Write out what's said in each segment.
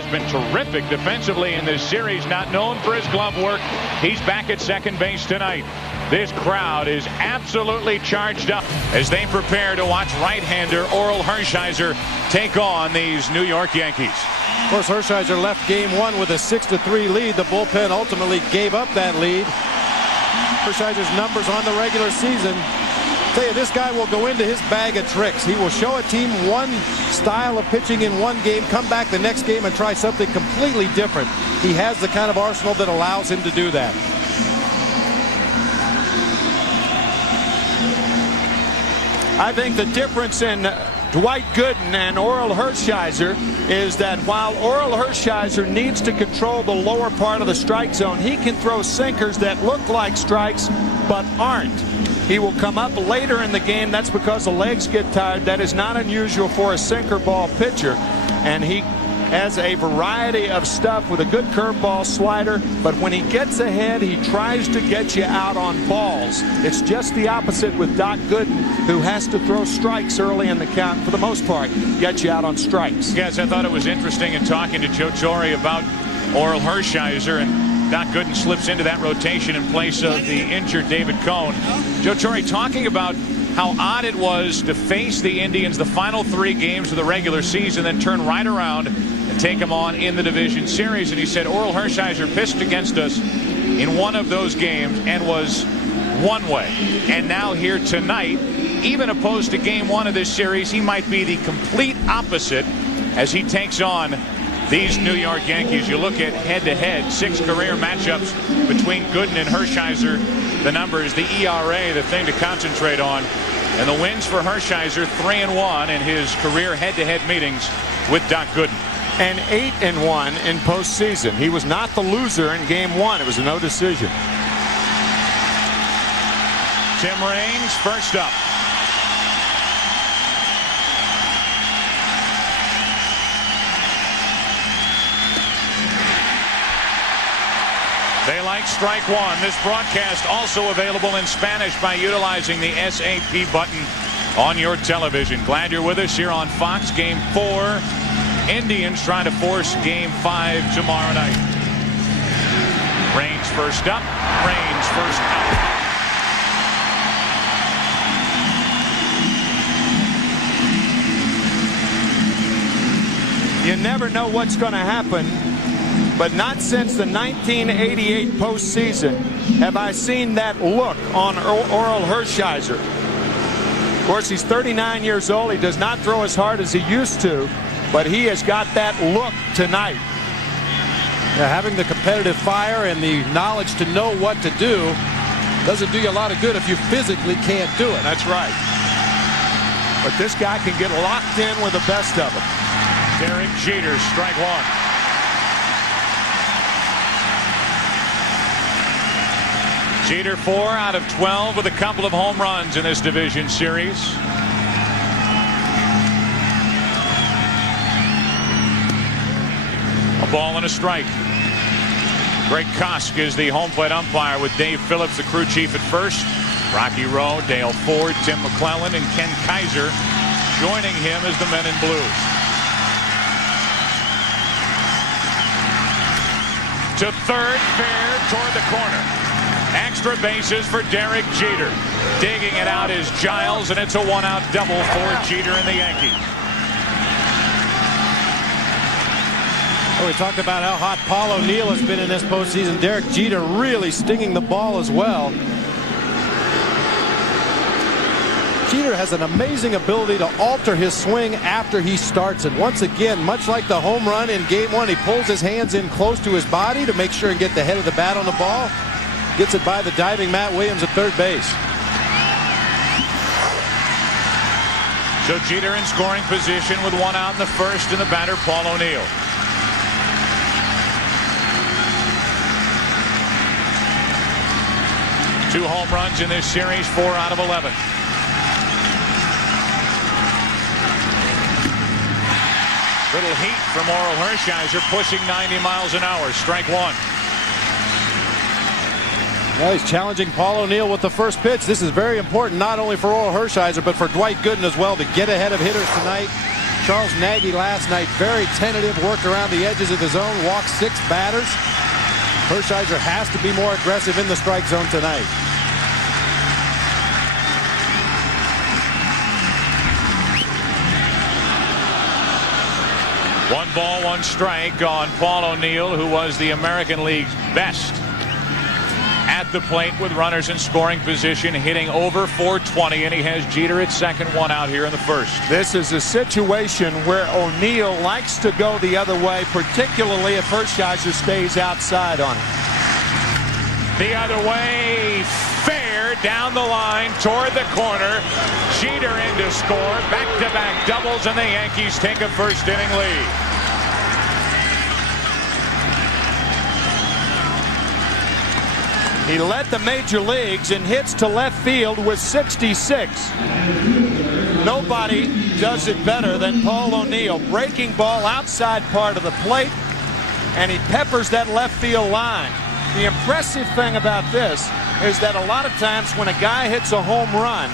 has been terrific defensively in this series, not known for his glove work. He's back at second base tonight. This crowd is absolutely charged up as they prepare to watch right-hander Orel Hershiser take on these New York Yankees. Of course, Hershiser left game one with a 6-3 lead. The bullpen ultimately gave up that lead. Hershiser's numbers on the regular season. I tell you, this guy will go into his bag of tricks. He will show a team one style of pitching in one game, come back the next game and try something completely different. He has the kind of arsenal that allows him to do that. I think the difference in Dwight Gooden and Orel Hershiser is that while Orel Hershiser needs to control the lower part of the strike zone, he can throw sinkers that look like strikes but aren't. He will come up later in the game. That's because the legs get tired. That is not unusual for a sinker ball pitcher. And he has a variety of stuff with a good curveball slider, but when he gets ahead, he tries to get you out on balls. It's just the opposite with Doc Gooden, who has to throw strikes early in the count for the most part, get you out on strikes. Yes, I thought it was interesting in talking to Joe Torre about Orel Hershiser, and Doc Gooden slips into that rotation in place of the injured David Cone. Joe Torre talking about how odd it was to face the Indians the final 3 games of the regular season, then turn right around and take them on in the division series. And he said Orel Hershiser pitched against us in one of those games and was one way. And now here tonight, even opposed to game 1 of this series, he might be the complete opposite as he takes on these New York Yankees. You look at head-to-head, 6 career matchups between Gooden and Hershiser. The numbers, the ERA, the thing to concentrate on. And the wins for Hershiser, 3-1 in his career head-to-head meetings with Doc Gooden. And 8-1 in postseason. He was not the loser in game 1. It was a no decision. Tim Raines first up. They like strike one. This broadcast also available in Spanish by utilizing the SAP button on your television. Glad you're with us here on Fox. Game 4. Indians trying to force game 5 tomorrow night. Raines first up. Raines first out. You never know what's going to happen. But not since the 1988 postseason have I seen that look on Orel Hershiser. Of course, he's 39 years old. He does not throw as hard as he used to, but he has got that look tonight. Yeah, having the competitive fire and the knowledge to know what to do doesn't do you a lot of good if you physically can't do it. That's right. But this guy can get locked in with the best of them. Derek Jeter, strike one. Jeter 4 out of 12 with a couple of home runs in this division series. A ball and a strike. Greg Kosk is the home plate umpire with Dave Phillips, the crew chief at first. Rocky Rowe, Dale Ford, Tim McClellan, and Ken Kaiser joining him as the men in blue. To third, fair toward the corner. Extra bases for Derek Jeter. Digging it out is Giles, and it's a one-out double for Jeter and the Yankees. Well, we talked about how hot Paul O'Neill has been in this postseason. Derek Jeter really stinging the ball as well. Jeter has an amazing ability to alter his swing after he starts it. Once again, much like the home run in game 1, he pulls his hands in close to his body to make sure and get the head of the bat on the ball. Gets it by the diving Matt Williams at third base. So Jeter in scoring position with one out in the first, and the batter Paul O'Neill. Two home runs in this series, 4 out of 11. Little heat from Orel Hershiser, pushing 90 miles an hour. Strike one. Well, he's challenging Paul O'Neill with the first pitch. This is very important, not only for Orel Hershiser, but for Dwight Gooden as well, to get ahead of hitters tonight. Charles Nagy last night, very tentative, worked around the edges of the zone, walked 6 batters. Hershiser has to be more aggressive in the strike zone tonight. One ball, one strike on Paul O'Neill, who was the American League's best at the plate with runners in scoring position, hitting over .420, and he has Jeter at second, one out here in the first. This is a situation where O'Neill likes to go the other way, particularly if Hershiser stays outside on it. The other way, fair down the line toward the corner. Jeter in to score, back-to-back doubles, and the Yankees take a first-inning lead. He led the major leagues in hits to left field with 66. Nobody does it better than Paul O'Neill. Breaking ball outside part of the plate, and he peppers that left field line. The impressive thing about this is that a lot of times when a guy hits a home run,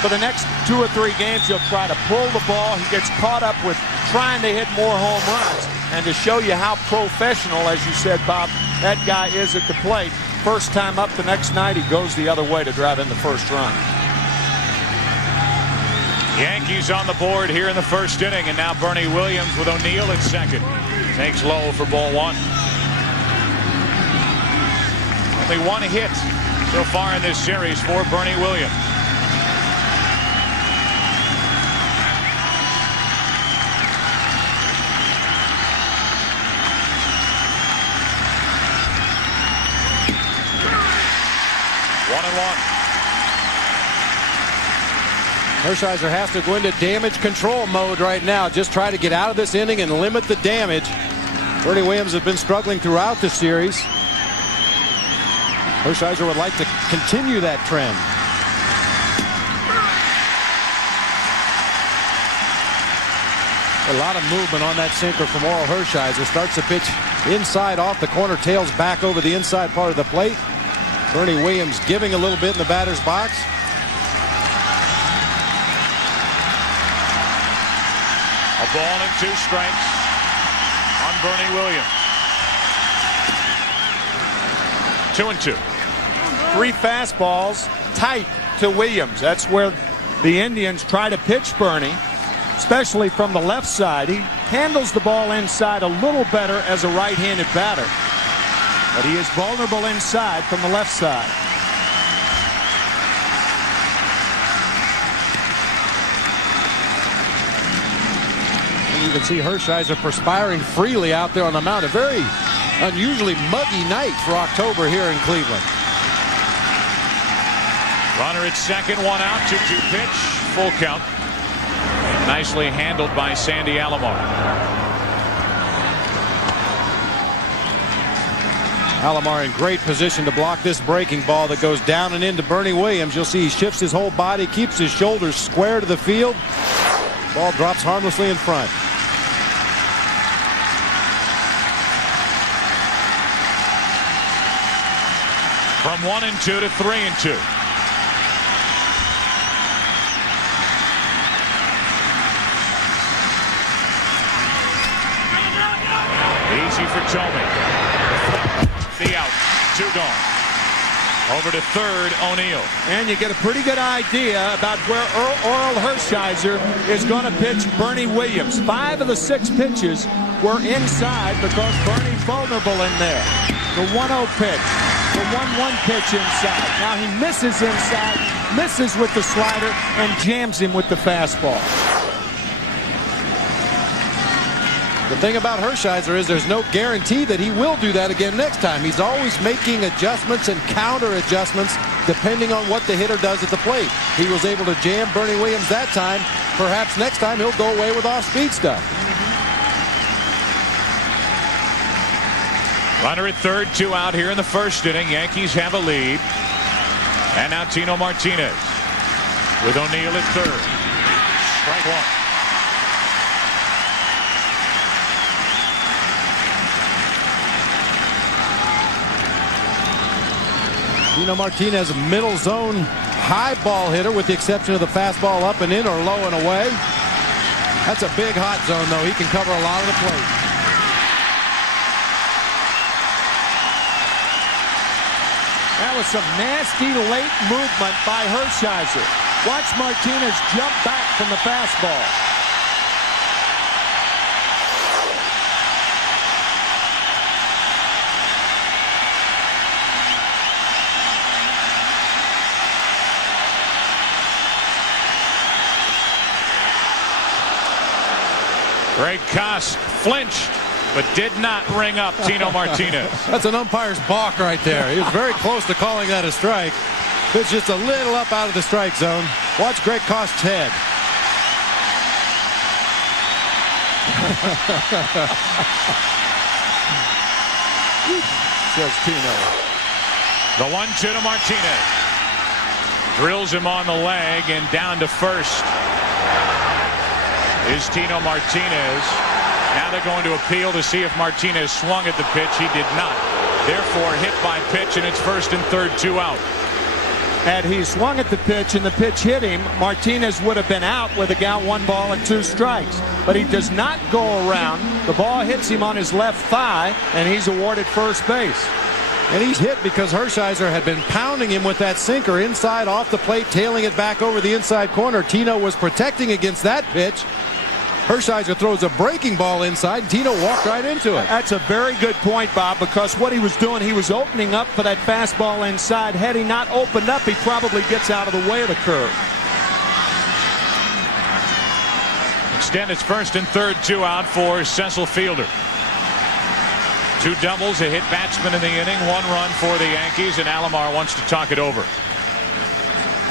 for the next 2 or 3 games, he'll try to pull the ball. He gets caught up with trying to hit more home runs. And to show you how professional, as you said, Bob, that guy is at the plate, first time up the next night, he goes the other way to drive in the first run. Yankees on the board here in the first inning, and now Bernie Williams with O'Neill at second. Takes low for ball 1. Only 1 hit so far in this series for Bernie Williams. Hershiser has to go into damage control mode right now. Just try to get out of this inning and limit the damage. Bernie Williams has been struggling throughout the series. Hershiser would like to continue that trend. A lot of movement on that sinker from Orel Hershiser. Starts the pitch inside off the corner, tails back over the inside part of the plate. Bernie Williams giving a little bit in the batter's box. A ball and 2 strikes on Bernie Williams. 2-2. 3 fastballs tight to Williams. That's where the Indians try to pitch Bernie, especially from the left side. He handles the ball inside a little better as a right-handed batter, but he is vulnerable inside from the left side. And you can see Hershiser perspiring freely out there on the mound. A very unusually muggy night for October here in Cleveland. Runner at second, 1 out, 2-2 pitch, full count. Nicely handled by Sandy Alomar. Alomar in great position to block this breaking ball that goes down and into Bernie Williams. You'll see he shifts his whole body, keeps his shoulders square to the field. Ball drops harmlessly in front. From 1-2 to 3-2. Easy for Tomey. The out. 2 gone. Over to third, O'Neill. And you get a pretty good idea about where Orel Hershiser is going to pitch Bernie Williams. 5 of the 6 pitches were inside because Bernie's vulnerable in there. The 1-0 pitch, the 1-1 pitch inside. Now he misses inside, misses with the slider, and jams him with the fastball. The thing about Hershiser is there's no guarantee that he will do that again next time. He's always making adjustments and counter adjustments depending on what the hitter does at the plate. He was able to jam Bernie Williams that time. Perhaps next time he'll go away with off-speed stuff. Runner at third, 2 out here in the first inning. Yankees have a lead. And now Tino Martinez with O'Neill at third. Strike 1. Tino Martinez, a middle zone high ball hitter with the exception of the fastball up and in or low and away. That's a big hot zone, though. He can cover a lot of the plate. That was some nasty late movement by Hershiser. Watch Martinez jump back from the fastball. Greg Koss flinched, but did not ring up Tino Martinez. That's an umpire's balk right there. He was very close to calling that a strike. It's just a little up out of the strike zone. Watch Greg Koss's head. Says Tino. The 1-2 to Martinez. Drills him on the leg and down to first is Tino Martinez. Now they're going to appeal to see if Martinez swung at the pitch. He did not. Therefore, hit by pitch, and it's first and third, 2 out. Had he swung at the pitch and the pitch hit him, Martinez would have been out with a count 1 ball and 2 strikes. But he does not go around. The ball hits him on his left thigh, and he's awarded first base. And he's hit because Hershiser had been pounding him with that sinker inside off the plate, tailing it back over the inside corner. Tino was protecting against that pitch. Hershiser throws a breaking ball inside, and Tino walked right into it. That's a very good point, Bob, because what he was doing, he was opening up for that fastball inside. Had he not opened up, he probably gets out of the way of the curve. Instead, it's first and third, 2 out for Cecil Fielder. 2 doubles, a hit batsman in the inning, 1 run for the Yankees, and Alomar wants to talk it over.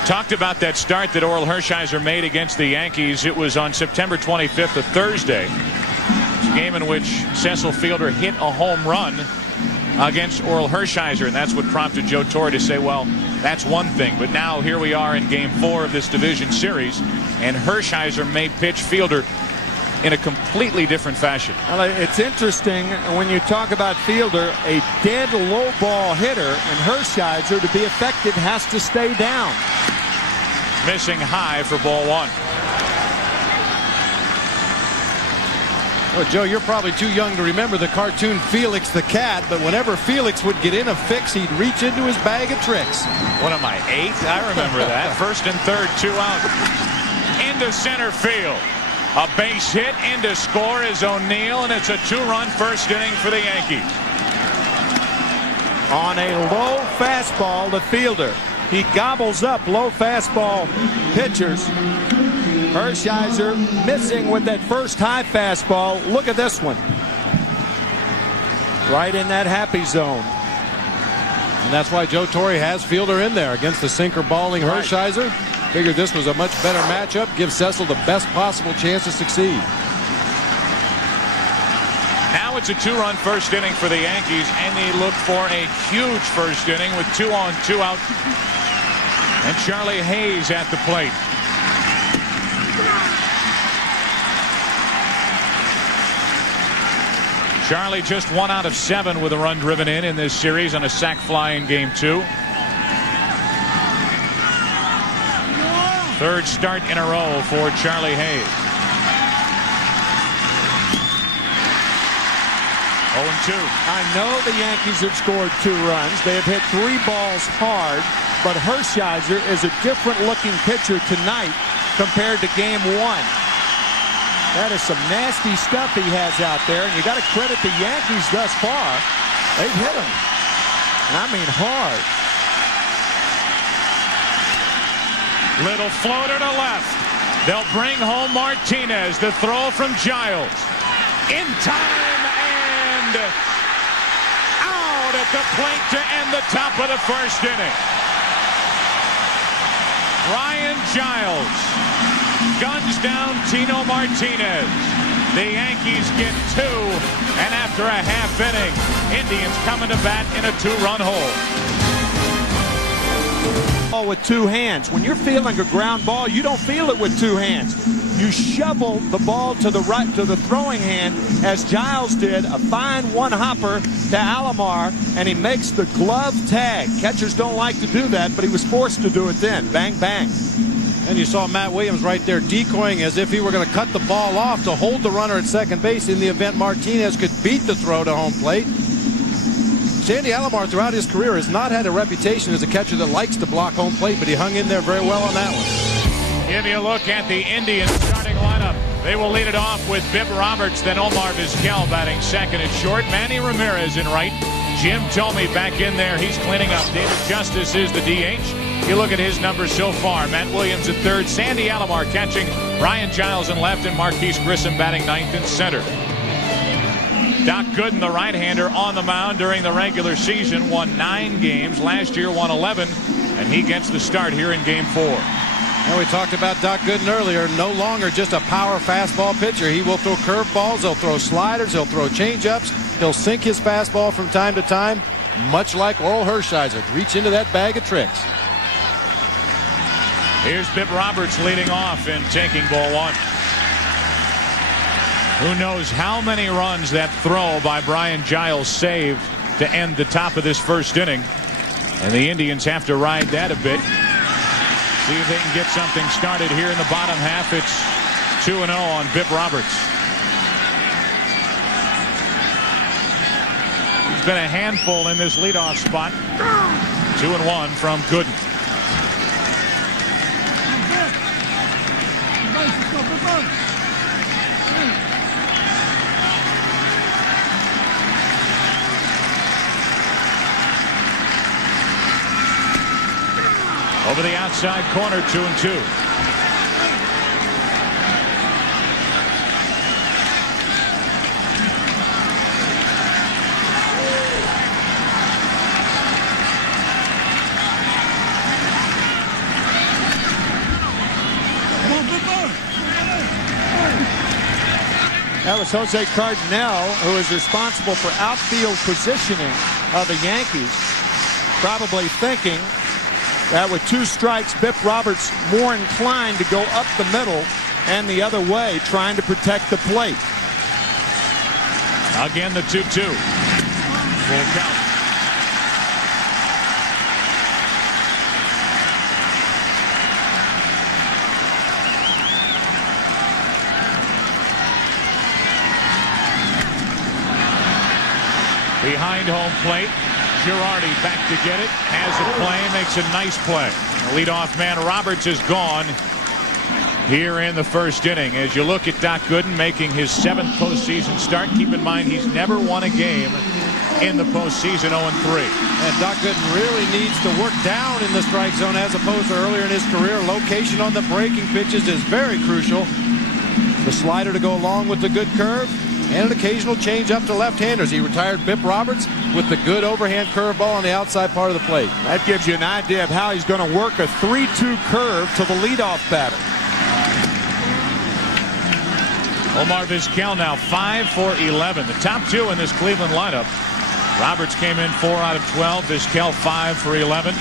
Talked about that start that Orel Hershiser made against the Yankees. It was on September 25th, a Thursday. It's a game in which Cecil Fielder hit a home run against Orel Hershiser, and that's what prompted Joe Torre to say, well, that's one thing. But now here we are in Game 4 of this division series, and Hershiser may pitch Fielder in a completely different fashion. Well, it's interesting when you talk about Fielder, a dead low ball hitter, and Hershiser, to be effective, has to stay down. Missing high for ball 1. Well, Joe, you're probably too young to remember the cartoon Felix the Cat, but whenever Felix would get in a fix, he'd reach into his bag of tricks. What am I, 8? I remember that. First and third, 2 out. Into center field. A base hit, into score is O'Neill, and it's a 2-run first inning for the Yankees. On a low fastball to Fielder. He gobbles up low fastball pitchers. Hershiser missing with that first high fastball. Look at this one. Right in that happy zone. And that's why Joe Torre has Fielder in there against the sinker balling Hershiser. Figured this was a much better matchup. Give Cecil the best possible chance to succeed. Now it's a 2-run first inning for the Yankees, and they look for a huge first inning with 2 on, 2 out. And Charlie Hayes at the plate. Charlie just 1 out of 7 with a run driven in this series on a sac fly in Game 2. Third start in a row for Charlie Hayes. 0-2. I know the Yankees have scored 2 runs. They have hit 3 balls hard, but Hershiser is a different looking pitcher tonight compared to Game 1. That is some nasty stuff he has out there, and you got to credit the Yankees thus far. They've hit him, and I mean hard. Little floater to left. They'll bring home Martinez. The throw from Giles. In time and out at the plate to end the top of the first inning. Ryan Giles guns down Tino Martinez. The Yankees get 2, and after a half inning, Indians coming to bat in a 2-run hole. With 2 hands. When you're feeling a ground ball, you don't feel it with 2 hands. You shovel the ball to the right, to the throwing hand, as Giles did. A fine 1-hopper to Alomar, and he makes the glove tag. Catchers don't like to do that, but he was forced to do it then. Bang, bang. And you saw Matt Williams right there decoying as if he were going to cut the ball off to hold the runner at second base in the event Martinez could beat the throw to home plate. Sandy Alomar throughout his career has not had a reputation as a catcher that likes to block home plate, but he hung in there very well on that one. Give you a look at the Indians starting lineup. They will lead it off with Bip Roberts, then Omar Vizquel batting second and short. Manny Ramirez in right. Jim Thome back in there. He's cleaning up. David Justice is the DH. You look at his numbers so far. Matt Williams at third. Sandy Alomar catching. Ryan Giles in left. And Marquise Grissom batting ninth and center. Doc Gooden, the right-hander, on the mound during the regular season. Won 9 games. Last year won 11. And he gets the start here in Game 4. And we talked about Doc Gooden earlier. No longer just a power fastball pitcher. He will throw curveballs. He'll throw sliders. He'll throw changeups. He'll sink his fastball from time to time, much like Orel Hershiser. Reach into that bag of tricks. Here's Bip Roberts leading off and taking ball 1. Who knows how many runs that throw by Brian Giles saved to end the top of this first inning. And the Indians have to ride that a bit. See if they can get something started here in the bottom half. It's 2-0 on Bip Roberts. He's been a handful in this leadoff spot. 2-1 from Gooden. Over the outside corner, 2-2. That was Jose Cardinal, who is responsible for outfield positioning of the Yankees, probably thinking that with 2 strikes, Bip Roberts more inclined to go up the middle and the other way, trying to protect the plate. Again, the 2-2. Full count. Behind home plate. Girardi back to get it. Has a play. Makes a nice play. The leadoff man Roberts is gone here in the first inning. As you look at Doc Gooden making his 7th postseason start, keep in mind he's never won a game in the postseason. 0-3. And Doc Gooden really needs to work down in the strike zone as opposed to earlier in his career. Location on the breaking pitches is very crucial. The slider to go along with the good curve. And an occasional change up to left-handers. He retired Bip Roberts with the good overhand curveball on the outside part of the plate. That gives you an idea of how he's going to work a 3-2 curve to the leadoff batter. Omar Vizquel now 5 for 11. The top 2 in this Cleveland lineup. Roberts came in 4 out of 12. Vizquel 5 for 11.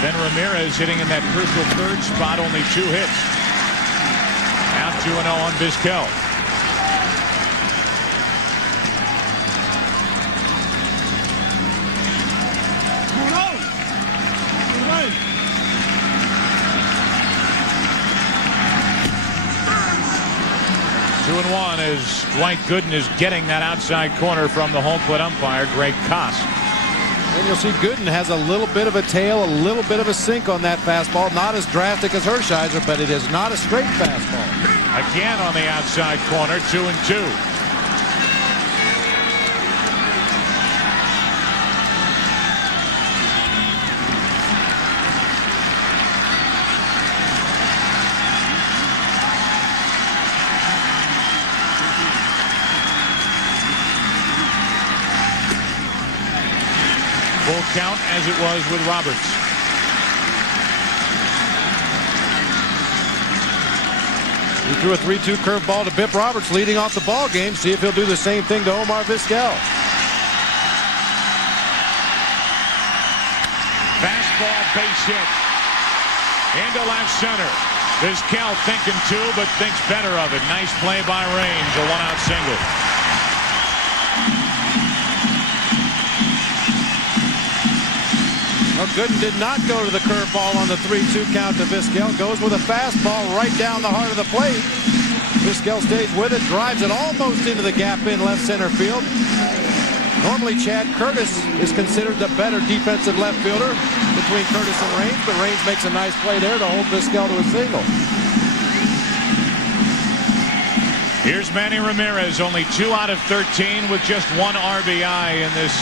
Ben Ramirez hitting in that crucial third spot. Only 2 hits. Now 2-0 on Vizquel. Two and 1 as Dwight Gooden is getting that outside corner from the home plate umpire, Greg Koss. And you'll see Gooden has a little bit of a tail, a little bit of a sink on that fastball. Not as drastic as Hershiser, but it is not a straight fastball. Again on the outside corner, 2-2. Full count as it was with Roberts. He threw a 3-2 curveball to Bip Roberts leading off the ball game. See if he'll do the same thing to Omar Vizquel. Fastball base hit into left center. Vizquel thinking 2, but thinks better of it. Nice play by Raines, a 1-out single. Well, Gooden did not go to the curveball on the 3-2 count to Vizquel. Goes with a fastball right down the heart of the plate. Vizquel stays with it, drives it almost into the gap in left center field. Normally, Chad Curtis is considered the better defensive left fielder between Curtis and Raines, but Raines makes a nice play there to hold Vizquel to a single. Here's Manny Ramirez, only 2 out of 13 with just 1 RBI in this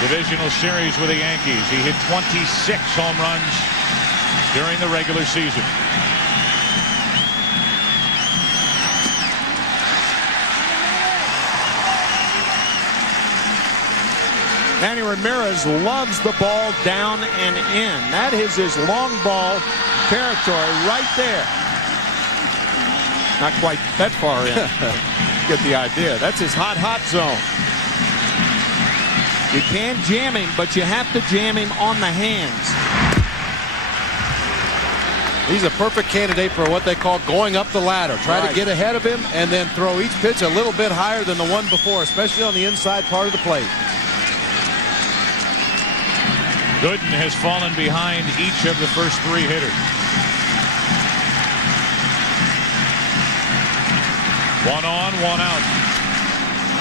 divisional series with the Yankees. He hit 26 home runs during the regular season. Manny Ramirez loves the ball down and in. That is his long ball territory right there. Not quite that far in. Get the idea. That's his hot zone. You can jam him, but you have to jam him on the hands. He's a perfect candidate for what they call going up the ladder. Try to get ahead of him and then throw each pitch a little bit higher than the one before, especially on the inside part of the plate. Gooden has fallen behind each of the first 3 hitters. 1 on, 1 out.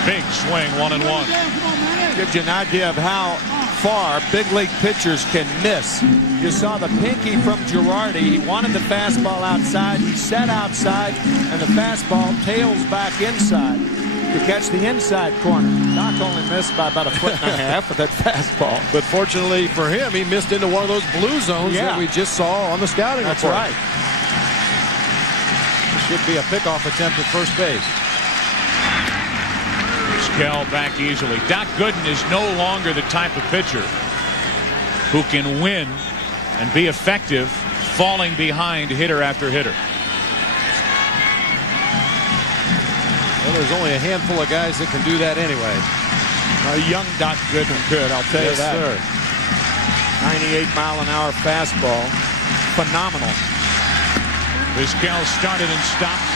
Big swing, 1-1. Gives you an idea of how far big league pitchers can miss. You saw the pinky from Girardi. He wanted the fastball outside. He sat outside, and the fastball tails back inside to catch the inside corner. Doc only missed by about 1.5 feet with that fastball. But fortunately for him, he missed into one of those blue zones that we just saw on the scouting report. That's right. Should be a pickoff attempt at first base. Vizquel back easily. Doc Gooden is no longer the type of pitcher who can win and be effective falling behind hitter after hitter. Well, there's only a handful of guys that can do that anyway. A young Doc Gooden could, I'll tell you that. Sir. 98-mile-an-hour fastball. Phenomenal. Vizquel started and stopped.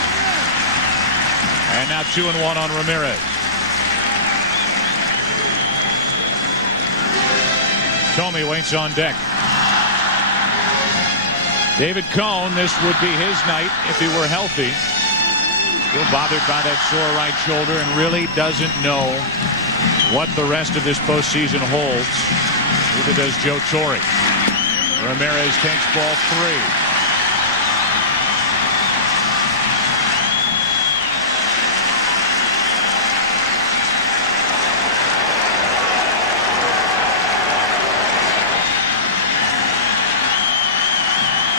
And now 2-1 on Ramirez. Tomey waits on deck. David Cone, this would be his night if he were healthy. Still bothered by that sore right shoulder and really doesn't know what the rest of this postseason holds. Neither does Joe Torre. Ramirez takes ball 3.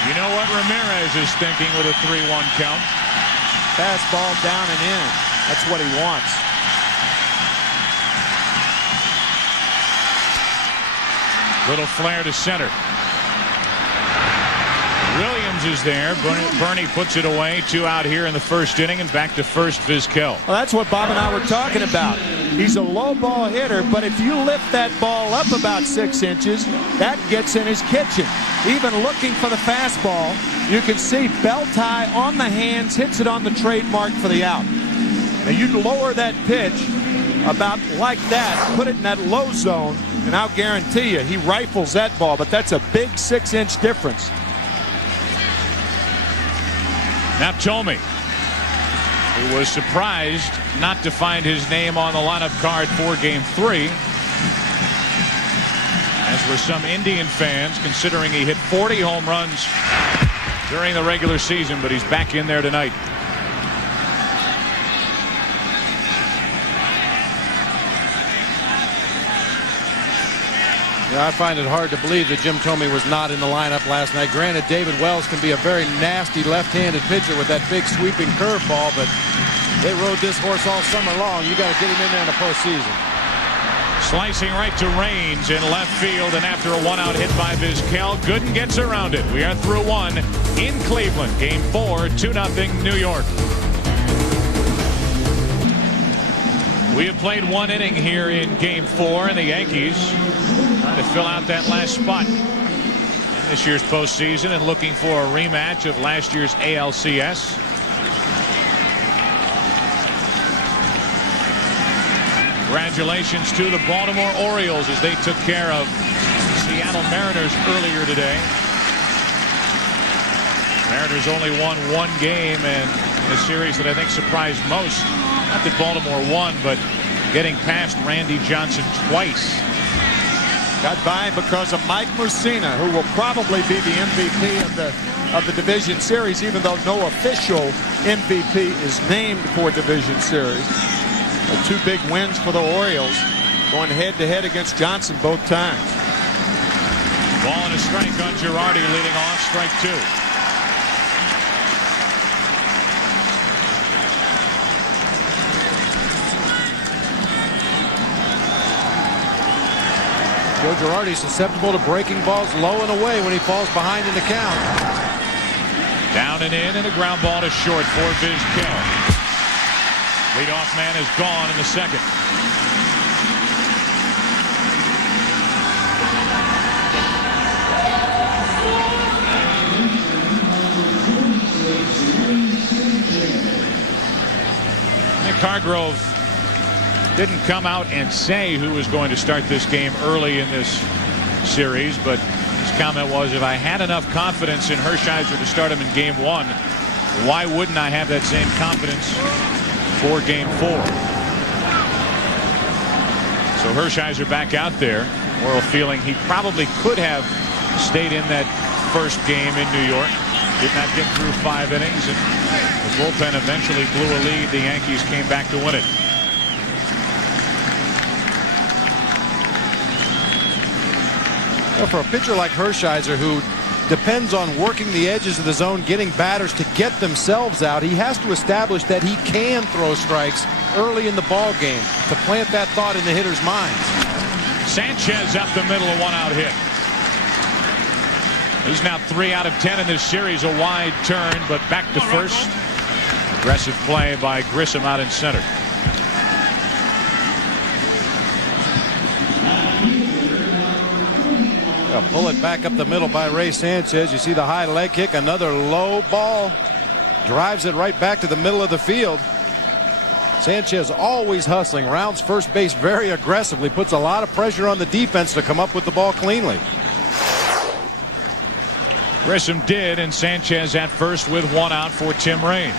You know what Ramirez is thinking with a 3-1 count? Fastball down and in. That's what he wants. Little flare to center. Williams is there. Bernie puts it away. 2 out here in the first inning, and back to first Vizquel. Well, that's what Bob and I were talking about. He's a low ball hitter, but if you lift that ball up about 6 inches, that gets in his kitchen. Even looking for the fastball, you can see belt high on the hands, hits it on the trademark for the out. Now you lower that pitch about like that, put it in that low zone, and I'll guarantee you he rifles that ball, but that's a big 6-inch difference. Now Tomey, who was surprised not to find his name on the lineup card for Game 3. As were some Indian fans, considering he hit 40 home runs during the regular season, but he's back in there tonight. Yeah, I find it hard to believe that Jim Tomey was not in the lineup last night. Granted, David Wells can be a very nasty left-handed pitcher with that big sweeping curveball, but they rode this horse all summer long. You got to get him in there in the postseason. Slicing right to Raines in left field, and after a 1-out hit by Vizquel, Gooden gets around it. We are through 1 in Cleveland. Game 4, 2-0 New York. We have played 1 inning here in Game 4, and the Yankees trying to fill out that last spot in this year's postseason and looking for a rematch of last year's ALCS. Congratulations to the Baltimore Orioles as they took care of Seattle. Seattle Mariners earlier today. Mariners only won one game in a series that I think surprised most. Not that Baltimore won, but getting past Randy Johnson twice. Got by because of Mike Mussina, who will probably be the MVP of the division series, even though no official MVP is named for division series. But 2 big wins for the Orioles, going head-to-head against Johnson both times. Ball and a strike on Girardi, leading off, strike 2. Joe Girardi susceptible to breaking balls low and away when he falls behind in the count. Down and in, and a ground ball to short for Vizquel. Leadoff man is gone in the second. Nick Hargrove didn't come out and say who was going to start this game early in this series, but his comment was, if I had enough confidence in Hershiser to start him in game 1, why wouldn't I have that same confidence for game 4? So Hershiser back out there. Orel feeling he probably could have stayed in that first game in New York. Did not get through 5 innings, and the bullpen eventually blew a lead. The Yankees came back to win it. Well, for a pitcher like Hershiser, who depends on working the edges of the zone, getting batters to get themselves out, he has to establish that he can throw strikes early in the ball game to plant that thought in the hitter's minds. Sanchez up the middle, a 1-out hit. He's now 3 out of 10 in this series. A wide turn, but back to first. Aggressive play by Grissom out in center. A bullet back up the middle by Ray Sanchez. You see the high leg kick. Another low ball. Drives it right back to the middle of the field. Sanchez always hustling. Rounds first base very aggressively. Puts a lot of pressure on the defense to come up with the ball cleanly. Grissom did, and Sanchez at first with 1 out for Tim Raines.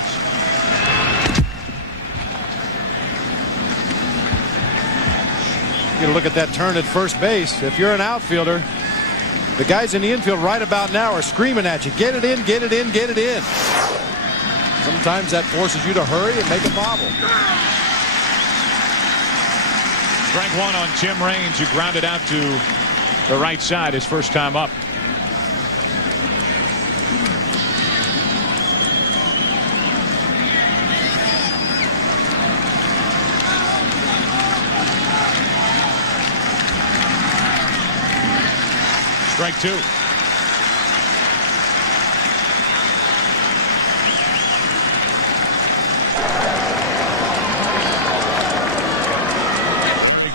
You look at that turn at first base. If you're an outfielder, the guys in the infield right about now are screaming at you. Get it in, get it in, get it in. Sometimes that forces you to hurry and make a bobble. Strike 1 on Tim Raines, who grounded out to the right side his first time up. Strike 2.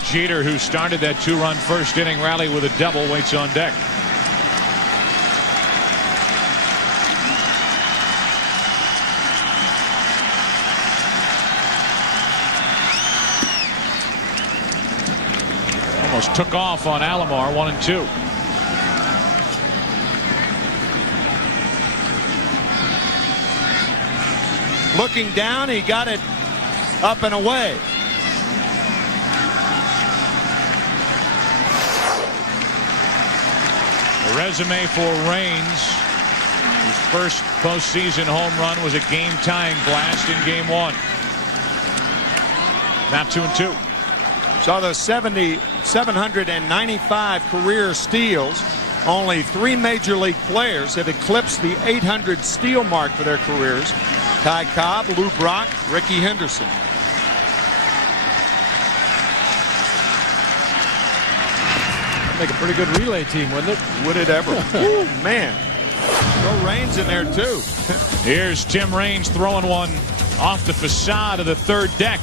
Jeter, who started that 2-run first inning rally with a double, waits on deck. Almost took off on Alomar, 1-2. Looking down, he got it up and away. The resume for Raines. His first postseason home run was a game-tying blast in Game 1. Now 2-2. Saw the 795 career steals. Only 3 major league players have eclipsed the 800 steal mark for their careers. Ty Cobb, Lou Brock, Ricky Henderson. Make a pretty good relay team, wouldn't it? Would it ever? Ooh, man. Throw Raines in there, too. Here's Tim Raines throwing one off the facade of the third deck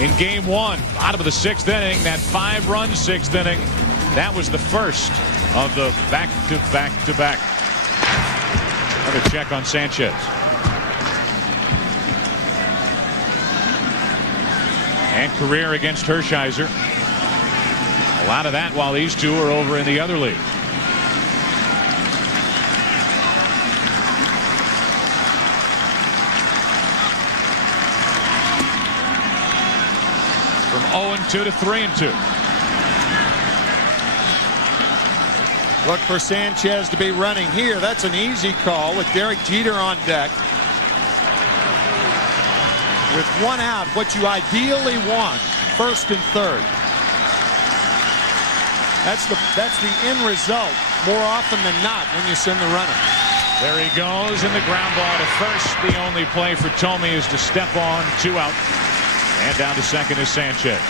in Game 1. Out of the 6th inning, that 5-run 6th inning. That was the first of the back-to-back-to-back. Another check on Sanchez. And career against Hershiser. A lot of that while these two are over in the other league. 0-2 to 3-2. Look for Sanchez to be running here. That's an easy call with Derek Jeter on deck. With one out, what you ideally want, first and third. That's the end result more often than not when you send the runner. There he goes, and the ground ball to first. The only play for Thome is to step on, 2 out. And down to second is Sanchez.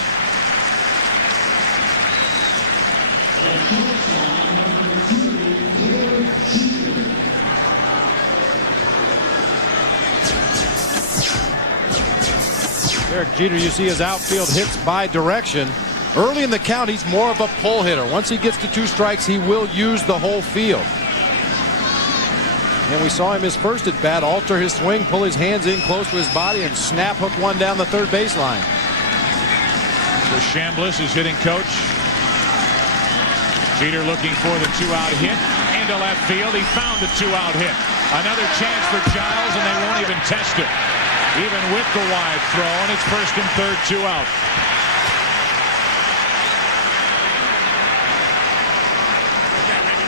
Derek Jeter, you see his outfield hits by direction. Early in the count, he's more of a pull hitter. Once he gets to 2 strikes, he will use the whole field. And we saw him his first at bat alter his swing, pull his hands in close to his body, and snap hook one down the third baseline. So Chambliss is hitting coach. Jeter looking for the 2-out hit into left field. He found a 2-out hit. Another chance for Giles, and they won't even test it. Even with the wide throw, and it's first and third, 2 out.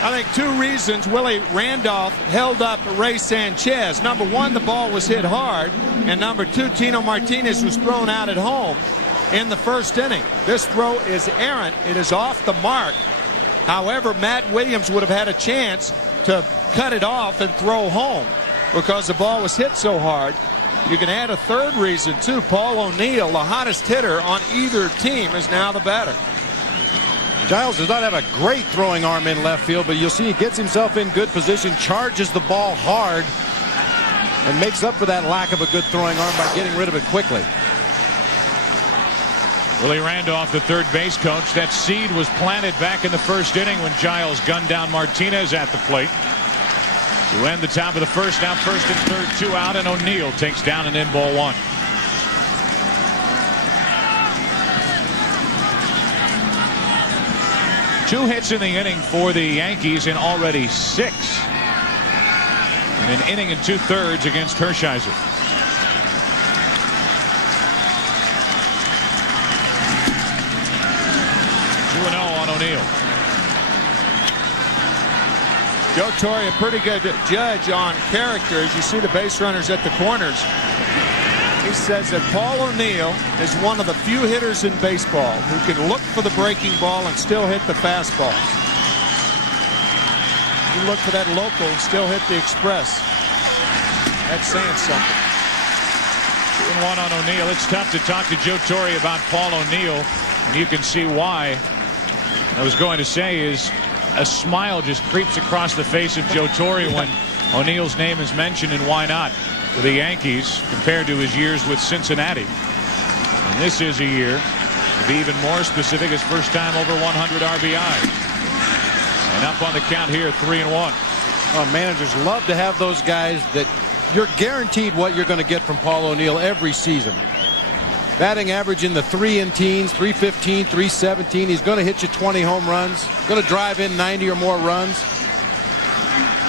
I think 2 reasons Willie Randolph held up Ray Sanchez. Number 1, the ball was hit hard. And number 2, Tino Martinez was thrown out at home in the first inning. This throw is errant. It is off the mark. However, Matt Williams would have had a chance to cut it off and throw home because the ball was hit so hard. You can add a third reason, too. Paul O'Neill, the hottest hitter on either team, is now the batter. Giles does not have a great throwing arm in left field, but you'll see he gets himself in good position, charges the ball hard, and makes up for that lack of a good throwing arm by getting rid of it quickly. Willie Randolph, the third base coach. That seed was planted back in the first inning when Giles gunned down Martinez at the plate. To end the top of the first, now first and third, 2 out, and O'Neill takes down an in-ball 1. Two hits in the inning for the Yankees and already 6 in an inning and 2/3 against Hershiser. On O'Neill. Joe Torre, a pretty good judge on character. As you see the base runners at the corners, he says that Paul O'Neill is one of the few hitters in baseball who can look for the breaking ball and still hit the fastball. You look for that local and still hit the express. That's saying something. 2-1 on O'Neill. It's tough to talk to Joe Torre about Paul O'Neill, and you can see why. I was going to say is a smile just creeps across the face of Joe Torre when O'Neill's name is mentioned, and why not, with the Yankees compared to his years with Cincinnati. And this is a year, to be even more specific, his first time over 100 RBI. And up on the count here, 3-1. Oh, managers love to have those guys that you're guaranteed what you're going to get from Paul O'Neill every season. Batting average in the 3 in teens, 315, 317. He's going to hit you 20 home runs. Going to drive in 90 or more runs.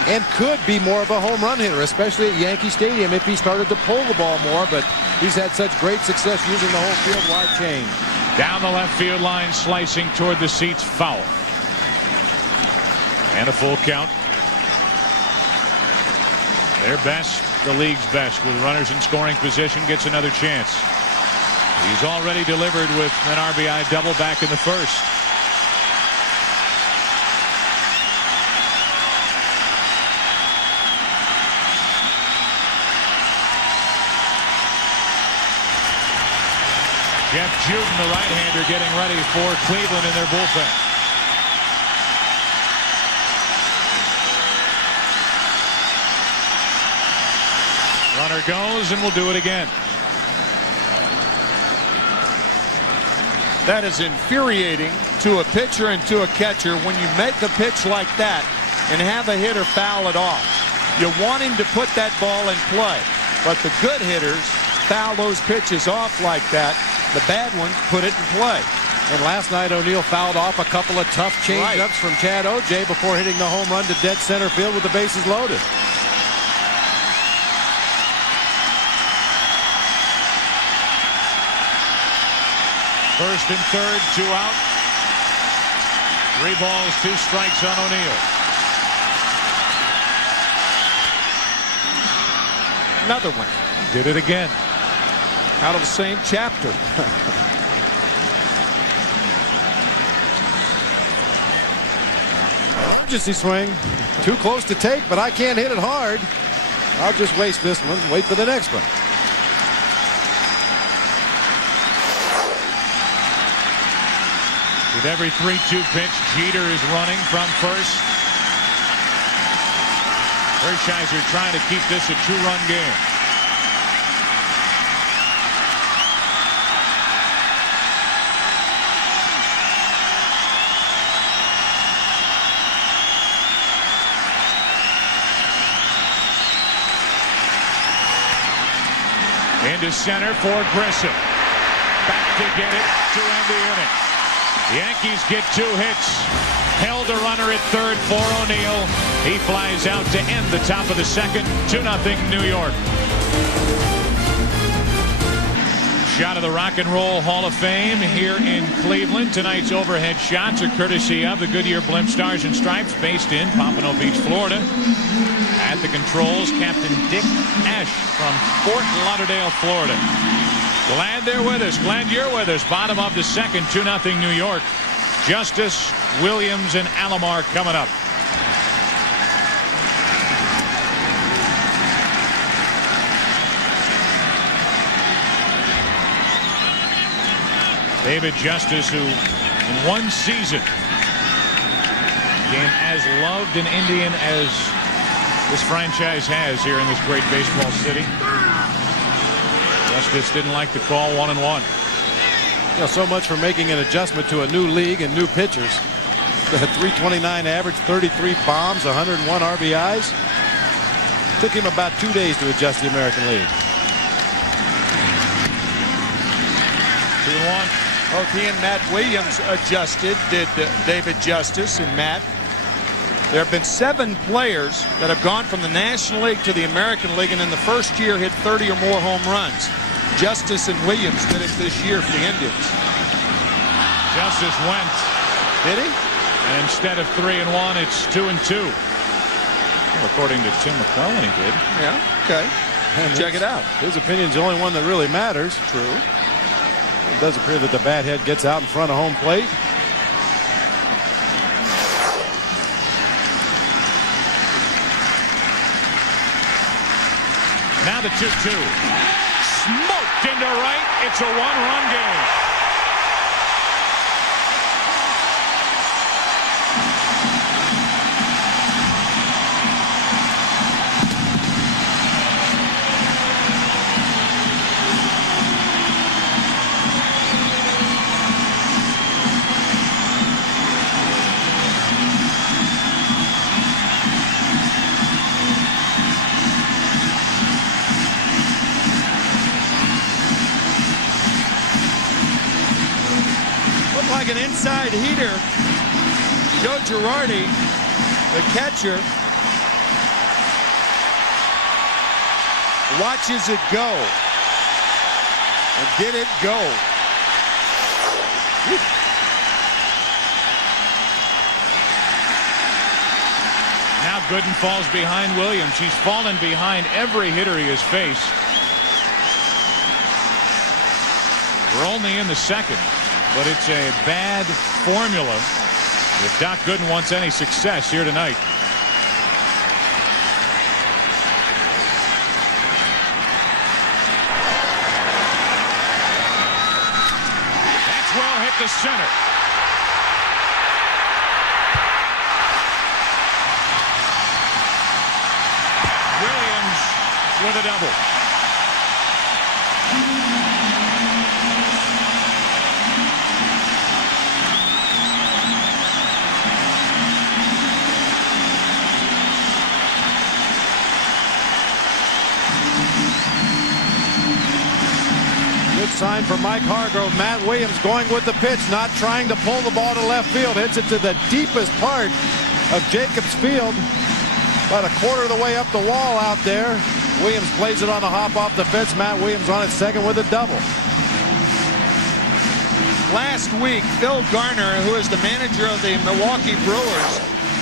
And could be more of a home run hitter, especially at Yankee Stadium if he started to pull the ball more. But he's had such great success using the whole field wide change. Down the left field line, slicing toward the seats, foul. And a full count. Their best, the league's best, with runners in scoring position, gets another chance. He's already delivered with an RBI double back in the first. Jeff Gooden, the right-hander, getting ready for Cleveland in their bullpen. Runner goes, and we'll do it again. That is infuriating to a pitcher and to a catcher when you make a pitch like that and have a hitter foul it off. You want him to put that ball in play, but the good hitters foul those pitches off like that. The bad ones put it in play. And last night O'Neill fouled off a couple of tough changeups from Chad O.J. before hitting the home run to dead center field with the bases loaded. First and third, 2 out. 3 balls, 2 strikes on O'Neill. Another one. Did it again. Out of the same chapter. Emergency swing. Too close to take, but I can't hit it hard. I'll just waste this one. Wait for the next one. With every 3-2 pitch, Jeter is running from first. Hershiser trying to keep this a 2-run game. Into center for Grissom. Back to get it to end the inning. Yankees get 2 hits. Held a runner at third for O'Neill. He flies out to end the top of the second. 2-0 New York. Shot of the Rock and Roll Hall of Fame here in Cleveland. Tonight's overhead shots are courtesy of the Goodyear Blimp Stars and Stripes, based in Pompano Beach, Florida. At the controls, Captain Dick Ash from Fort Lauderdale, Florida. Glad they're with us. Glad you're with us. Bottom of the second, 2-0 New York. Justice, Williams, and Alomar coming up. David Justice, who in one season became as loved an Indian as this franchise has here in this great baseball city. Justice didn't like the call 1-1. You know, so much for making an adjustment to a new league and new pitchers. The 329 average, 33 bombs, 101 RBIs. Took him about 2 days to adjust the American League. 2-1. Both he and Matt Williams adjusted, did David Justice and Matt. There have been 7 players that have gone from the National League to the American League and in the first year hit 30 or more home runs. Justice and Williams did it this year for the Indians. Justice went. Did he? And instead of 3-1, it's 2-2. Well, according to Tim McClellan, he did. Yeah, okay. And check it out. His opinion's the only one that really matters. True. It does appear that the bat head gets out in front of home plate. Now the 2-2. Smoked into right. It's a 1-run game. Like an inside heater. Joe Girardi, the catcher, watches it go. And did it go? Now Gooden falls behind Williams. He's fallen behind every hitter he has faced. We're only in the second. But it's a bad formula if Doc Gooden wants any success here tonight. That's well hit to center. Williams with a double. Sign for Mike Hargrove. Matt Williams going with the pitch, not trying to pull the ball to left field. Hits it to the deepest part of Jacobs Field. About a quarter of the way up the wall out there. Williams plays it on the hop off the fence. Matt Williams on at second with a double. Last week, Phil Garner, who is the manager of the Milwaukee Brewers,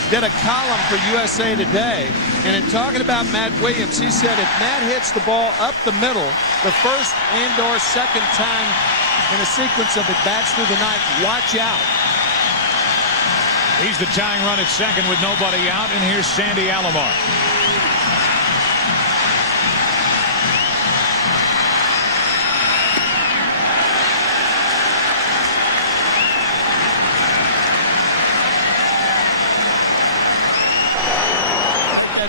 did a column for USA Today, and in talking about Matt Williams, he said if Matt hits the ball up the middle the first and/or second time in a sequence of at-bats through the night, watch out. He's the tying run at second with nobody out, and here's Sandy Alomar.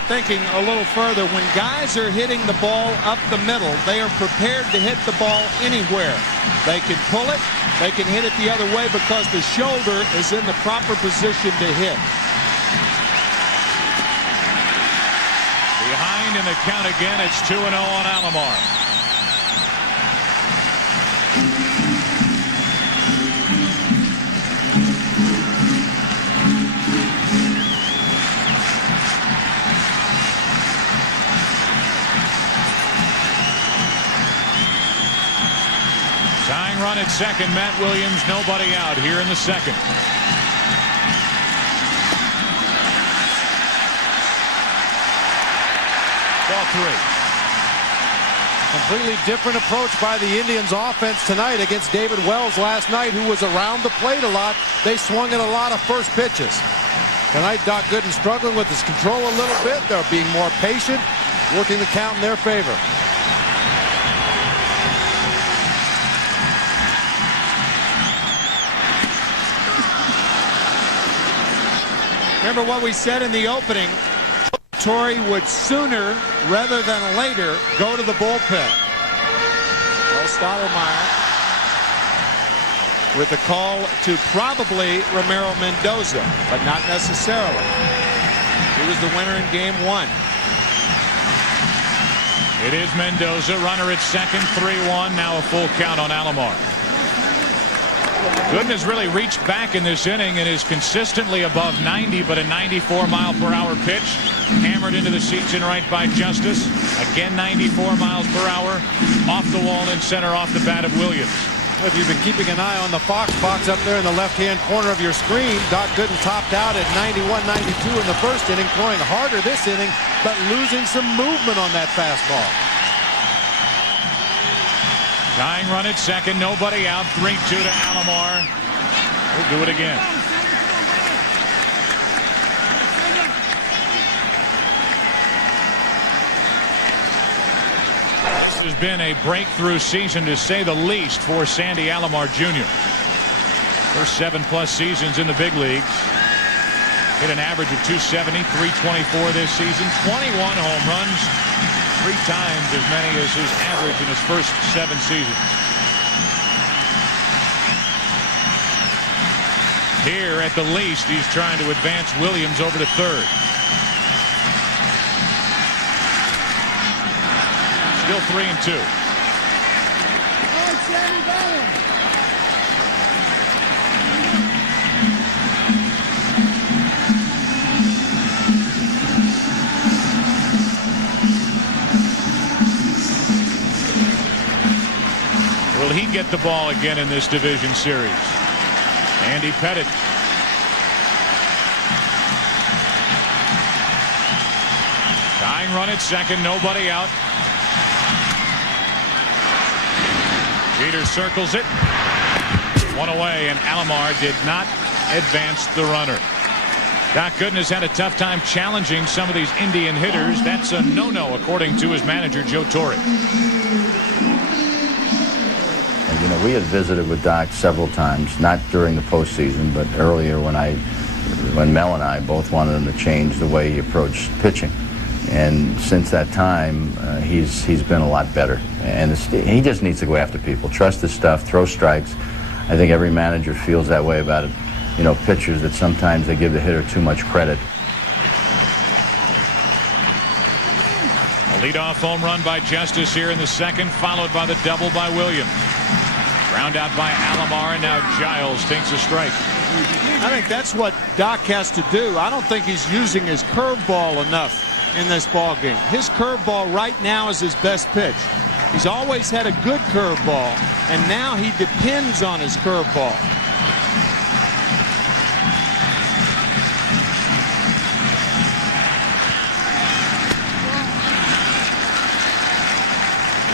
Thinking a little further, when guys are hitting the ball up the middle, they are prepared to hit the ball anywhere. They can pull it, they can hit it the other way because the shoulder is in the proper position to hit. Behind in the count again, it's 2-0 on Alomar. Tying run at second, Matt Williams, nobody out here in the second. Ball 3. Completely different approach by the Indians offense tonight against David Wells last night, who was around the plate a lot. They swung at a lot of first pitches. Tonight, Doc Gooden struggling with his control a little bit. They're being more patient, working the count in their favor. Remember what we said in the opening. Torrey would sooner rather than later go to the bullpen. Well, Stottlemyre with the call to probably Ramiro Mendoza, but not necessarily. He was the winner in game 1. It is Mendoza, runner at second, 3-1. Now a full count on Alomar. Gooden has really reached back in this inning and is consistently above 90, but a 94-mile-per-hour pitch hammered into the seats in right by Justice. Again, 94 miles per hour off the wall in center off the bat of Williams. If you've been keeping an eye on the Fox box up there in the left-hand corner of your screen, Doc Gooden topped out at 91-92 in the first inning, throwing harder this inning, but losing some movement on that fastball. Tying run at second, nobody out, 3-2 to Alomar. We'll do it again. This has been a breakthrough season, to say the least, for Sandy Alomar Jr. First 7+ seasons in the big leagues. Hit an average of 270, 324 this season, 21 home runs. 3 times as many as his average in his first 7 seasons. Here, at the least, he's trying to advance Williams over to third. Still 3-2. Will he get the ball again in this division series? Andy Pettit. Tying run at second, nobody out. Jeter circles it. One away, and Alomar did not advance the runner. Doc Gooden has had a tough time challenging some of these Indian hitters. That's a no-no, according to his manager, Joe Torre. You know, we had visited with Doc several times, not during the postseason, but earlier when Mel and I both wanted him to change the way he approached pitching. And since that time, he's been a lot better. And he just needs to go after people, trust his stuff, throw strikes. I think every manager feels that way about it. You know, pitchers, that sometimes they give the hitter too much credit. A leadoff home run by Justice here in the second, followed by the double by Williams. Ground out by Alomar, and now Giles takes a strike. I think that's what Doc has to do. I don't think he's using his curveball enough in this ball game. His curveball right now is his best pitch. He's always had a good curveball, and now he depends on his curveball.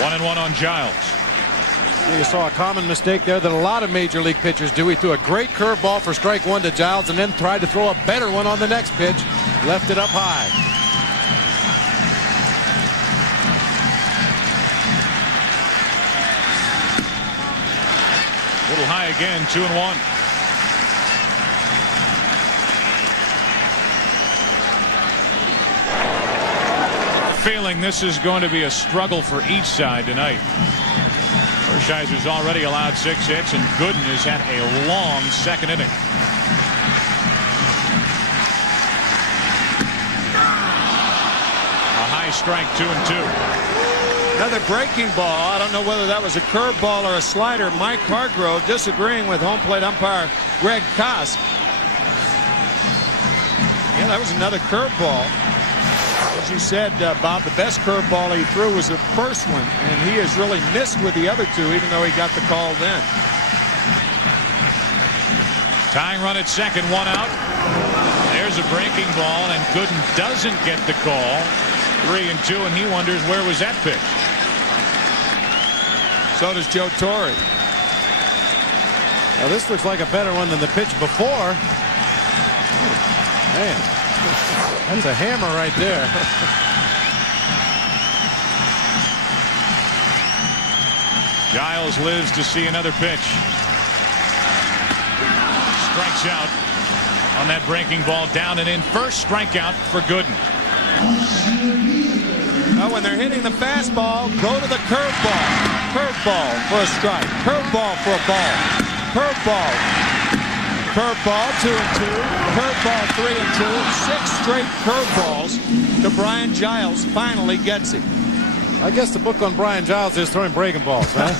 1-1 on Giles. You saw a common mistake there that a lot of major league pitchers do. He threw a great curveball for strike one to Giles and then tried to throw a better one on the next pitch. Left it up high. Little high again, 2-1. Feeling this is going to be a struggle for each side tonight. Hershiser's already allowed 6 hits, and Gooden has had a long second inning. A high strike, 2-2. Another breaking ball. I don't know whether that was a curveball or a slider. Mike Hargrove disagreeing with home plate umpire Greg Kosk. Yeah, that was another curveball. As you said, Bob, the best curveball he threw was the first one, and he has really missed with the other two, even though he got the call then. Tying run at second, 1 out. There's a breaking ball, and Gooden doesn't get the call. 3-2, and he wonders where was that pitch. So does Joe Torre. Now this looks like a better one than the pitch before. Man, that's a hammer right there. Giles lives to see another pitch. Strikes out on that breaking ball, down and in. First strikeout for Gooden. Well, when they're hitting the fastball, go to the curveball. Curveball for a strike. Curveball for a ball. Curveball. Curveball, 2-2. Curveball, 3-2. 6 straight curveballs to Brian Giles. Finally gets it. I guess the book on Brian Giles is throwing breaking balls, huh?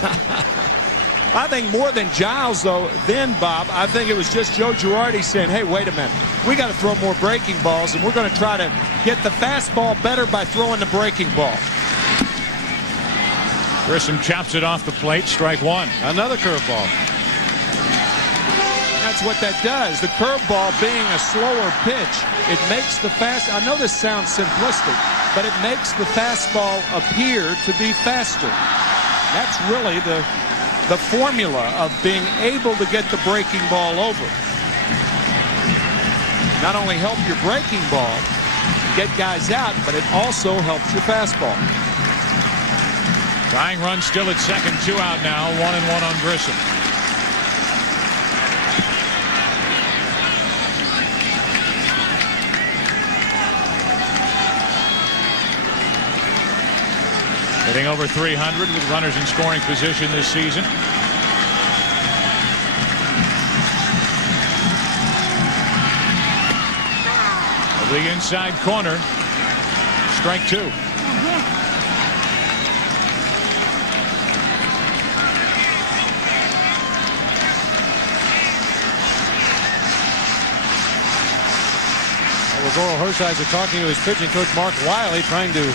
I think more than Giles, though, then, Bob, I think it was just Joe Girardi saying, hey, wait a minute. We got to throw more breaking balls, and we're going to try to get the fastball better by throwing the breaking ball. Grissom chops it off the plate. Strike one. Another curveball. That's what that does. The curveball being a slower pitch, it makes the fast. I know this sounds simplistic, but it makes the fastball appear to be faster. That's really the formula of being able to get the breaking ball over. Not only help your breaking ball get guys out, but it also helps your fastball. Tying run still at second, 2 out now, 1-1 on Grissom. Hitting over 300 with runners in scoring position this season. Over the inside corner. Strike 2. That was Orel Hershiser talking to his pitching coach Mark Wiley, trying to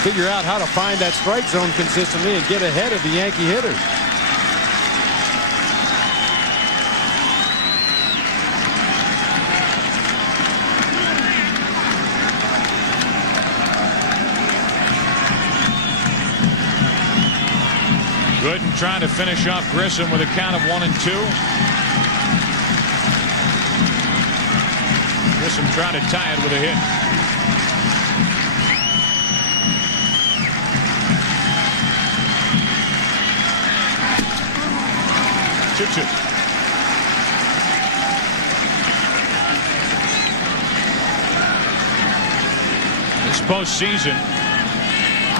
figure out how to find that strike zone consistently and get ahead of the Yankee hitters. Gooden trying to finish off Grissom with a count of 1-2. Grissom trying to tie it with a hit. This postseason,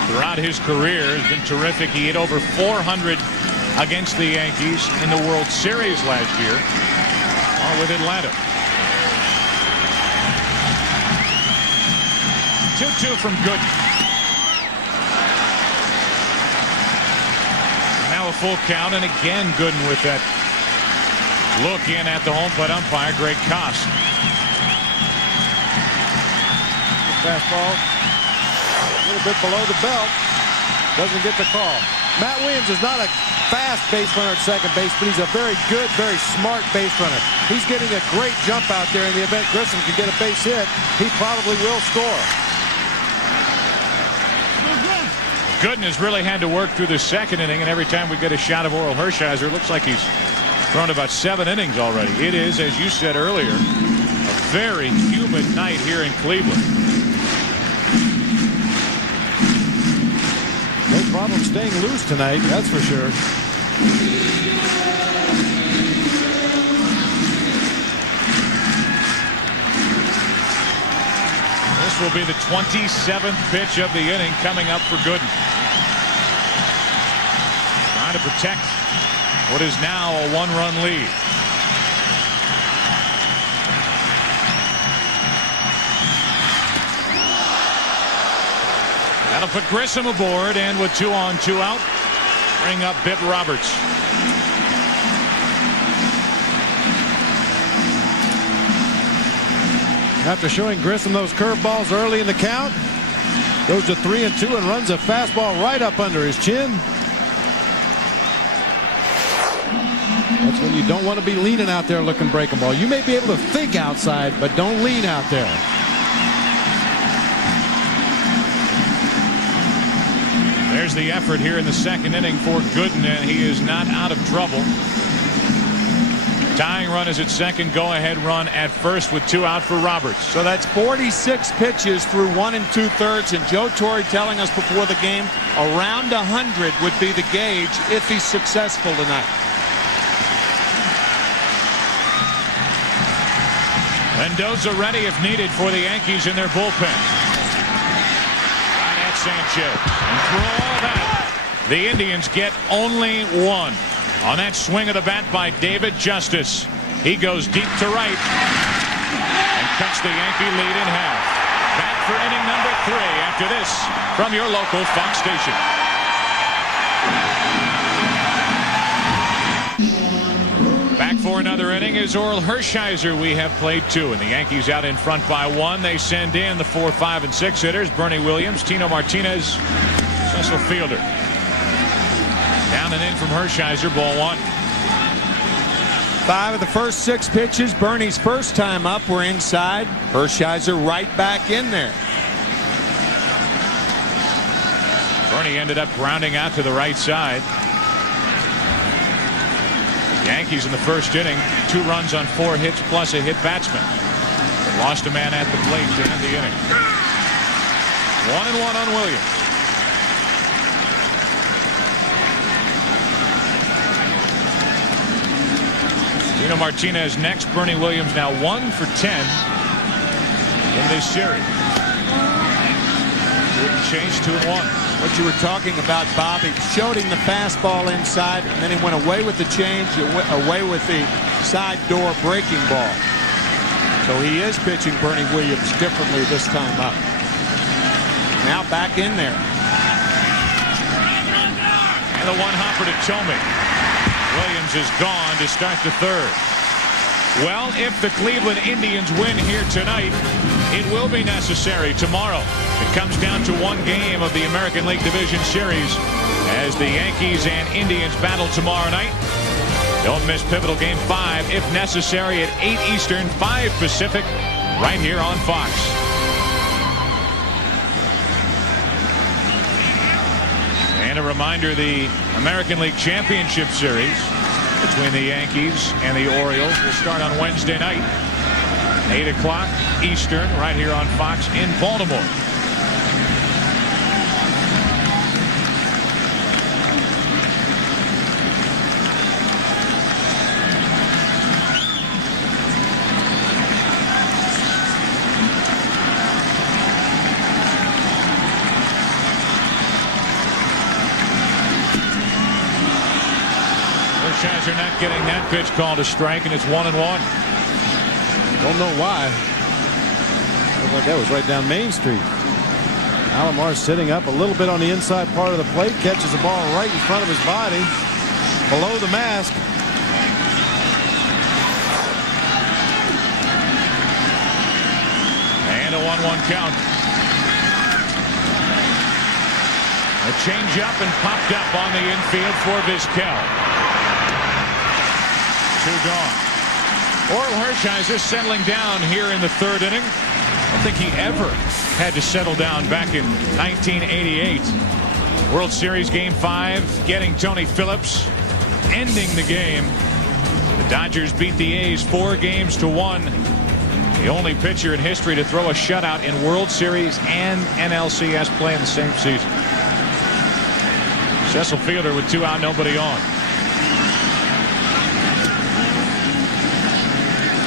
throughout his career, has been terrific. He hit over 400 against the Yankees in the World Series last year, or with Atlanta. 2-2 from Gooden. Now a full count, and again Gooden with that look in at the home plate umpire, Greg Kosk. Fastball a little bit below the belt. Doesn't get the call. Matt Williams is not a fast base runner at second base, but he's a very good, very smart base runner. He's getting a great jump out there. In the event Grissom can get a base hit, he probably will score. Gooden has really had to work through the second inning, and every time we get a shot of Orel Hershiser, it looks like he's thrown about 7 innings already. It is, as you said earlier, a very humid night here in Cleveland. No problem staying loose tonight, that's for sure. This will be the 27th pitch of the inning coming up for Gooden. Trying to protect what is now a 1-run lead. That'll put Grissom aboard, and with 2 on, 2 out, bring up Bitt Roberts. After showing Grissom those curveballs early in the count, goes to 3-2 and runs a fastball right up under his chin. That's when you don't want to be leaning out there looking breaking ball. You may be able to think outside, but don't lean out there. There's the effort here in the second inning for Gooden, and he is not out of trouble. Tying run is at second, go-ahead run at first with 2 out for Roberts. So that's 46 pitches through 1 2/3, and Joe Torre telling us before the game around 100 would be the gauge if he's successful tonight. Mendoza ready if needed for the Yankees in their bullpen. Right at Sanchez. And through all that, the Indians get only 1. On that swing of the bat by David Justice. He goes deep to right and cuts the Yankee lead in half. Back for inning number 3 after this from your local Fox station. Back for another inning is Orel Hershiser. We have played 2, and the Yankees out in front by 1. They send in the 4, 5, and 6 hitters. Bernie Williams, Tino Martinez, Cecil Fielder. Down and in from Hershiser, ball 1. 5 of the first 6 pitches, Bernie's first time up, were inside. Hershiser right back in there. Bernie ended up grounding out to the right side. Yankees in the first inning, 2 runs on 4 hits plus a hit batsman. They lost a man at the plate to end the inning. 1-1 on Williams. Tino Martinez next. Bernie Williams now 1 for 10 in this series. Gooden changed 2-1. What you were talking about, Bobby, showed him the fastball inside, and then he went away with the change, away with the side door breaking ball. So he is pitching Bernie Williams differently this time up. Now back in there. And the 1-hopper to Tomey. Williams is gone to start the 3rd. Well, if the Cleveland Indians win here tonight, it will be necessary tomorrow. It comes down to 1 game of the American League Division Series as the Yankees and Indians battle tomorrow night. Don't miss pivotal game 5 if necessary at 8 Eastern, 5 Pacific, right here on Fox. And a reminder, the American League Championship Series between the Yankees and the Orioles will start on Wednesday night, 8 o'clock Eastern, right here on Fox in Baltimore. Hershiser not getting that pitch called a strike, and it's 1-1. Don't know why. Looked like that was right down Main Street. Alomar sitting up a little bit on the inside part of the plate, catches the ball right in front of his body, below the mask. And a 1-1 count. A changeup and popped up on the infield for Vizquel. 2 gone. Orel Hershiser settling down here in the 3rd inning. I don't think he ever had to settle down back in 1988. World Series Game 5, getting Tony Phillips, ending the game. The Dodgers beat the A's 4-1. The only pitcher in history to throw a shutout in World Series and NLCS play in the same season. Cecil Fielder with 2 out, nobody on.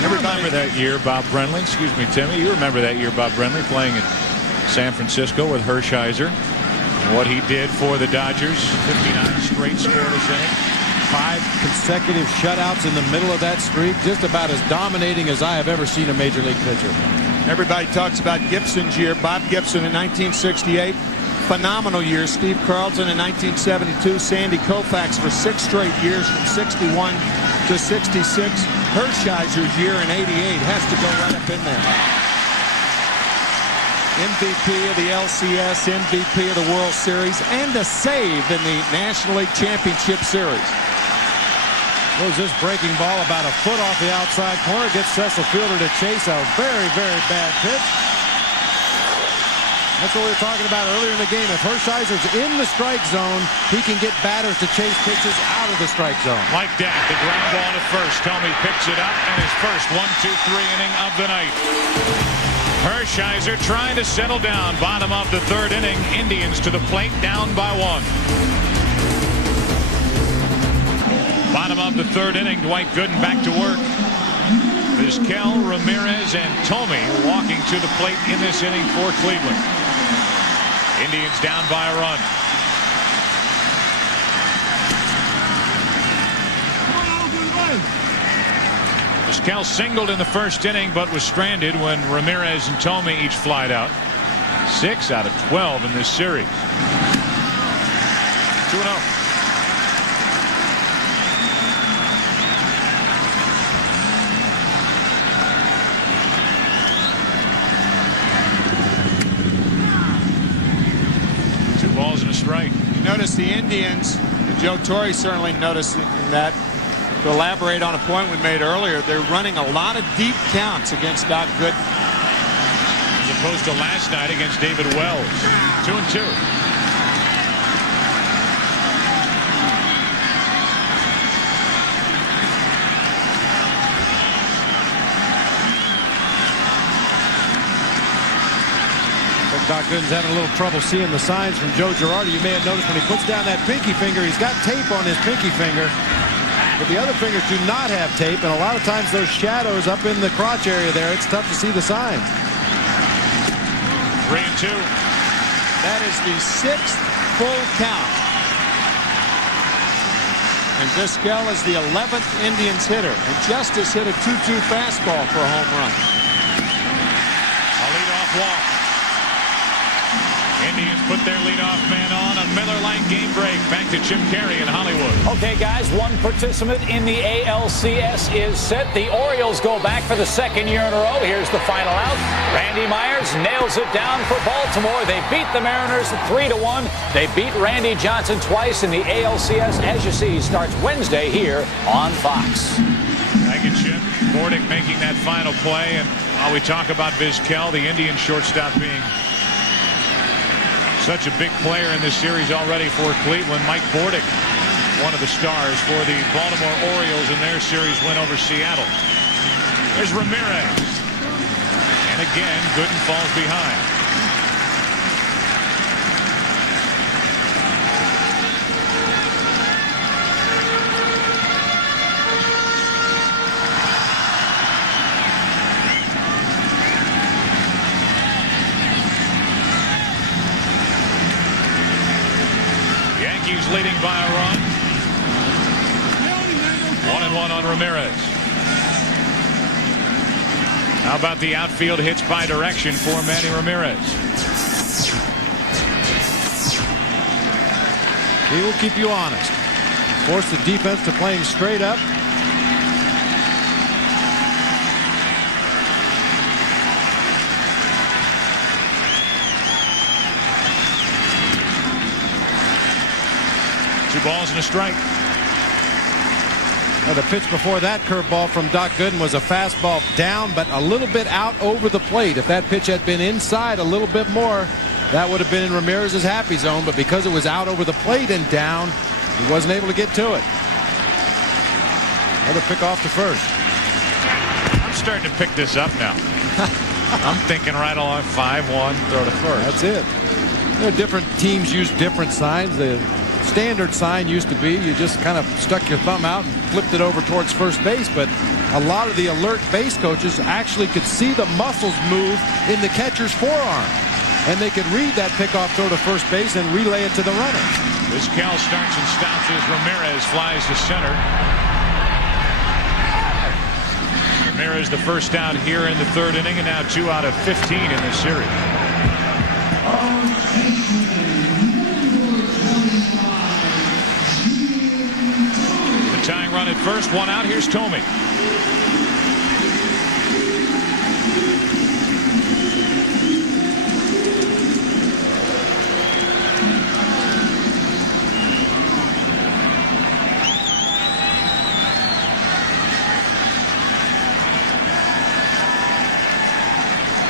You remember that year, Bob Brenly? Excuse me, Timmy. You remember that year, Bob Brenly, playing in San Francisco with Hershiser. What he did for the Dodgers. 59 straight scoreless innings. 5 consecutive shutouts in the middle of that streak. Just about as dominating as I have ever seen a major league pitcher. Everybody talks about Gibson's year. Bob Gibson in 1968. Phenomenal year. Steve Carlton in 1972. Sandy Koufax for 6 straight years from 61 to 66. Hershiser's year in 88 has to go right up in there. MVP of the LCS, MVP of the World Series, and a save in the National League Championship Series. Throws this breaking ball about a foot off the outside corner. Gets Cecil Fielder to chase a very, very bad pitch. That's what we were talking about earlier in the game. If Hershiser's in the strike zone, he can get batters to chase pitches out of the strike zone. Like that, the ground ball to first. Tomey picks it up, and his first 1-2-3 inning of the night. Hershiser trying to settle down. Bottom of the 3rd inning. Indians to the plate, down by 1. Bottom of the 3rd inning. Dwight Gooden back to work. Vizquel, Ramirez, and Tomey walking to the plate in this inning for Cleveland. Indians down by a run. Vizquel singled in the 1st inning, but was stranded when Ramirez and Tomey each flied out. 6 out of 12 in this series. 2-0. Strike. You notice the Indians, and Joe Torre certainly noticed that. To elaborate on a point we made earlier, they're running a lot of deep counts against Doc Gooden. As opposed to last night against David Wells. 2-2. Doc Gooden's having a little trouble seeing the signs from Joe Girardi. You may have noticed when he puts down that pinky finger, he's got tape on his pinky finger. But the other fingers do not have tape, and a lot of times those shadows up in the crotch area there, it's tough to see the signs. 3-2. That is the 6th full count. And Vizquel is the 11th Indians hitter. And Justice hit a 2-2 fastball for a home run. A leadoff walk. Indians put their leadoff man on. A Miller Lite game break. Back to Jim Carrey in Hollywood. Okay, guys, one participant in the ALCS is set. The Orioles go back for the 2nd year in a row. Here's the final out. Randy Myers nails it down for Baltimore. They beat the Mariners 3-1. They beat Randy Johnson twice in the ALCS. As you see, starts Wednesday here on Fox. Thank you, Chip. Bordick making that final play. And while we talk about Vizquel, the Indian shortstop being such a big player in this series already for Cleveland. Mike Bordick, one of the stars for the Baltimore Orioles in their series win over Seattle. There's Ramirez. And again, Gooden falls behind. Yankees leading by a run. 1-1 on Ramirez. How about the outfield hits by direction for Manny Ramirez? He will keep you honest. Force the defense to playing straight up. 2 balls and a strike. Now, the pitch before that curveball from Doc Gooden was a fastball down, but a little bit out over the plate. If that pitch had been inside a little bit more, that would have been in Ramirez's happy zone. But because it was out over the plate and down, he wasn't able to get to it. Another pick off to first. I'm starting to pick this up now. I'm thinking right along 5-1, throw to first. That's it. You know, different teams use different signs. The standard sign used to be you just kind of stuck your thumb out and flipped it over towards first base, but a lot of the alert base coaches actually could see the muscles move in the catcher's forearm, and they could read that pickoff throw to first base and relay it to the runner. Vizquel starts and stops as Ramirez flies to center. Ramirez the first out here in the 3rd inning, and now 2 out of 15 in this series. Tying run at first, 1 out. Here's Tomey.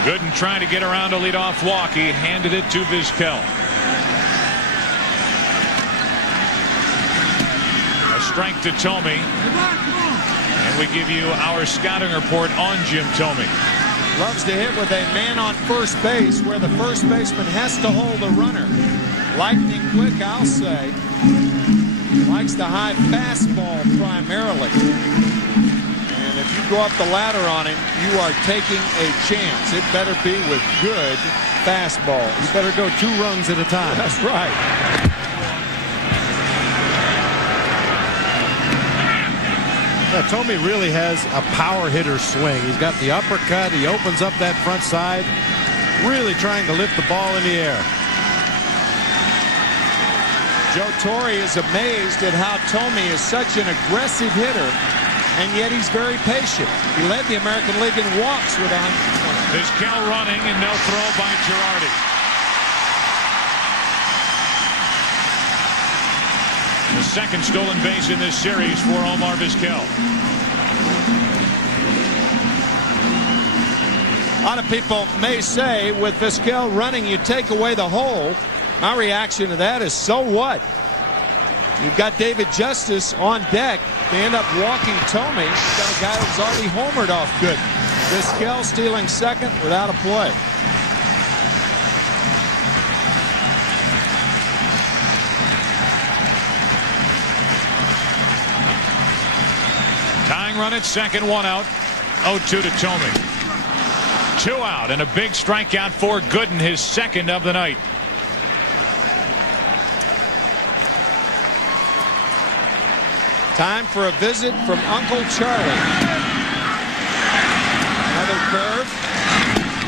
Gooden trying to get around a leadoff walk. He handed it to Vizquel. Strike to Tomey, and we give you our scouting report on Jim Tomey. Loves to hit with a man on first base where the first baseman has to hold the runner. Lightning quick, I'll say. Likes the high fastball primarily. And if you go up the ladder on him, you are taking a chance. It better be with good fastballs. You better go 2 rungs at a time. That's right. Yeah, Tomey really has a power hitter swing. He's got the uppercut. He opens up that front side, really trying to lift the ball in the air. Joe Torre is amazed at how Tomey is such an aggressive hitter, and yet he's very patient. He led the American League in walks with 120. Vizquel running, and no throw by Girardi. The second stolen base in this series for Omar Vizquel. A lot of people may say with Vizquel running, you take away the hole. My reaction to that is, so what? You've got David Justice on deck. They end up walking Tomey. You've got a guy who's already homered off good. Vizquel stealing second without a play. Tying run at second, 1 out. 0-2 to Tomey. 2 out and a big strikeout for Gooden, his second of the night. Time for a visit from Uncle Charlie. Another curve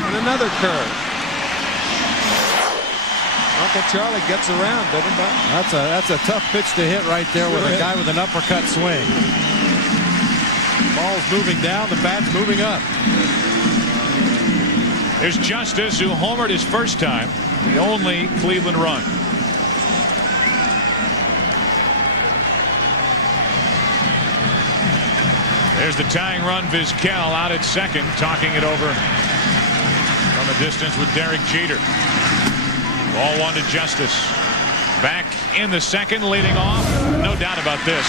and another curve. Uncle Charlie gets around, doesn't he? That's a tough pitch to hit right there with a guy with an uppercut swing. Ball's moving down, the bat's moving up. There's Justice, who homered his first time, the only Cleveland run. There's the tying run. Vizquel out at second, talking it over from a distance with Derek Jeter. Ball 1 to Justice. Back in the second, leading off. No doubt about this.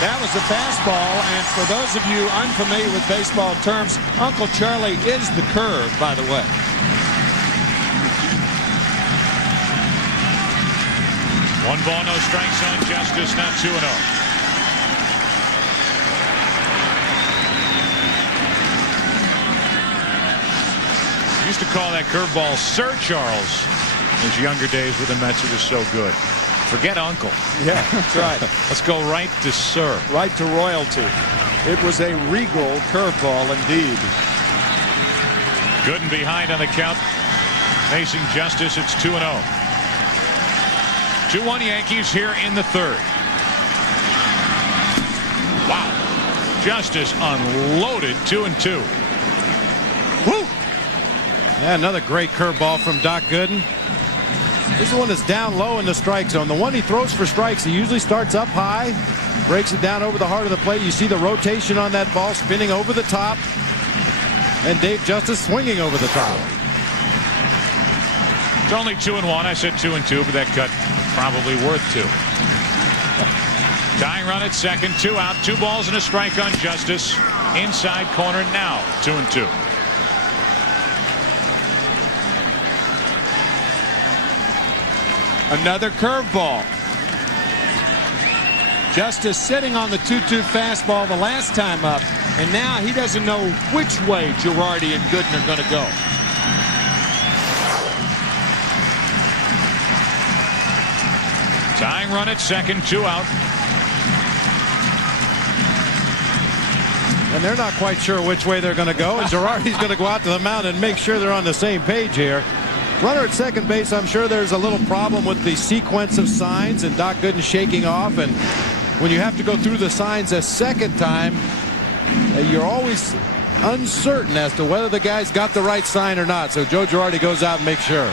That was a fastball, and for those of you unfamiliar with baseball terms, Uncle Charlie is the curve, by the way. One ball, no strikes on Justice, now 2-0. Used to call that curveball Sir Charles in his younger days with the Mets. It was so good. Forget Uncle. Yeah, that's right. Let's go right to Sir. Right to royalty. It was a regal curveball indeed. Gooden behind on the count. Facing Justice, it's 2-0. 2-1 Yankees here in the 3rd. Wow. Justice unloaded 2-2. Woo! Yeah, another great curveball from Doc Gooden. This is one that's down low in the strike zone. The one he throws for strikes, he usually starts up high, breaks it down over the heart of the plate. You see the rotation on that ball, spinning over the top, and Dave Justice swinging over the top. It's only 2-1. I said 2-2, but that cut probably worth 2. Tying run at second, 2 out, 2 balls and a strike on Justice. Inside corner now, 2-2. Another curveball. Justice sitting on the 2-2 fastball the last time up, and now he doesn't know which way Girardi and Gooden are going to go. Tying run at second, 2 out. And they're not quite sure which way they're going to go. And Girardi's going to go out to the mound and make sure they're on the same page here. Runner at second base, I'm sure there's a little problem with the sequence of signs and Doc Gooden shaking off. And when you have to go through the signs a second time, you're always uncertain as to whether the guy's got the right sign or not. So Joe Girardi goes out and makes sure.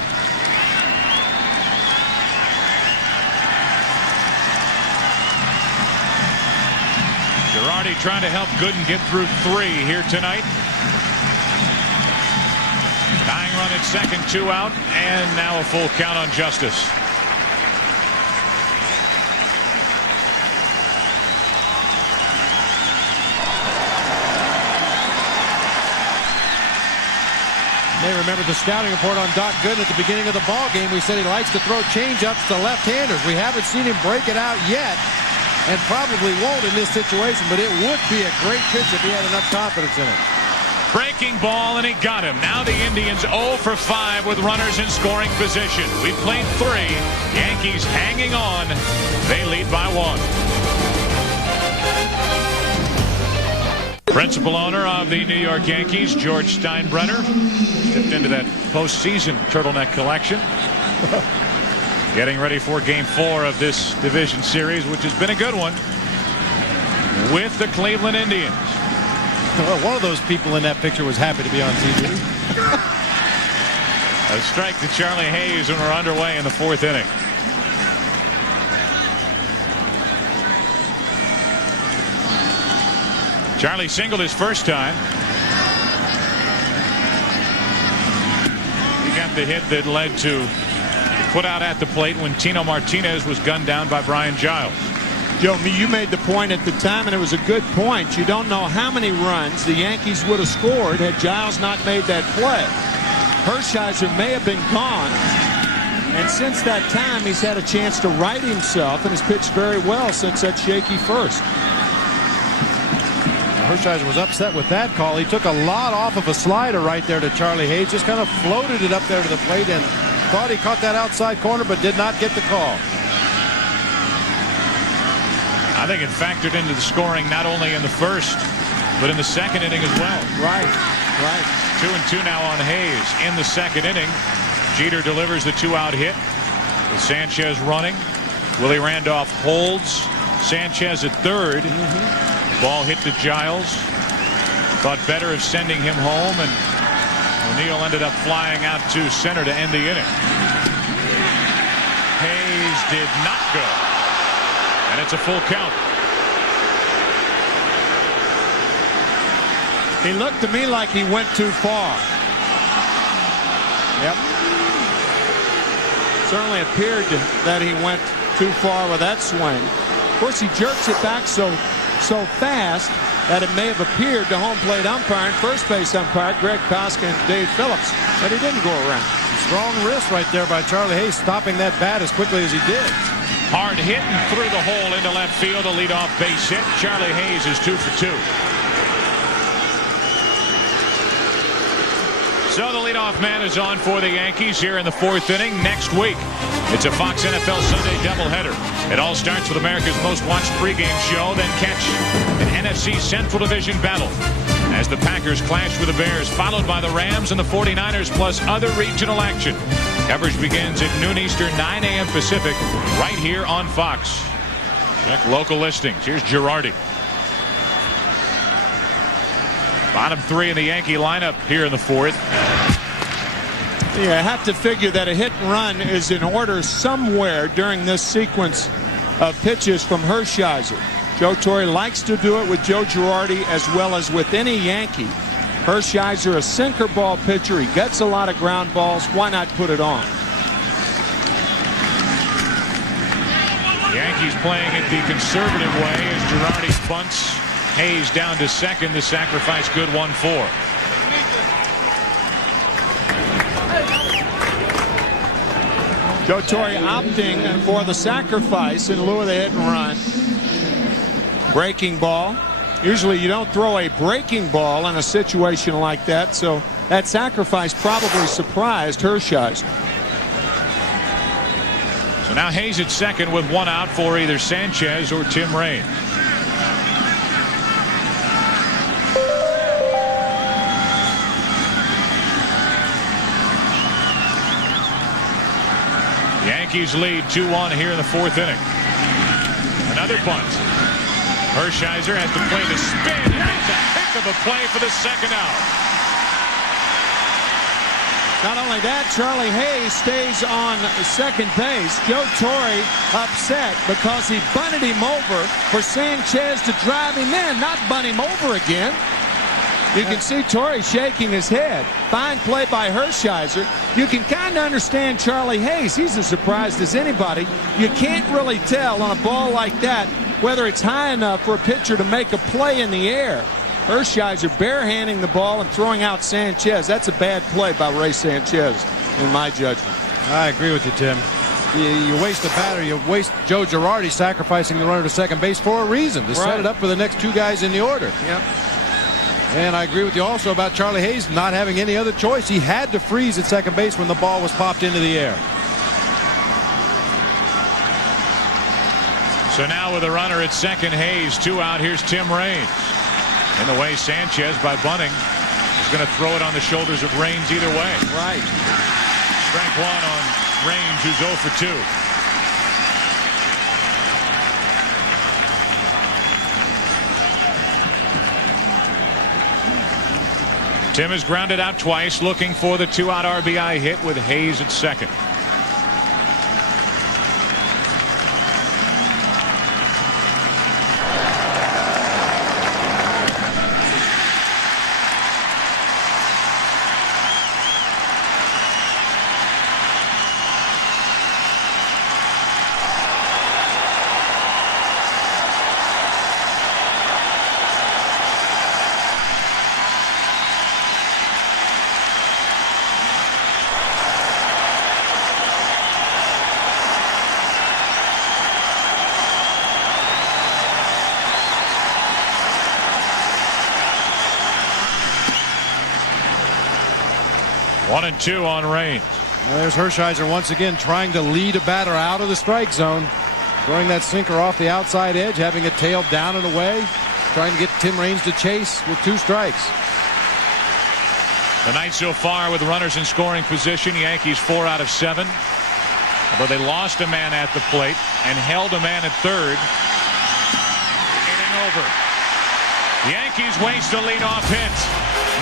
Girardi trying to help Gooden get through 3 here tonight. Tying run at second, 2 out, and now a full count on Justice. You may remember the scouting report on Doc Gooden at the beginning of the ball game. We said he likes to throw changeups to left-handers. We haven't seen him break it out yet, and probably won't in this situation, but it would be a great pitch if he had enough confidence in it. Breaking ball, and he got him. Now the Indians 0 for 5 with runners in scoring position. We've played 3. Yankees hanging on. They lead by 1. Principal owner of the New York Yankees, George Steinbrenner, stepped into that postseason turtleneck collection. Getting ready for Game 4 of this division series, which has been a good one, with the Cleveland Indians. Well, one of those people in that picture was happy to be on TV. A strike to Charlie Hayes when we're underway in the 4th inning. Charlie singled his first time. He got the hit that led to put out at the plate when Tino Martinez was gunned down by Brian Giles. Joe, you made the point at the time, and it was a good point. You don't know how many runs the Yankees would have scored had Giles not made that play. Hershiser may have been gone, and since that time, he's had a chance to right himself and has pitched very well since that shaky first. Hershiser was upset with that call. He took a lot off of a slider right there to Charlie Hayes, just kind of floated it up there to the plate and thought he caught that outside corner, but did not get the call. I think it factored into the scoring not only in the first, but in the second inning as well. Right. 2-2 now on Hayes in the second inning. Jeter delivers the 2-out hit with Sanchez running. Willie Randolph holds Sanchez at third. Ball hit to Giles. Thought better of sending him home, and O'Neill ended up flying out to center to end the inning. Hayes did not go. And it's a full count. He looked to me like he went too far. Yep. Certainly appeared that he went too far with that swing. Of course, he jerks it back so fast that it may have appeared to home plate umpire and first base umpire Greg Koska and Dave Phillips, but he didn't go around. Strong wrist right there by Charlie Hayes, stopping that bat as quickly as he did. Hard hit and through the hole into left field, a leadoff base hit. Charlie Hayes is 2 for 2. So the leadoff man is on for the Yankees here in the 4th inning. Next week, it's a Fox NFL Sunday doubleheader. It all starts with America's most watched pregame show, then catch an NFC Central Division battle as the Packers clash with the Bears, followed by the Rams and the 49ers, plus other regional action. Coverage begins at noon Eastern, 9 a.m. Pacific, right here on Fox. Check local listings. Here's Girardi. Bottom 3 in the Yankee lineup here in the 4th. Yeah, I have to figure that a hit and run is in order somewhere during this sequence of pitches from Hershiser. Joe Torre likes to do it with Joe Girardi as well as with any Yankee. Hershiser, a sinker ball pitcher. He gets a lot of ground balls. Why not put it on? Yankees playing it the conservative way as Girardi bunts Hayes down to second. The sacrifice good, 1-4. Joe Torre opting for the sacrifice in lieu of the hit and run. Breaking ball. Usually you don't throw a breaking ball in a situation like that, so that sacrifice probably surprised Hershiser. So now Hayes at second with one out for either Sanchez or Tim Raines. Yankees lead 2-1 here in the fourth inning. Another bunt. Hershiser has to play the spin and makes a heck of a play for the second out. Not only that, Charlie Hayes stays on second base. Joe Torre upset because he bunted him over for Sanchez to drive him in, not bunt him over again. You can see Torre shaking his head. Fine play by Hershiser. You can kind of understand Charlie Hayes. He's as surprised as anybody. You can't really tell on a ball like that whether it's high enough for a pitcher to make a play in the air. Hershiser barehanding the ball and throwing out Sanchez. That's a bad play by Ray Sanchez, in my judgment. I agree with you, Tim. You waste the batter. You waste Joe Girardi sacrificing the runner to second base for a reason, to set it up for the next two guys in the order. Yep. And I agree with you also about Charlie Hayes not having any other choice. He had to freeze at second base when the ball was popped into the air. So now with a runner at second, Hayes, two out. Here's Tim Raines. In the way, Sanchez, by bunting, is going to throw it on the shoulders of Raines either way. Right. Strike one on Raines, who's 0 for 2. Tim has grounded out twice, looking for the 2-out RBI hit with Hayes at second. One and two on Raines. Well, there's Hershiser once again trying to lead a batter out of the strike zone. Throwing that sinker off the outside edge, having it tailed down and away. Trying to get Tim Raines to chase with 2 strikes. The night so far with runners in scoring position, Yankees 4 out of 7. Although they lost a man at the plate and held a man at third. Inning over. The Yankees waste a leadoff hit.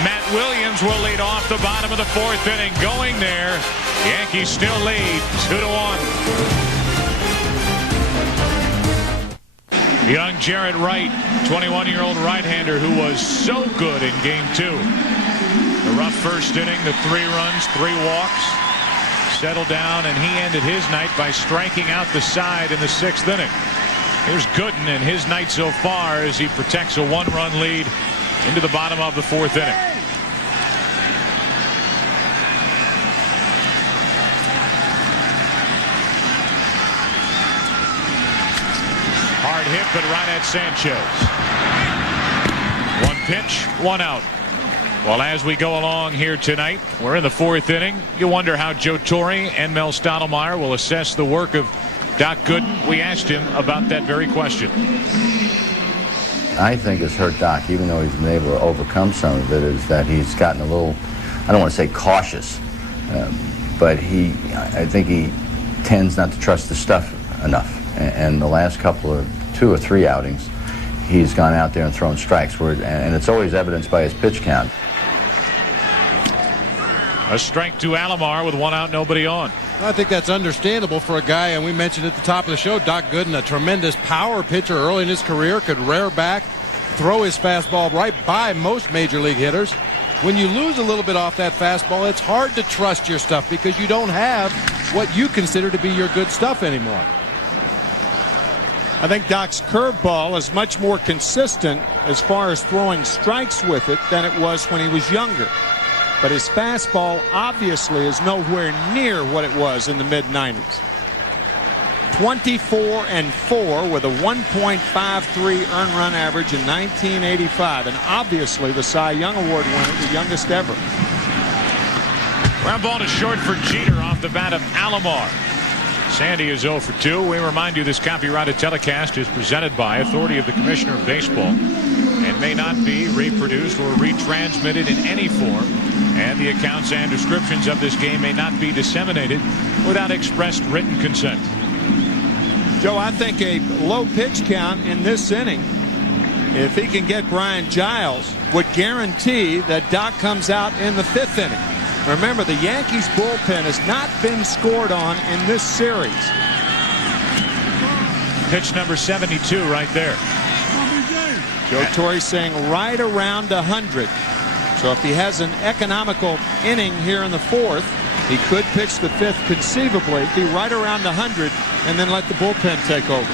Matt Williams will lead off the bottom of the fourth inning. Going there, the Yankees still lead 2-1. Young Jarrett Wright, 21-year-old right-hander who was so good in Game 2. The rough first inning, the 3 runs, 3 walks. Settled down, and he ended his night by striking out the side in the 6th inning. Here's Gooden in his night so far as he protects a 1-run lead into the bottom of the 4th inning. Hard hit, but right at Sanchez. 1 pitch, 1 out. Well, as we go along here tonight, we're in the 4th inning. You wonder how Joe Torre and Mel Stottlemyre will assess the work of Doc Gooden. We asked him about that very question. I think it's hurt Doc, even though he's been able to overcome some of it, is that he's gotten a little, I don't want to say cautious, but I think he tends not to trust the stuff enough. And the last couple of 2 or 3 outings, he's gone out there and thrown strikes, and it's always evidenced by his pitch count. A strike to Alomar with 1 out, nobody on. I think that's understandable for a guy, and we mentioned at the top of the show, Doc Gooden, a tremendous power pitcher early in his career, could rear back, throw his fastball right by most major league hitters. When you lose a little bit off that fastball, it's hard to trust your stuff because you don't have what you consider to be your good stuff anymore. I think Doc's curveball is much more consistent as far as throwing strikes with it than it was when he was younger. But his fastball obviously is nowhere near what it was in the mid-90s. 24-4 with a 1.53 earned run average in 1985, and obviously the Cy Young Award winner, the youngest ever. Ground ball to short for Jeter off the bat of Alomar. Sandy is 0 for 2. We remind you this copyrighted telecast is presented by authority of the Commissioner of Baseball and may not be reproduced or retransmitted in any form, and the accounts and descriptions of this game may not be disseminated without expressed written consent. Joe, I think a low pitch count in this inning, if he can get Brian Giles, would guarantee that Doc comes out in the 5th inning. Remember, the Yankees bullpen has not been scored on in this series. Pitch number 72 right there. Joe Torre saying right around 100. So if he has an economical inning here in the 4th, he could pitch the 5th conceivably, be right around 100, and then let the bullpen take over.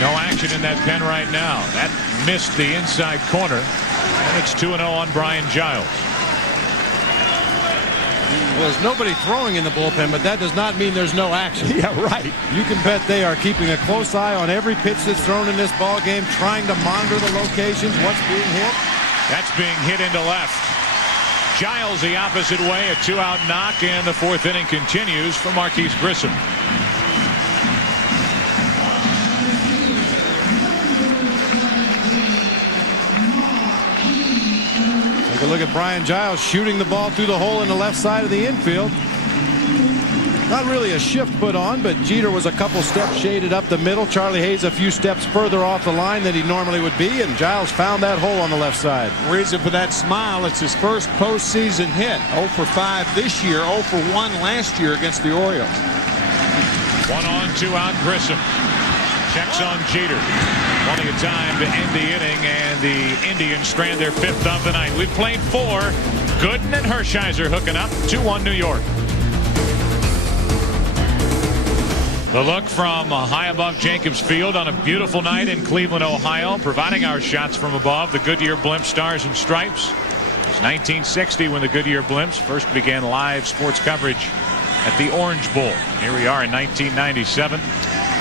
No action in that pen right now. That missed the inside corner. And it's 2-0 on Brian Giles. Well, there's nobody throwing in the bullpen, but that does not mean there's no action. Yeah, right. You can bet they are keeping a close eye on every pitch that's thrown in this ball game, trying to monitor the locations, what's being hit. That's being hit into left. Giles the opposite way, a 2-out knock, and the 4th inning continues for Marquise Grissom. Take a look at Brian Giles shooting the ball through the hole in the left side of the infield. Not really a shift put on, but Jeter was a couple steps shaded up the middle. Charlie Hayes a few steps further off the line than he normally would be, and Giles found that hole on the left side. Reason for that smile, it's his first postseason hit. 0 for 5 this year, 0 for 1 last year against the Orioles. 1 on, 2 out, Grissom. Checks on Jeter. Plenty of time to end the inning, and the Indians strand their 5th of the night. We've played 4. Gooden and Hershiser hooking up. 2-1 New York. The look from high above Jacobs Field on a beautiful night in Cleveland, Ohio, providing our shots from above. The Goodyear Blimp Stars and Stripes. It was 1960 when the Goodyear Blimps first began live sports coverage at the Orange Bowl. Here we are in 1997,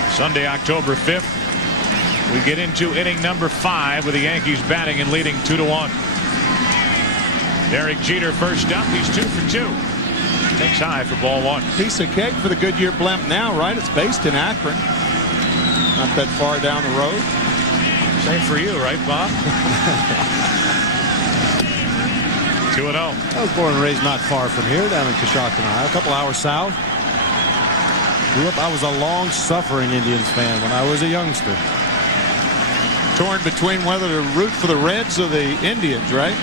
Sunday, October 5th. We get into inning number 5 with the Yankees batting and leading 2-1. Derek Jeter first up. He's 2 for 2. Takes high for ball 1. Piece of cake for the Goodyear Blimp now, right? It's based in Akron. Not that far down the road. Same for you, right, Bob? 2-0. I was born and raised not far from here, down in Coshocton, Ohio, a couple hours south. Grew up, I was a long-suffering Indians fan when I was a youngster. Torn between whether to root for the Reds or the Indians, right?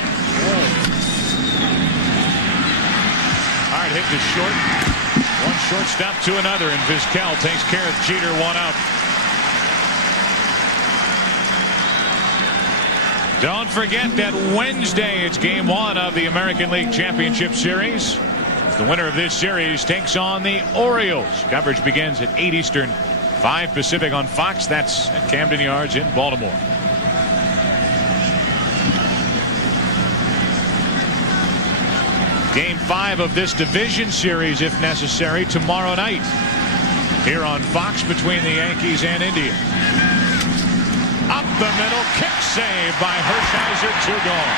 Hard hit to short. One shortstop to another, and Vizquel takes care of Jeter, 1 out. Don't forget that Wednesday it's game 1 of the American League Championship Series. The winner of this series takes on the Orioles. Coverage begins at 8 Eastern, 5 Pacific on Fox. That's at Camden Yards in Baltimore. Game 5 of this division series, if necessary, tomorrow night here on Fox between the Yankees and India. Up the middle, kick save by Hershiser, 2 gone.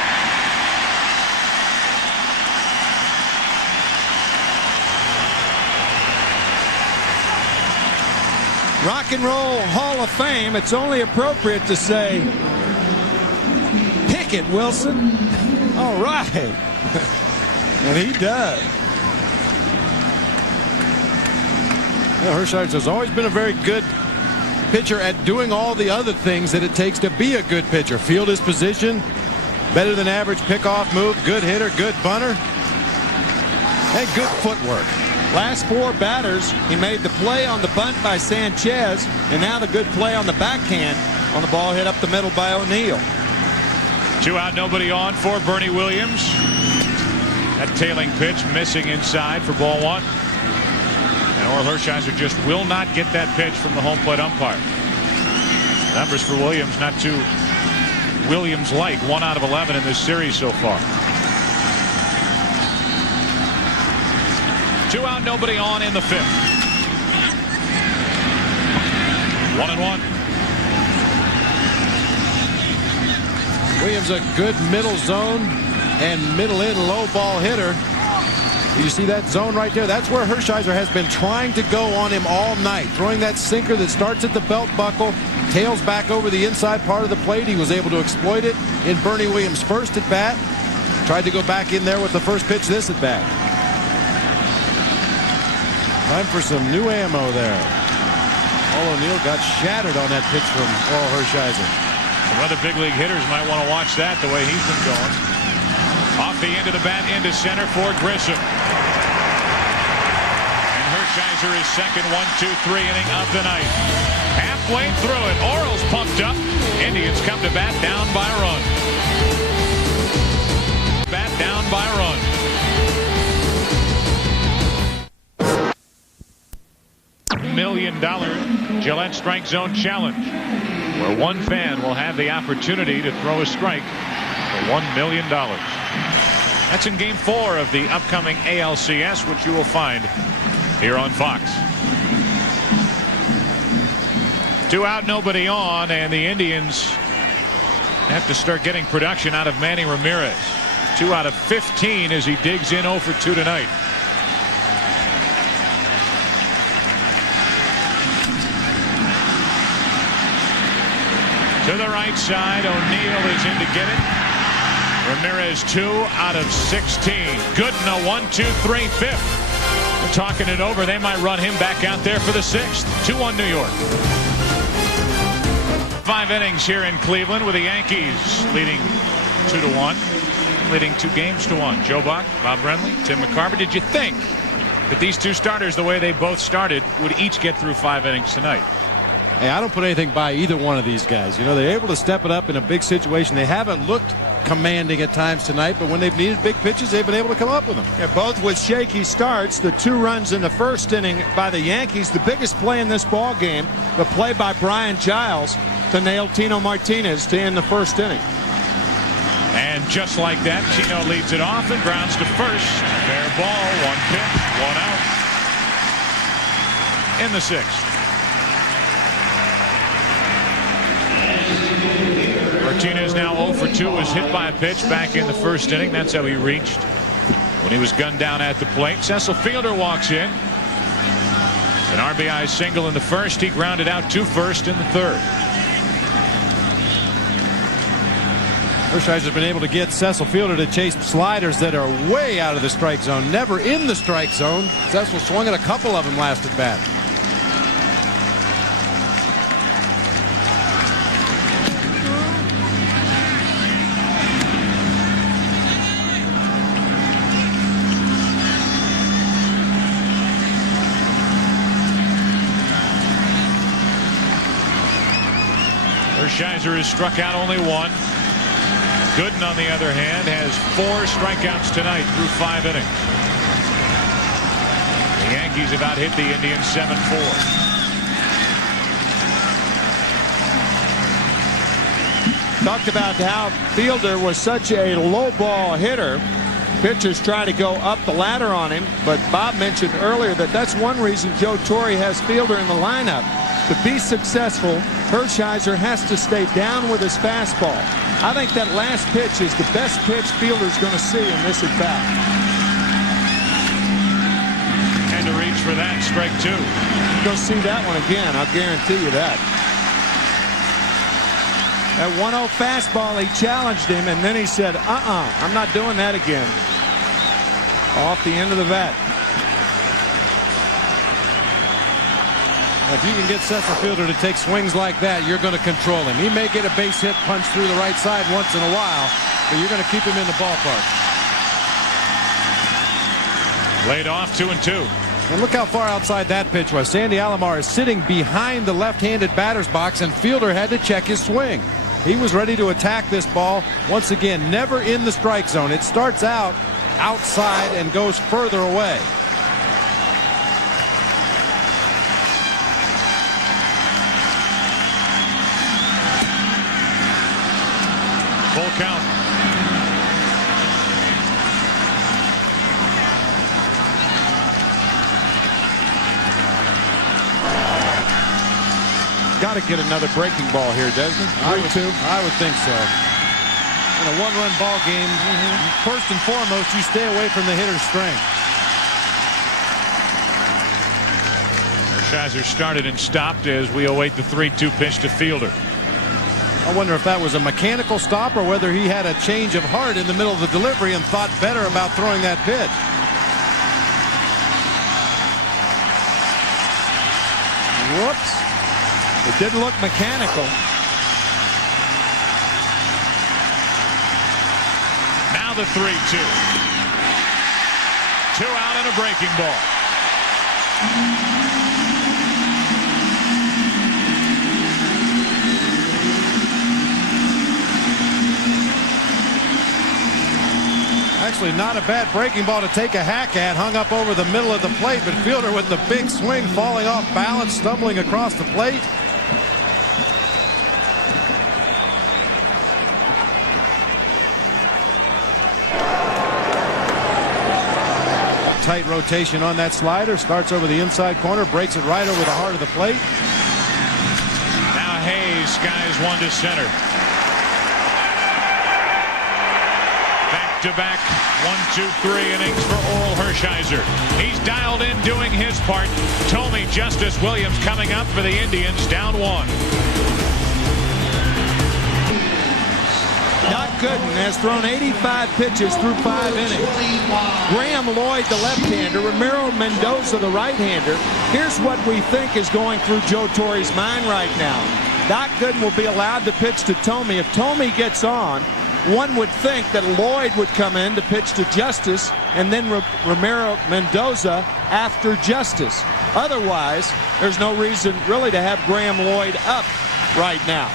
Rock and Roll Hall of Fame, it's only appropriate to say, pick it, Wilson. All right. And he does. Hershiser has always been a very good pitcher at doing all the other things that it takes to be a good pitcher. Field his position, better than average pickoff move, good hitter, good bunter. And good footwork. Last 4 batters, he made the play on the bunt by Sanchez, and now the good play on the backhand on the ball hit up the middle by O'Neill. 2 out, nobody on for Bernie Williams. That tailing pitch missing inside for ball 1. And Orel Hershiser just will not get that pitch from the home plate umpire. Numbers for Williams not too Williams-like. 1 out of 11 in this series so far. 2 out, nobody on in the 5th. 1-1. Williams a good middle zone and middle in low ball hitter. You see that zone right there? That's where Hershiser has been trying to go on him all night. Throwing that sinker that starts at the belt buckle, tails back over the inside part of the plate. He was able to exploit it in Bernie Williams' first at bat. Tried to go back in there with the first pitch this at bat. Time for some new ammo there. O'Neill got shattered on that pitch from Orel Hershiser. Some other big league hitters might want to watch that the way he's been going. Off the end of the bat into center for Grissom. And Hershiser is second 1-2-3 inning of the night. Halfway through it, Orel's pumped up. Indians come to bat down by a run. Bat down by a run. $1 million Gillette Strike Zone Challenge, where one fan will have the opportunity to throw a strike for $1 million. That's in Game 4 of the upcoming ALCS, which you will find here on Fox. 2 out, nobody on, and the Indians have to start getting production out of Manny Ramirez. 2 out of 15 as he digs in 0 for 2 tonight. To the right side, O'Neill is in to get it. Ramirez 2 out of 16. Gooden a 1-2-3 5th. They're talking it over. They might run him back out there for the 6th. 2-1 New York. 5 innings here in Cleveland with the Yankees leading 2-1. Leading 2 games to 1. Joe Buck, Bob Brenly, Tim McCarver. Did you think that these 2 starters, the way they both started, would each get through 5 innings tonight? Hey, I don't put anything by either one of these guys. You know, they're able to step it up in a big situation. They haven't looked commanding at times tonight, but when they've needed big pitches, they've been able to come up with them. Yeah, both with shaky starts. The 2 runs in the first inning by the Yankees. The biggest play in this ball game, the play by Brian Giles to nail Tino Martinez to end the first inning. And just like that, Tino leads it off and grounds to first. Fair ball, 1 pitch, 1 out. In the 6th. Martinez now 0 for 2 was hit by a pitch back in the first inning. That's how he reached when he was gunned down at the plate. Cecil Fielder walks in. An RBI single in the first. He grounded out to first in the 3rd. Hershiser's been able to get Cecil Fielder to chase sliders that are way out of the strike zone, never in the strike zone. Cecil swung at a couple of them last at bat. Hershiser has struck out only 1. Gooden, on the other hand, has 4 strikeouts tonight through 5 innings. The Yankees have out hit the Indians 7-4. Talked about how Fielder was such a low ball hitter. Pitchers try to go up the ladder on him, but Bob mentioned earlier that that's one reason Joe Torre has Fielder in the lineup. To be successful, Hershiser has to stay down with his fastball. I think that last pitch is the best pitch Fielder's going to see in this at bat. And to reach for that, strike 2. Go see that one again, I'll guarantee you that. That 1-0 fastball, he challenged him, and then he said, I'm not doing that again. Off the end of the bat. If you can get Cecil Fielder to take swings like that, you're going to control him. He may get a base hit punch through the right side once in a while, but you're going to keep him in the ballpark. Laid off 2-2. And look how far outside that pitch was. Sandy Alomar is sitting behind the left-handed batter's box, and Fielder had to check his swing. He was ready to attack this ball. Once again, never in the strike zone. It starts out outside and goes further away. Full count. Got to get another breaking ball here, doesn't it? I would think so. In a one-run ball game, first and foremost, you stay away from the hitter's strength. Hershiser started and stopped as we await the 3-2 pitch to Fielder. I wonder if that was a mechanical stop or whether he had a change of heart in the middle of the delivery and thought better about throwing that pitch. Whoops. It didn't look mechanical. Now the 3-2. 2 out and a breaking ball. Actually, not a bad breaking ball to take a hack at. Hung up over the middle of the plate, but Fielder with the big swing, falling off balance, stumbling across the plate. Tight rotation on that slider. Starts over the inside corner, breaks it right over the heart of the plate. Now Hayes skies one to center. Back-to-back 1-2-3 innings for Orel Hershiser. He's dialed in doing his part. Tommy Justice Williams coming up for the Indians, down 1. Gooden has thrown 85 pitches through 5 innings. Graham Lloyd, the left-hander, Ramiro Mendoza, the right-hander. Here's what we think is going through Joe Torre's mind right now. Doc Gooden will be allowed to pitch to Tommy. If Tommy gets on, one would think that Lloyd would come in to pitch to Justice and then Ramiro Mendoza after Justice. Otherwise, there's no reason really to have Graham Lloyd up right now.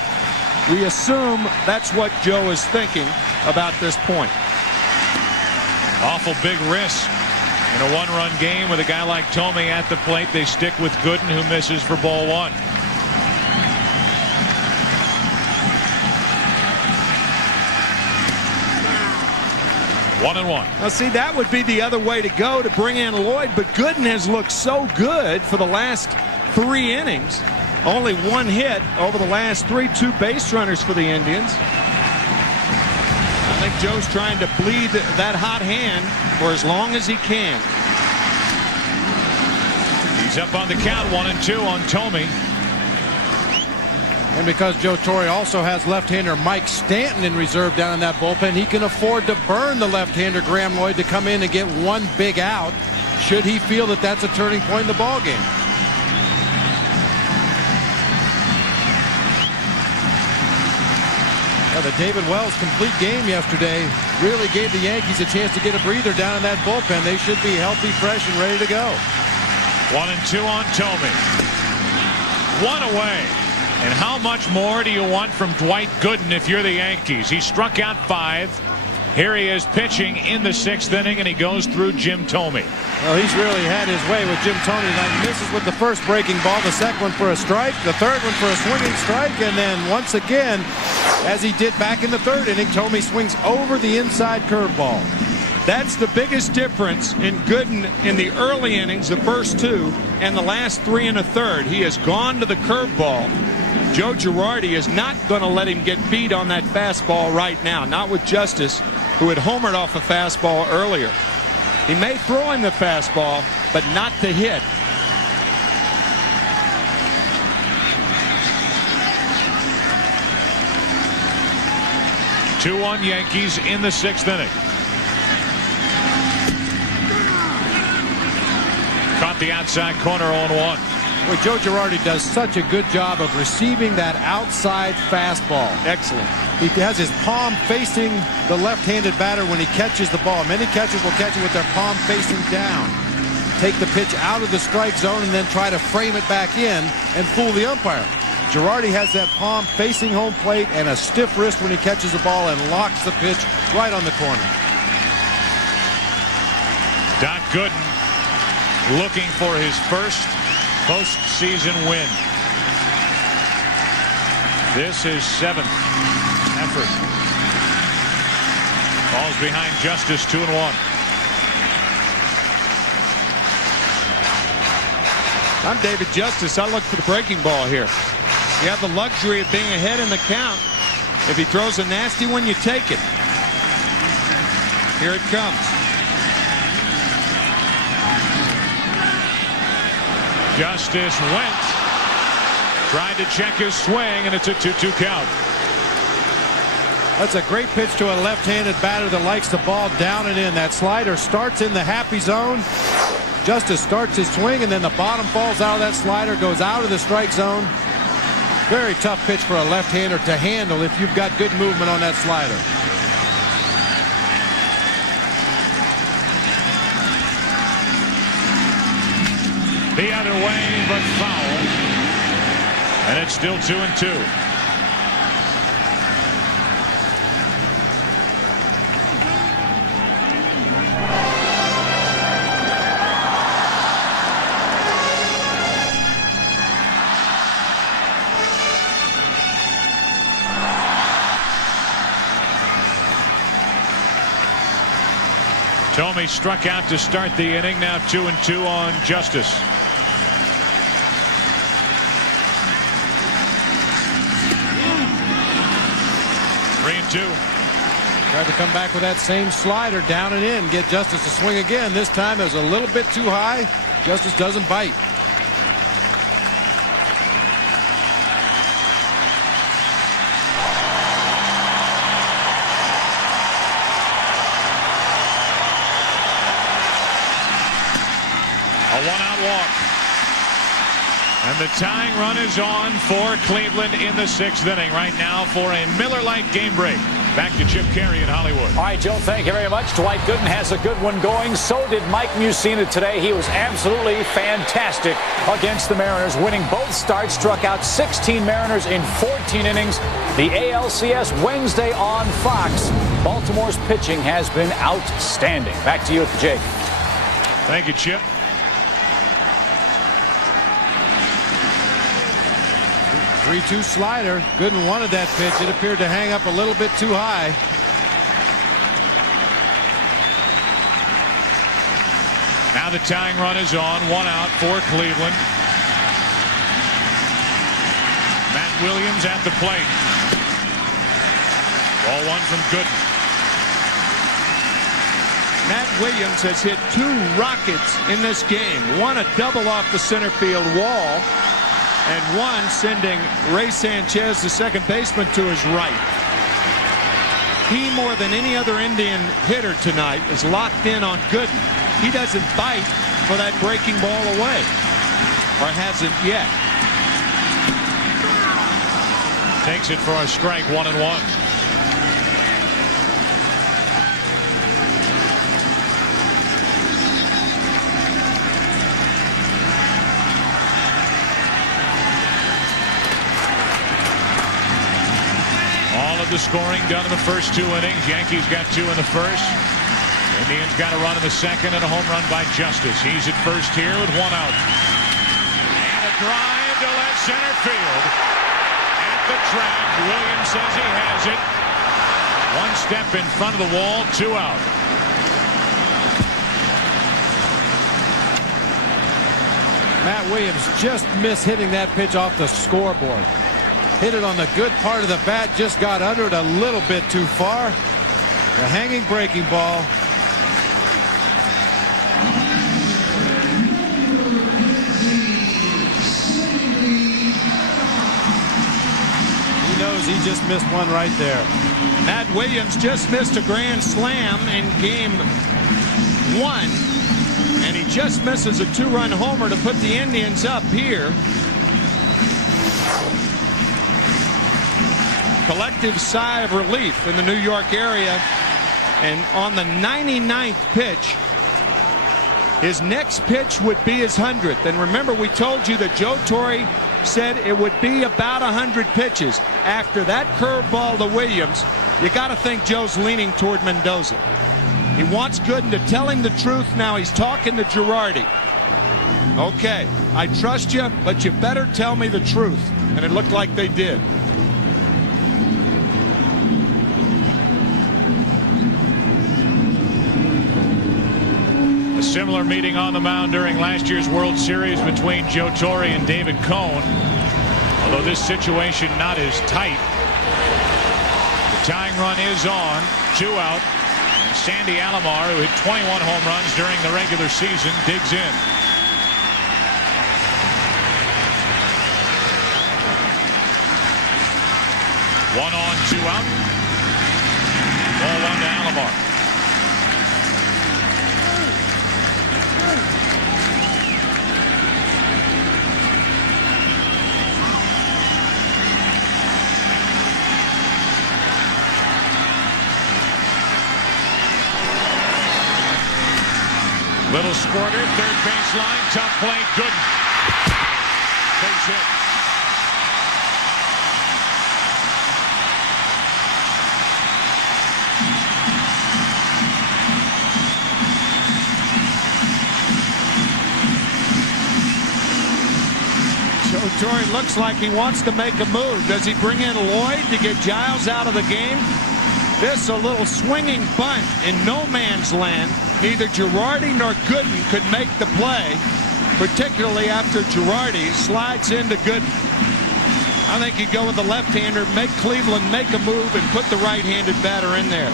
We assume that's what Joe is thinking about this point. Awful big risk in a one-run game with a guy like Tommy at the plate. They stick with Gooden, who misses for ball 1. One and one. Now, see, that would be the other way to go, to bring in Lloyd, but Gooden has looked so good for the last 3 innings. Only 1 hit over the last 3, 2 base runners for the Indians. I think Joe's trying to bleed that hot hand for as long as he can. He's up on the count, 1-2 on Tommy. And because Joe Torre also has left-hander Mike Stanton in reserve down in that bullpen, he can afford to burn the left-hander Graham Lloyd to come in and get 1 big out should he feel that that's a turning point in the ballgame. Well, the David Wells complete game yesterday really gave the Yankees a chance to get a breather down in that bullpen. They should be healthy, fresh, and ready to go. 1-2 on Tommy. 1 away. And how much more do you want from Dwight Gooden if you're the Yankees? He struck out 5. Here he is pitching in the 6th inning, and he goes through Jim Thome. Well, he's really had his way with Jim Thome tonight. He misses with the first breaking ball, the second one for a strike, the third one for a swinging strike, and then once again, as he did back in the 3rd inning, Thome swings over the inside curveball. That's the biggest difference in Gooden in the early innings, the first 2, and the last 3 1/3. He has gone to the curveball. Joe Girardi is not going to let him get beat on that fastball right now, not with Justice, who had homered off a fastball earlier. He may throw him the fastball, but not to hit. Two on Yankees in the 6th inning. Caught the outside corner 0-1. Well, Joe Girardi does such a good job of receiving that outside fastball. Excellent. He has his palm facing the left-handed batter when he catches the ball. Many catchers will catch it with their palm facing down. Take the pitch out of the strike zone and then try to frame it back in and fool the umpire. Girardi has that palm facing home plate and a stiff wrist when he catches the ball and locks the pitch right on the corner. Doc Gooden looking for his first postseason win. This is 7th effort. Falls behind Justice 2-1. I'm David Justice. I look for the breaking ball here. You have the luxury of being ahead in the count. If he throws a nasty one, you take it. Here it comes. Justice went. Tried to check his swing, and it's a 2-2 count. That's a great pitch to a left-handed batter that likes the ball down and in. That slider starts in the happy zone. Justice starts his swing, and then the bottom falls out of that slider, goes out of the strike zone. Very tough pitch for a left-hander to handle if you've got good movement on that slider. The other way, but foul. And it's still 2-2. Thome struck out to start the inning. Now 2-2 on Justice. Tried to come back with that same slider down and in, get Justice to swing again. This time it was a little bit too high. Justice doesn't bite. A one-out walk. And the tying run is on for Cleveland in the 6th inning right now for a Miller Lite game break. Back to Chip Carey in Hollywood. All right, Joe, thank you very much. Dwight Gooden has a good one going. So did Mike Mussina today. He was absolutely fantastic against the Mariners, winning both starts, struck out 16 Mariners in 14 innings. The ALCS Wednesday on Fox. Baltimore's pitching has been outstanding. Back to you at the Jake. Thank you, Chip. 3-2 slider. Gooden wanted that pitch. It appeared to hang up a little bit too high. Now the tying run is on. 1 out for Cleveland. Matt Williams at the plate. Ball 1 from Gooden. Matt Williams has hit 2 rockets in this game. One a double off the center field wall, and one sending Ray Sanchez, the second baseman, to his right. He, more than any other Indian hitter tonight, is locked in on Gooden. He doesn't bite for that breaking ball away, or hasn't yet. Takes it for a strike, 1-1. The scoring done in the first 2 innings. Yankees got 2 in the first. Indians got a run in the second and a home run by Justice. He's at first here with 1 out. And a drive to left center field. At the track, Williams says he has it. 1 step in front of the wall, 2 out. Matt Williams just missed hitting that pitch off the scoreboard. Hit it on the good part of the bat, just got under it a little bit too far. The hanging breaking ball. He knows he just missed one right there. Matt Williams just missed a grand slam in game 1, and he just misses a 2-run homer to put the Indians up here. collective sigh of relief in the New York area. And on the 99th pitch, his next pitch would be his 100th. And remember, we told you that Joe Torre said it would be about 100 pitches. After that curveball to Williams, you got to think Joe's leaning toward Mendoza. He wants Gooden to tell him the truth. Now he's talking to Girardi. Okay, I trust you, but you better tell me the truth. And it looked like they did. A similar meeting on the mound during last year's World Series between Joe Torre and David Cone. Although this situation not as tight. The tying run is on. 2 out. Sandy Alomar, who hit 21 home runs during the regular season, digs in. One on, 2 out. Ball 1 to Alomar. Little squirter, third baseline, tough play, Gooden. Base hit. Joe Torre looks like he wants to make a move. Does he bring in Lloyd to get Giles out of the game? This a little swinging bunt in no man's land. Neither Girardi nor Gooden could make the play, particularly after Girardi slides into Gooden. I think you go with the left-hander, make Cleveland make a move, and put the right-handed batter in there.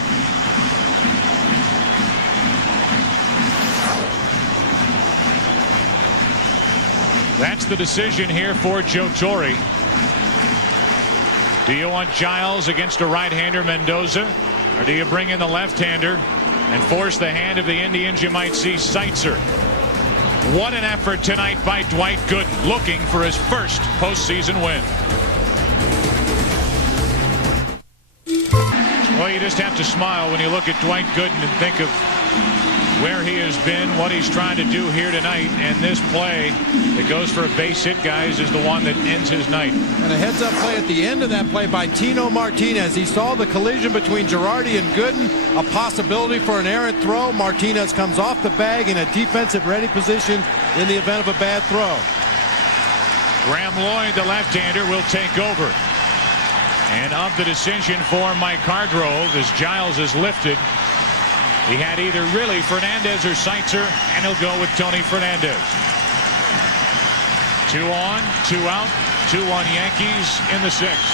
That's the decision here for Joe Torre. Do you want Giles against a right-hander, Mendoza, or do you bring in the left-hander and force the hand of the Indians? You might see Hershiser. What an effort tonight by Dwight Gooden, looking for his first postseason win. Well, you just have to smile when you look at Dwight Gooden and think of where he has been, what he's trying to do here tonight, and this play that goes for a base hit, guys, is the one that ends his night. And a heads-up play at the end of that play by Tino Martinez. He saw the collision between Girardi and Gooden, a possibility for an errant throw. Martinez comes off the bag in a defensive ready position in the event of a bad throw. Graham Lloyd, the left-hander, will take over. And of the decision for Mike Hargrove, as Giles is lifted, he had either really Fernandez or Hershiser, and he'll go with Tony Fernandez. 2 on, 2 out, 2-1 Yankees in the 6th.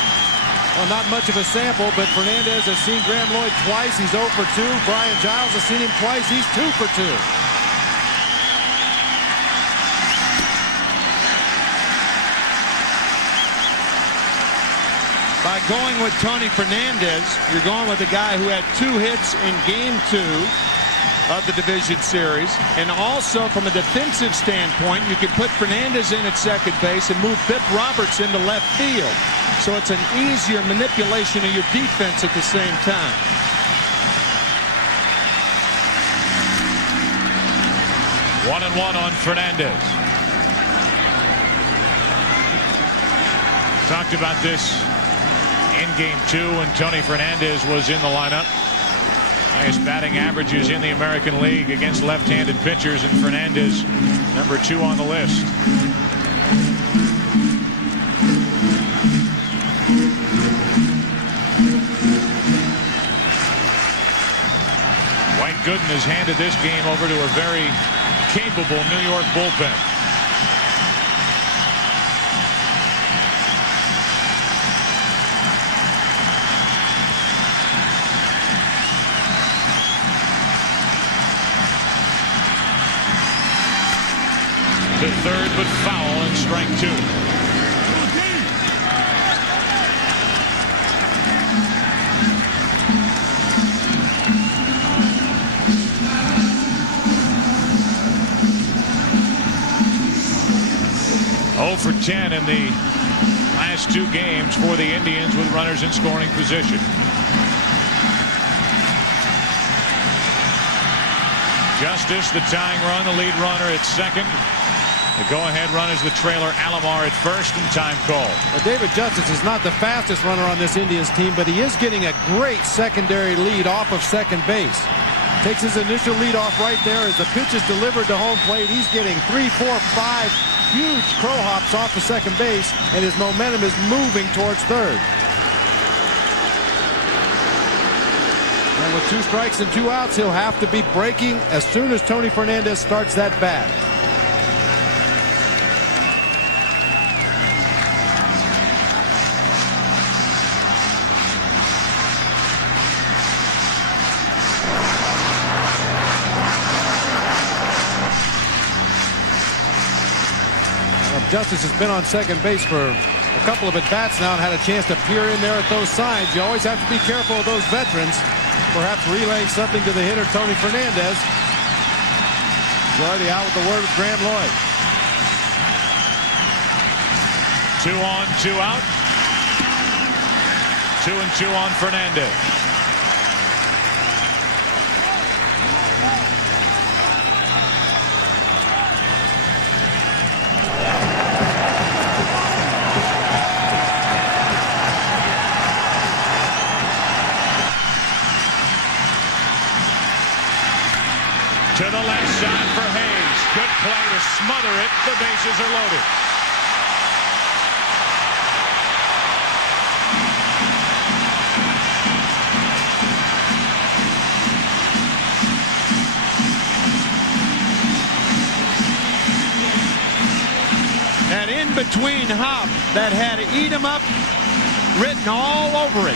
Well, not much of a sample, but Fernandez has seen Graham Lloyd twice. He's 0 for 2. Brian Giles has seen him twice. He's 2 for 2. By going with Tony Fernandez, you're going with a guy who had 2 hits in Game 2 of the division series. And also, from a defensive standpoint, you can put Fernandez in at second base and move Biff Roberts into left field. So it's an easier manipulation of your defense at the same time. One and one on Fernandez. Talked about this in Game 2 when Tony Fernandez was in the lineup. Highest batting averages in the American League against left-handed pitchers, and Fernandez number 2 on the list. Dwight Gooden has handed this game over to a very capable New York bullpen. To third, but foul, and strike 2. Oh for 10 in the last last 2 games for the Indians with runners in scoring position. Justice, the tying run, the lead runner at second. The go-ahead run is the trailer Alomar at first, and time call. Well, David Justice is not the fastest runner on this Indians team, but he is getting a great secondary lead off of second base. Takes his initial lead off right there as the pitch is delivered to home plate. He's getting 3, 4, 5 huge crow hops off of second base, and his momentum is moving towards third. And with 2 strikes and 2 outs, he'll have to be breaking as soon as Tony Fernandez starts that bat. Justice has been on second base for a couple of at-bats now and had a chance to peer in there at those signs. You always have to be careful of those veterans. Perhaps relaying something to the hitter, Tony Fernandez. Already out with the word with Graham Lloyd. 2 on, 2 out. 2 and 2 on Fernandez. To the left side for Hayes. Good play to smother it. The bases are loaded. That in-between hop that had "eat 'em up" written all over it.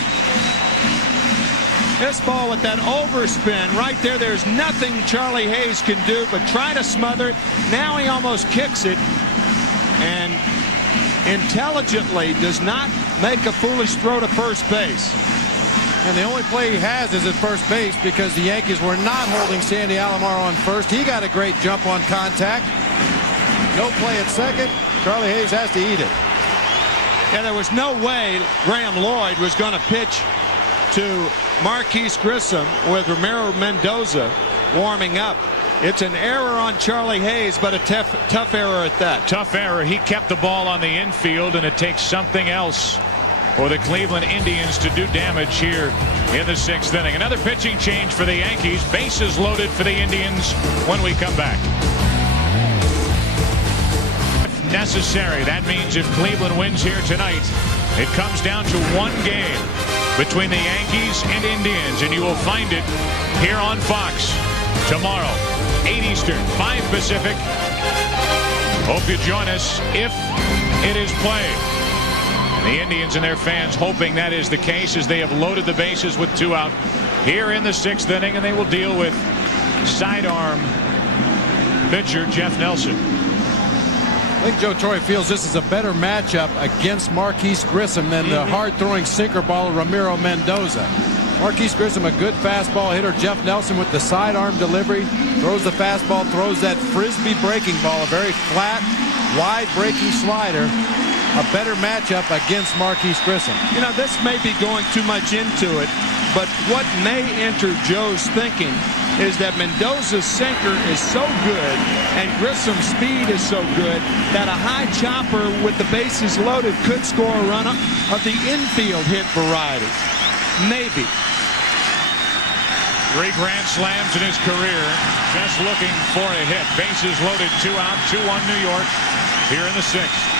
This ball with that overspin right there, there's nothing Charlie Hayes can do but try to smother it. Now he almost kicks it and intelligently does not make a foolish throw to first base. And the only play he has is at first base because the Yankees were not holding Sandy Alomar on first. He got a great jump on contact. No play at second. Charlie Hayes has to eat it. And there was no way Graham Lloyd was going to pitch to Marquise Grissom with Ramiro Mendoza warming up. It's an error on Charlie Hayes, but a tough error at that. Tough error. He kept the ball on the infield, and it takes something else for the Cleveland Indians to do damage here in the 6th inning. Another pitching change for the Yankees. Bases loaded for the Indians when we come back. If necessary, that means if Cleveland wins here tonight, it comes down to 1 game between the Yankees and Indians, and you will find it here on Fox tomorrow, 8 Eastern, 5 Pacific. Hope you join us if it is played. The Indians and their fans hoping that is the case as they have loaded the bases with 2 out here in the 6th inning, and they will deal with sidearm pitcher Jeff Nelson. I think Joe Torre feels this is a better matchup against Marquise Grissom than the hard-throwing sinker ball Ramiro Mendoza. Marquise Grissom, a good fastball hitter. Jeff Nelson with the sidearm delivery. Throws the fastball, throws that frisbee breaking ball, a very flat, wide breaking slider. A better matchup against Marquise Grissom. You know, this may be going too much into it, but what may enter Joe's thinking is that Mendoza's sinker is so good and Grissom's speed is so good that a high chopper with the bases loaded could score a run of the infield hit variety. Maybe. 3 grand slams in his career. Just looking for a hit. Bases loaded, 2 out, 2-1 New York here in the 6th.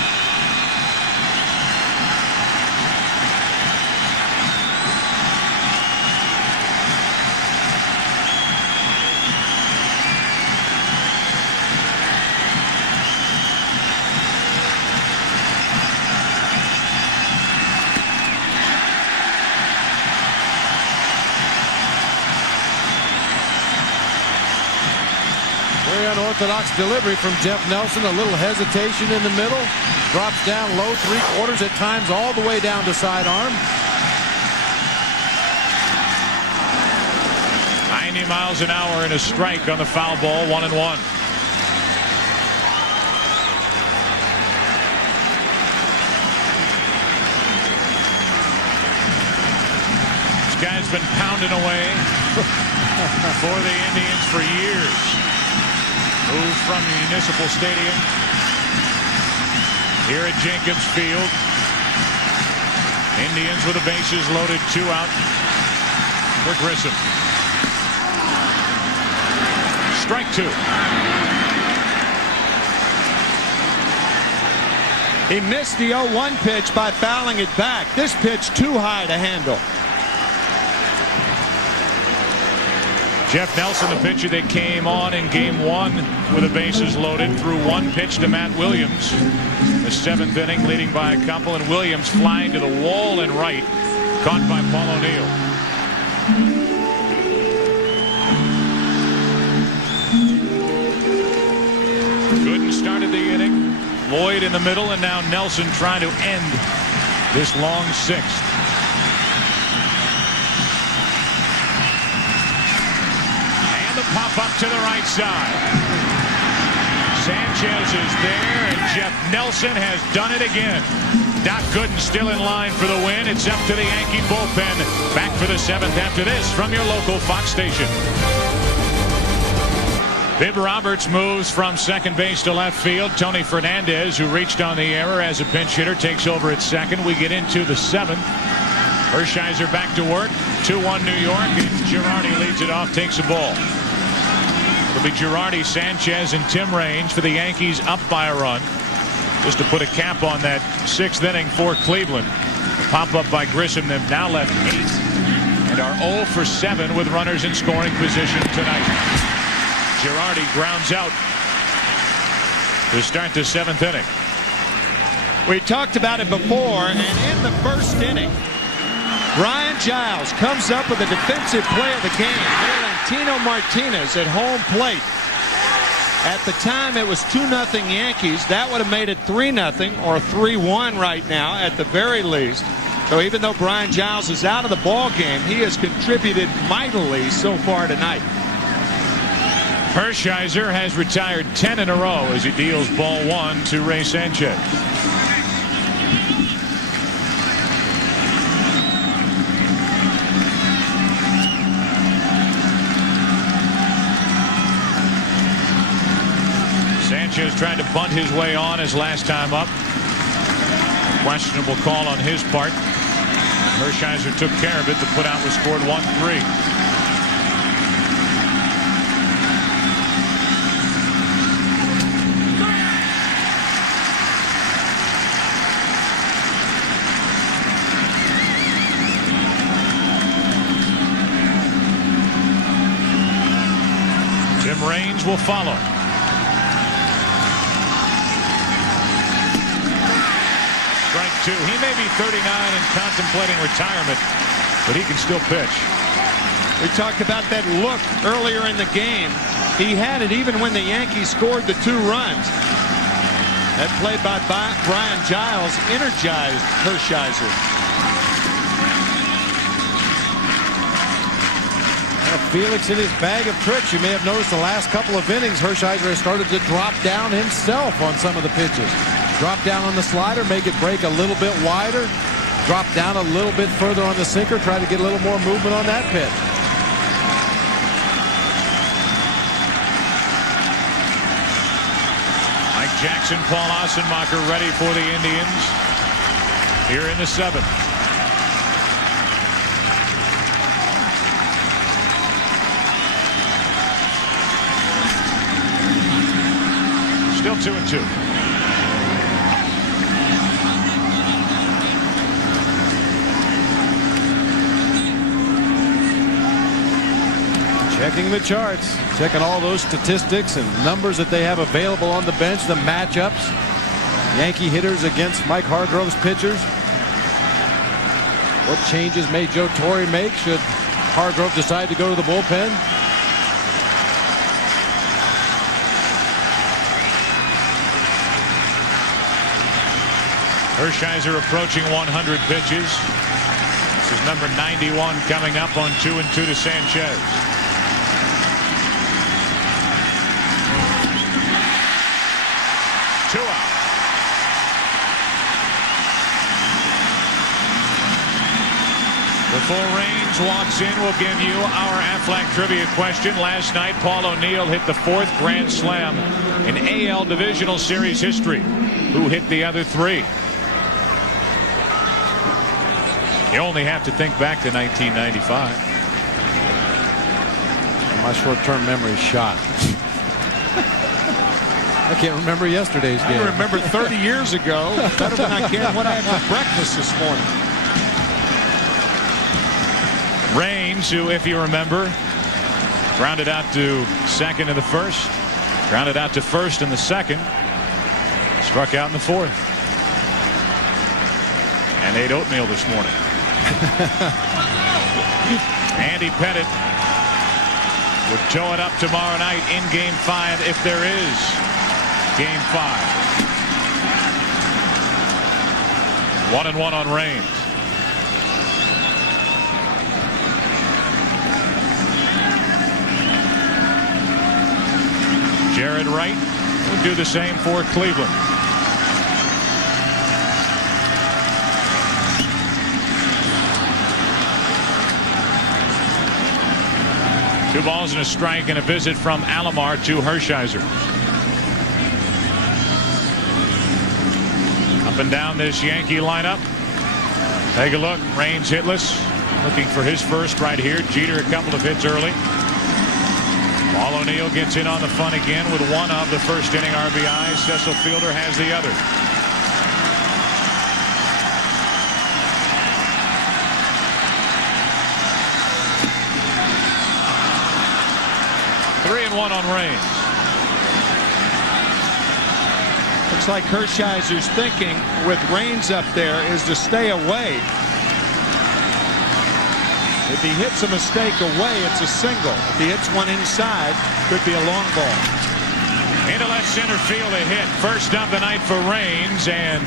Unorthodox delivery from Jeff Nelson. A little hesitation in the middle. Drops down low 3/4 at times all the way down to sidearm. 90 miles an hour and a strike on the foul ball. 1-1. guy's been pounding away for the Indians for years. Moved from Municipal Stadium here at Jacobs Field. Indians with the bases loaded, 2 out for Grissom. Strike 2. He missed the 0-1 pitch by fouling it back. This pitch too high to handle. Jeff Nelson, the pitcher that came on in game 1 with the bases loaded, threw 1 pitch to Matt Williams. The 7th inning, leading by a couple, and Williams flying to the wall and right, caught by Paul O'Neill. Gooden started the inning. Lloyd in the middle, and now Nelson trying to end this long 6th. And the pop up to the right side. Sanchez is there, and Jeff Nelson has done it again. Doc Gooden still in line for the win. It's up to the Yankee bullpen. Back for the 7th after this from your local Fox station. Bib Roberts moves from second base to left field. Tony Fernandez, who reached on the error as a pinch hitter, takes over at second. We get into the 7th. Hershiser back to work. 2-1 New York. And Girardi leads it off, takes a ball. It'll be Girardi, Sanchez, and Tim Raines for the Yankees up by a run. Just to put a cap on that 6th inning for Cleveland. A pop up by Grissom. They've now left 8 and are 0 for 7 with runners in scoring position tonight. Girardi grounds out to start the 7th inning. We talked about it before, and in the 1st inning, Brian Giles comes up with a defensive play of the game. Valentino Martinez at home plate. At the time, it was 2-0 Yankees. That would have made it 3-0 or 3-1 right now at the very least. So even though Brian Giles is out of the ball game, he has contributed mightily so far tonight. Hershiser has retired 10 in a row as he deals ball 1 to Ray Sanchez. Sanchez tried to bunt his way on his last time up. Questionable call on his part. Hershiser took care of it. The putout was scored 1-3. Tim Raines will follow. Strike 2. He may be 39 and contemplating retirement, but he can still pitch. We talked about that look earlier in the game. He had it even when the Yankees scored the 2 runs. That play by Brian Giles energized Hershiser. Felix in his bag of tricks. You may have noticed the last couple of innings, Hershiser has started to drop down himself on some of the pitches. Drop down on the slider, make it break a little bit wider. Drop down a little bit further on the sinker, try to get a little more movement on that pitch. Mike Jackson, Paul Ossenmacher ready for the Indians here in the 7th. Still 2-2. Checking the charts, checking all those statistics and numbers that they have available on the bench, the matchups. Yankee hitters against Mike Hargrove's pitchers. What changes may Joe Torre make should Hargrove decide to go to the bullpen? Hershiser approaching 100 pitches. This is number 91 coming up on 2-2 to Sanchez. Two out. The Before Raines walks in, we'll give you our Aflac trivia question. Last night, Paul O'Neill hit the 4th grand slam in AL Divisional Series history. Who hit the other 3? You only have to think back to 1995. My short-term memory is shot. I can't remember yesterday's game. I remember 30 years ago better than I can what I had for breakfast this morning. Raines, who, if you remember, grounded out to second in the 1st, grounded out to 1st in the 2nd, struck out in the 4th, and ate oatmeal this morning. Andy Pettitte would tow it up tomorrow night in Game 5 if there is Game 5. 1-1 on Raines. Jared Wright will do the same for Cleveland. Two balls and a strike and a visit from Alomar to Hershiser. Up and down this Yankee lineup. Take a look. Raines hitless. Looking for his first right here. Jeter a couple of hits early. Paul O'Neill gets in on the fun again with one of the first inning RBIs. Cecil Fielder has the other. Three and one on Raines. Looks like Hershiser's thinking with Raines up there is to stay away. If he hits a mistake away, it's a single. If he hits one inside, could be a long ball. Into left center field, a hit. First of the night for Raines, and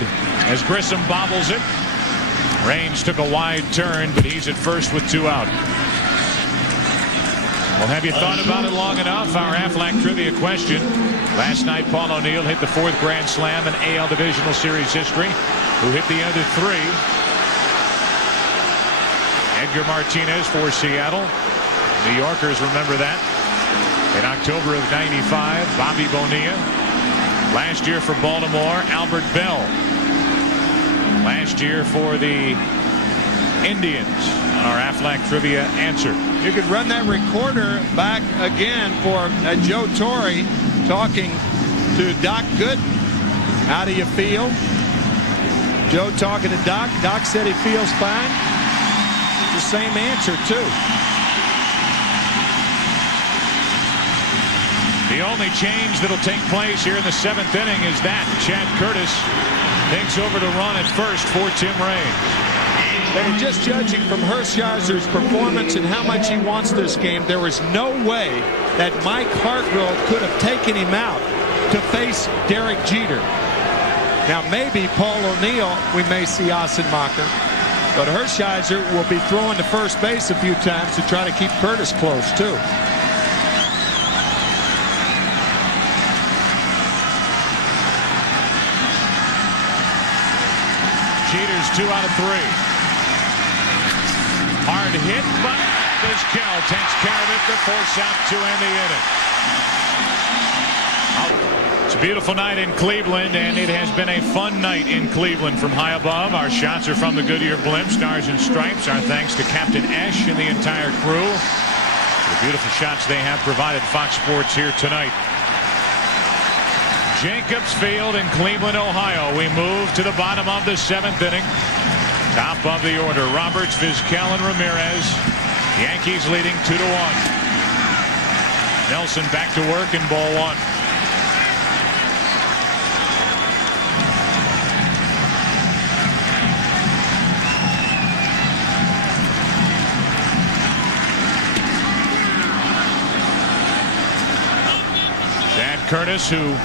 as Grissom bobbles it, Raines took a wide turn, but he's at first with 2 out. Well, have you thought about it long enough? Our Aflac trivia question. Last night, Paul O'Neill hit the 4th grand slam in AL Divisional Series history. Who hit the other 3? Edgar Martinez for Seattle. New Yorkers remember that. In October of '95, Bobby Bonilla. Last year for Baltimore, Albert Bell. Last year for the Indians. On our Aflac trivia answer. You could run that recorder back again for Joe Torre talking to Doc Gooden. How do you feel? Joe talking to Doc. Doc said he feels fine. The same answer, too. The only change that'll take place here in the 7th inning is that Chad Curtis takes over to run at first for Tim Raines. And just judging from Hershiser's performance and how much he wants this game, there was no way that Mike Hartwell could have taken him out to face Derek Jeter. Now, maybe Paul O'Neill, we may see Ossenmacher, but Hershiser will be throwing to first base a few times to try to keep Curtis close, too. Jeter's 2 out of 3. Hard hit, but Vizquel takes care of it to force out to end the inning. It's a beautiful night in Cleveland, and it has been a fun night in Cleveland from high above. Our shots are from the Goodyear Blimp, Stars and Stripes. Our thanks to Captain Esch and the entire crew. The beautiful shots they have provided Fox Sports here tonight. Jacobs Field in Cleveland, Ohio. We move to the bottom of the 7th inning. Top of the order, Roberts, Vizquel, and Ramirez. Yankees leading 2-1. Nelson back to work in ball 1. Chad Curtis, who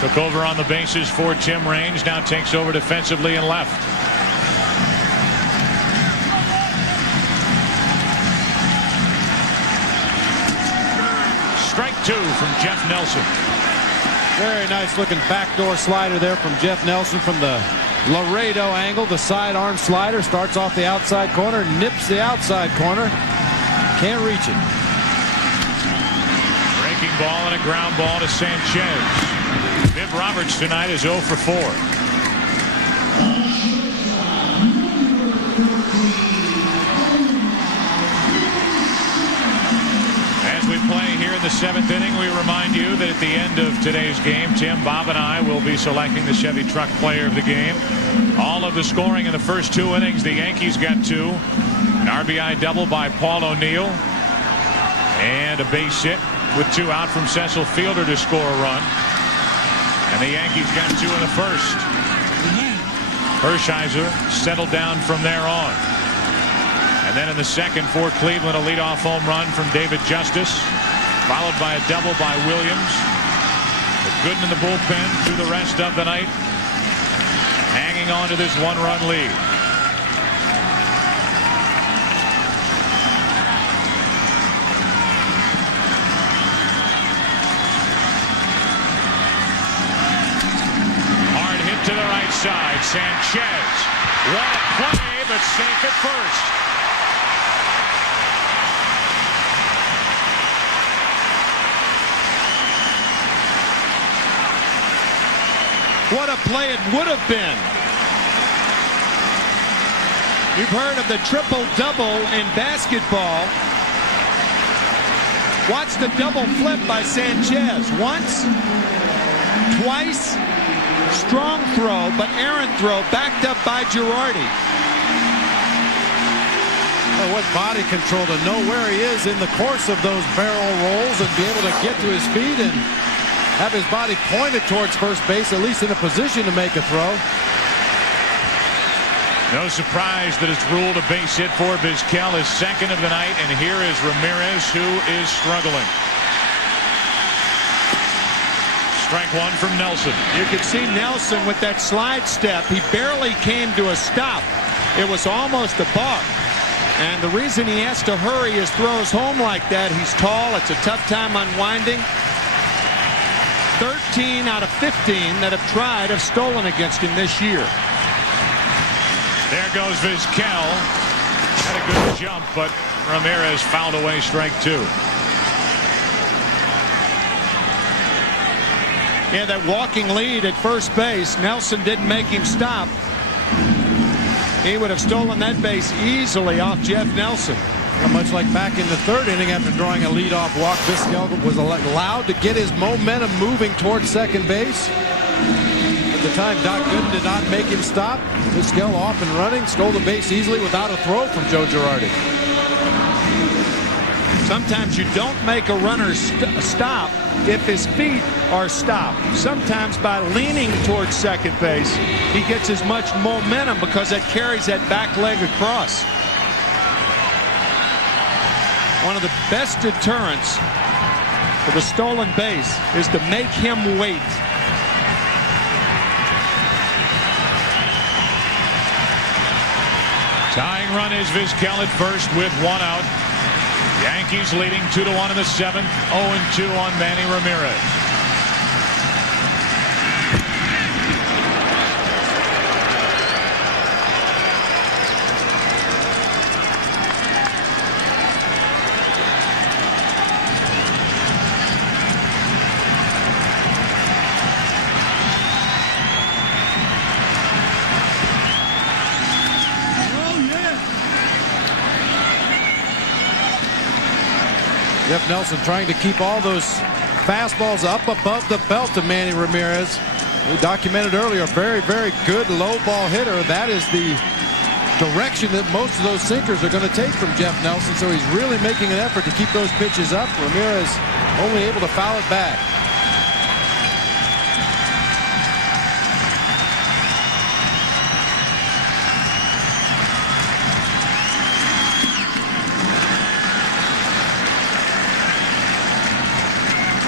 took over on the bases for Tim Raines, now takes over defensively and left. Strike 2 from Jeff Nelson. Very nice looking backdoor slider there from Jeff Nelson from the Laredo angle, the sidearm slider, starts off the outside corner, nips the outside corner. Can't reach it. Breaking ball and a ground ball to Sanchez. Viv Roberts tonight is 0 for 4. As we play here in the 7th inning, we remind you that at the end of today's game, Tim, Bob, and I will be selecting the Chevy Truck Player of the Game. All of the scoring in the first 2 innings, the Yankees got 2. An RBI double by Paul O'Neill. And a base hit with 2 out from Cecil Fielder to score a run. And the Yankees got 2 in the first. Hershiser settled down from there on. And then in the second for Cleveland, a leadoff home run from David Justice, followed by a double by Williams. But Gooden in the bullpen through the rest of the night, hanging on to this 1-run lead. Hard hit to the right side. Sanchez. What a play, but safe at first. What a play it would have been. You've heard of the triple-double in basketball. Watch the double flip by Sanchez. Once, twice, strong throw, but errant throw backed up by Girardi. Oh, what body control to know where he is in the course of those barrel rolls and be able to get to his feet and have his body pointed towards first base, at least in a position to make a throw. No surprise that it's ruled a base hit for Vizquel, his second of the night, and here is Ramirez, who is struggling. Strike 1 from Nelson. You could see Nelson with that slide step. He barely came to a stop. It was almost a balk. And the reason he has to hurry his throws home like that, he's tall, it's a tough time unwinding. 13 out of 15 that have tried have stolen against him this year. There goes Vizquel. Had a good jump, but Ramirez fouled away strike 2. Yeah, that walking lead at first base, Nelson didn't make him stop. He would have stolen that base easily off Jeff Nelson. Much like back in the 3rd inning after drawing a leadoff walk, Vizquel was allowed to get his momentum moving towards second base. At the time, Doc Gooden did not make him stop. Vizquel off and running, stole the base easily without a throw from Joe Girardi. Sometimes you don't make a runner stop if his feet are stopped. Sometimes by leaning towards second base, he gets as much momentum because it carries that back leg across. One of the best deterrents for the stolen base is to make him wait. Tying run is Vizquel at first with 1 out. Yankees leading 2-1 in the 7th. 0-2 on Manny Ramirez. Jeff Nelson trying to keep all those fastballs up above the belt of Manny Ramirez. We documented earlier, a very, very good low ball hitter. That is the direction that most of those sinkers are going to take from Jeff Nelson. So he's really making an effort to keep those pitches up. Ramirez only able to foul it back.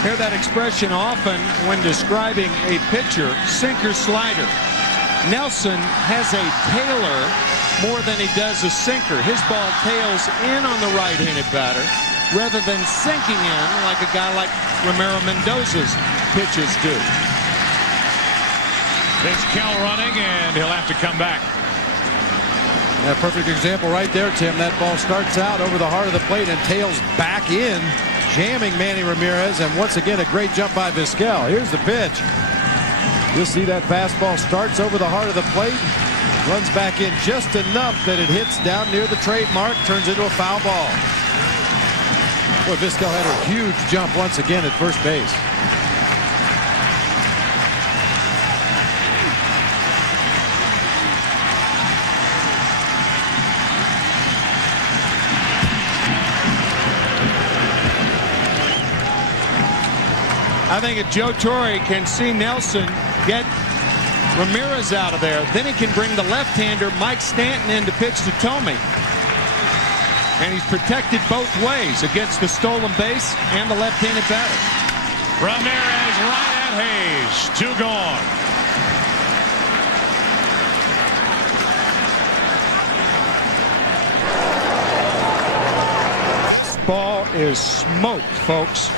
Hear that expression often when describing a pitcher, sinker slider. Nelson has a tailer more than he does a sinker. His ball tails in on the right-handed batter rather than sinking in like a guy like Ramiro Mendoza's pitches do. Vizquel running, and he'll have to come back. A perfect example right there, Tim. That ball starts out over the heart of the plate and tails back in, jamming Manny Ramirez, and once again a great jump by Vizquel. Here's the pitch. You'll see that fastball starts over the heart of the plate, runs back in just enough that it hits down near the trademark, turns into a foul ball. Boy, Vizquel had a huge jump once again at first base. I think if Joe Torre can see Nelson get Ramirez out of there, then he can bring the left-hander Mike Stanton in to pitch to Tomey. And he's protected both ways against the stolen base and the left-handed batter. Ramirez right at Hayes. 2 gone. This ball is smoked, folks.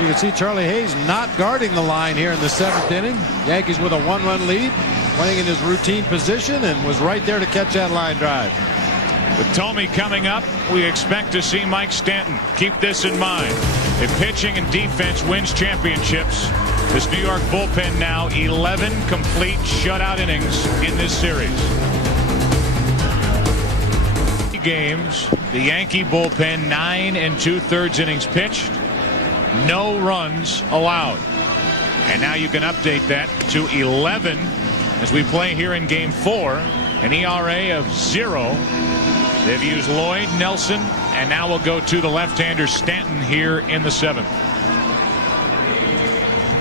You can see Charlie Hayes not guarding the line here in the 7th inning. Yankees with a 1-run lead, playing in his routine position, and was right there to catch that line drive. With Tomey coming up, we expect to see Mike Stanton. Keep this in mind. If pitching and defense wins championships, this New York bullpen now 11 complete shutout innings in this series. Games, the Yankee bullpen 9 2/3 innings pitched. No runs allowed. And now you can update that to 11 as we play here in game 4. An ERA of 0. They've used Lloyd, Nelson, and now we'll go to the left-hander Stanton here in the 7th.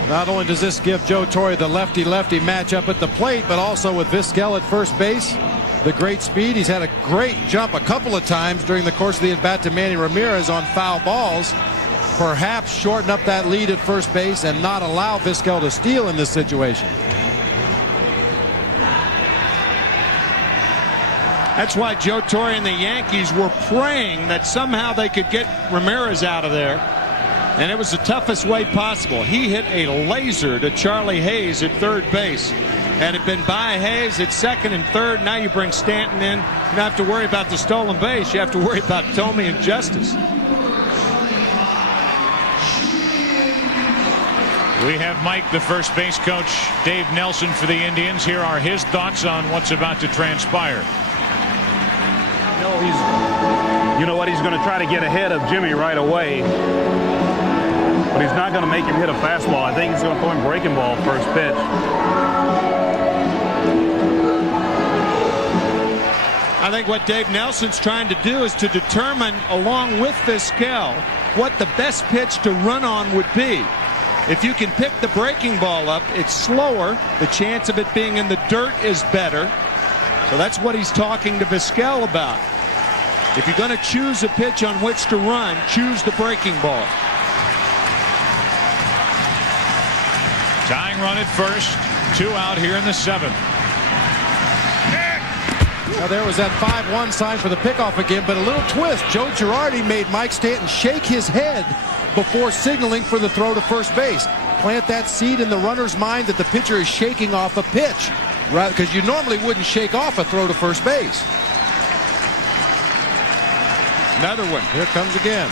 Not only does this give Joe Torre the lefty-lefty matchup at the plate, but also with Vizquel at first base, the great speed. He's had a great jump a couple of times during the course of the at-bat to Manny Ramirez on foul balls. Perhaps shorten up that lead at first base and not allow Vizquel to steal in this situation. That's why Joe Torre and the Yankees were praying that somehow they could get Ramirez out of there. And it was the toughest way possible. He hit a laser to Charlie Hayes at third base. Had it been by Hayes at second and third, now you bring Stanton in. You don't have to worry about the stolen base. You have to worry about Tomey and Justice. We have Mike, the first base coach, Dave Nelson for the Indians. Here are his thoughts on what's about to transpire. You know what? He's going to try to get ahead of Jimmy right away. But he's not going to make him hit a fastball. I think he's going to throw him breaking ball first pitch. I think what Dave Nelson's trying to do is to determine, along with Vizquel, what the best pitch to run on would be. If you can pick the breaking ball up, it's slower. The chance of it being in the dirt is better. So that's what he's talking to Vizquel about. If you're going to choose a pitch on which to run, choose the breaking ball. Tying run at first. 2 out here in the 7th. Now there was that 5-1 sign for the pickoff again, but a little twist. Joe Girardi made Mike Stanton shake his head before signaling for the throw to first base. Plant that seed in the runner's mind that the pitcher is shaking off a pitch, right? Because you normally wouldn't shake off a throw to first base. Another one. Here it comes again.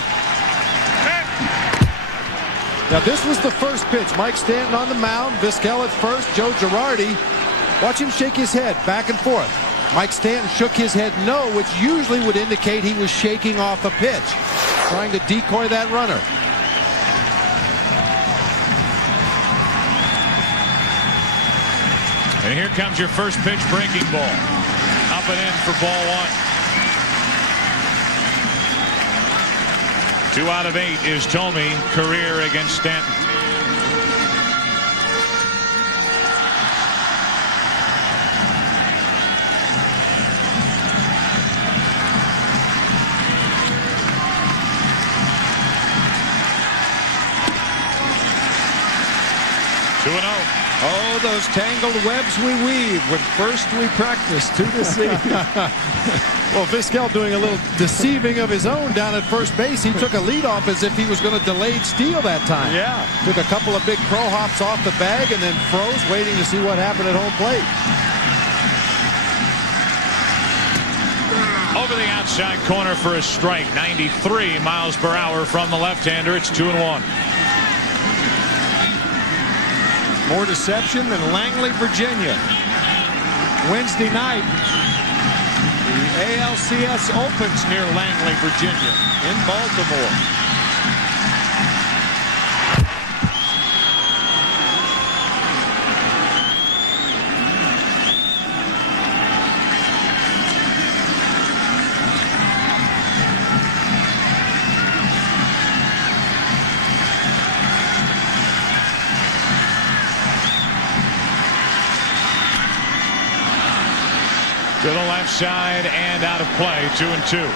Now this was the first pitch. Mike Stanton on the mound. Vizquel at first. Joe Girardi. Watch him shake his head back and forth. Mike Stanton shook his head no, which usually would indicate he was shaking off a pitch, trying to decoy that runner. And here comes your first pitch breaking ball. Up and in for ball 1. 2 out of 8 is Tomey, career against Stanton. Two 2-0. Oh, those tangled webs we weave when first we practice to deceive. Well, Vizquel doing a little deceiving of his own down at first base. He took a leadoff as if he was going to delayed steal that time. Yeah. Took a couple of big crow hops off the bag and then froze, waiting to see what happened at home plate. Over the outside corner for a strike. 93 miles per hour from the left-hander. It's 2-1. More deception than Langley, Virginia. Wednesday night, the ALCS opens near Langley, Virginia, in Baltimore. To the left side and out of play. 2-2.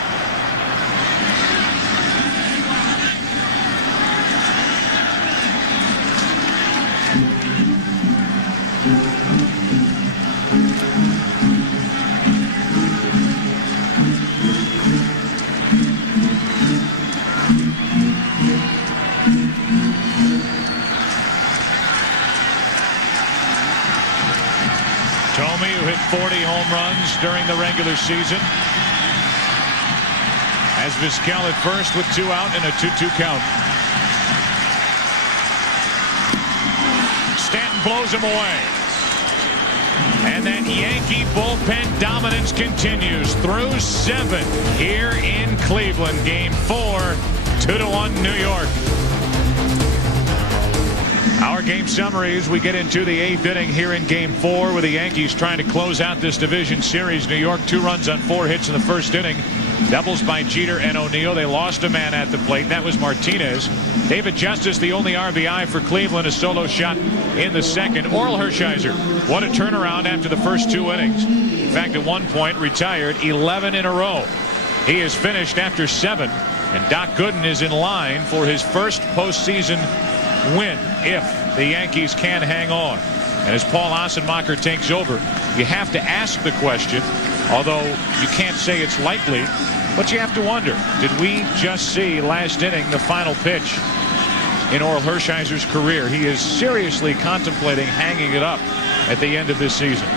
Tomey, who hit 40 home runs during the regular season, has Vizquel at first with 2 out and a 2-2 count. Stanton blows him away. And that Yankee bullpen dominance continues through 7 here in Cleveland. Game 4, 2-1 New York. Our game summaries, we get into the 8th inning here in Game 4 with the Yankees trying to close out this division series. New York 2 runs on 4 hits in the first inning. Doubles by Jeter and O'Neill. They lost a man at the plate. That was Martinez. David Justice, the only RBI for Cleveland, a solo shot in the second. Orel Hershiser, what a turnaround after the first 2 innings. In fact, at one point retired 11 in a row. He is finished after 7. And Doc Gooden is in line for his first postseason win if the Yankees can hang on. And as Paul Assenmacher takes over, you have to ask the question, although you can't say it's likely, but you have to wonder, did we just see last inning the final pitch in Orel Hershiser's career? He is seriously contemplating hanging it up at the end of this season.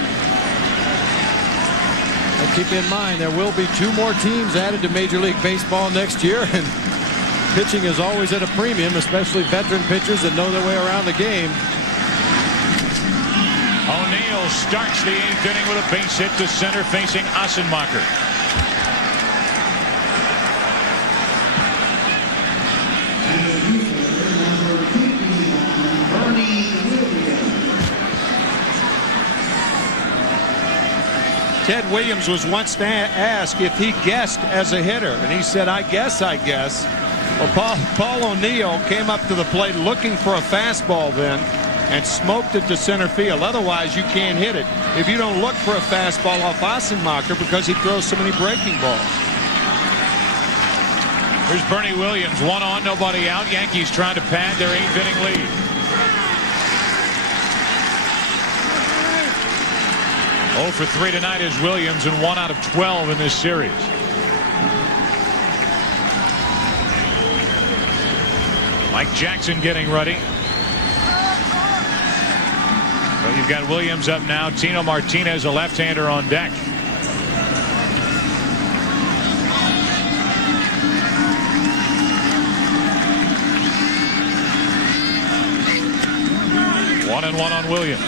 And keep in mind, there will be 2 more teams added to Major League Baseball next year, and pitching is always at a premium, especially veteran pitchers that know their way around the game. O'Neill starts the 8th inning with a base hit to center facing Assenmacher. Ted Williams was once asked if he guessed as a hitter, and he said, I guess. Well, Paul O'Neill came up to the plate looking for a fastball then and smoked it to center field. Otherwise, you can't hit it if you don't look for a fastball off Assenmacher because he throws so many breaking balls. Here's Bernie Williams, 1 on, nobody out. Yankees trying to pad their 8th inning lead. Oh for 3 tonight is Williams, and 1 out of 12 in this series. Mike Jackson getting ready. So you've got Williams up now. Tino Martinez, a left-hander, on deck. One and one on Williams.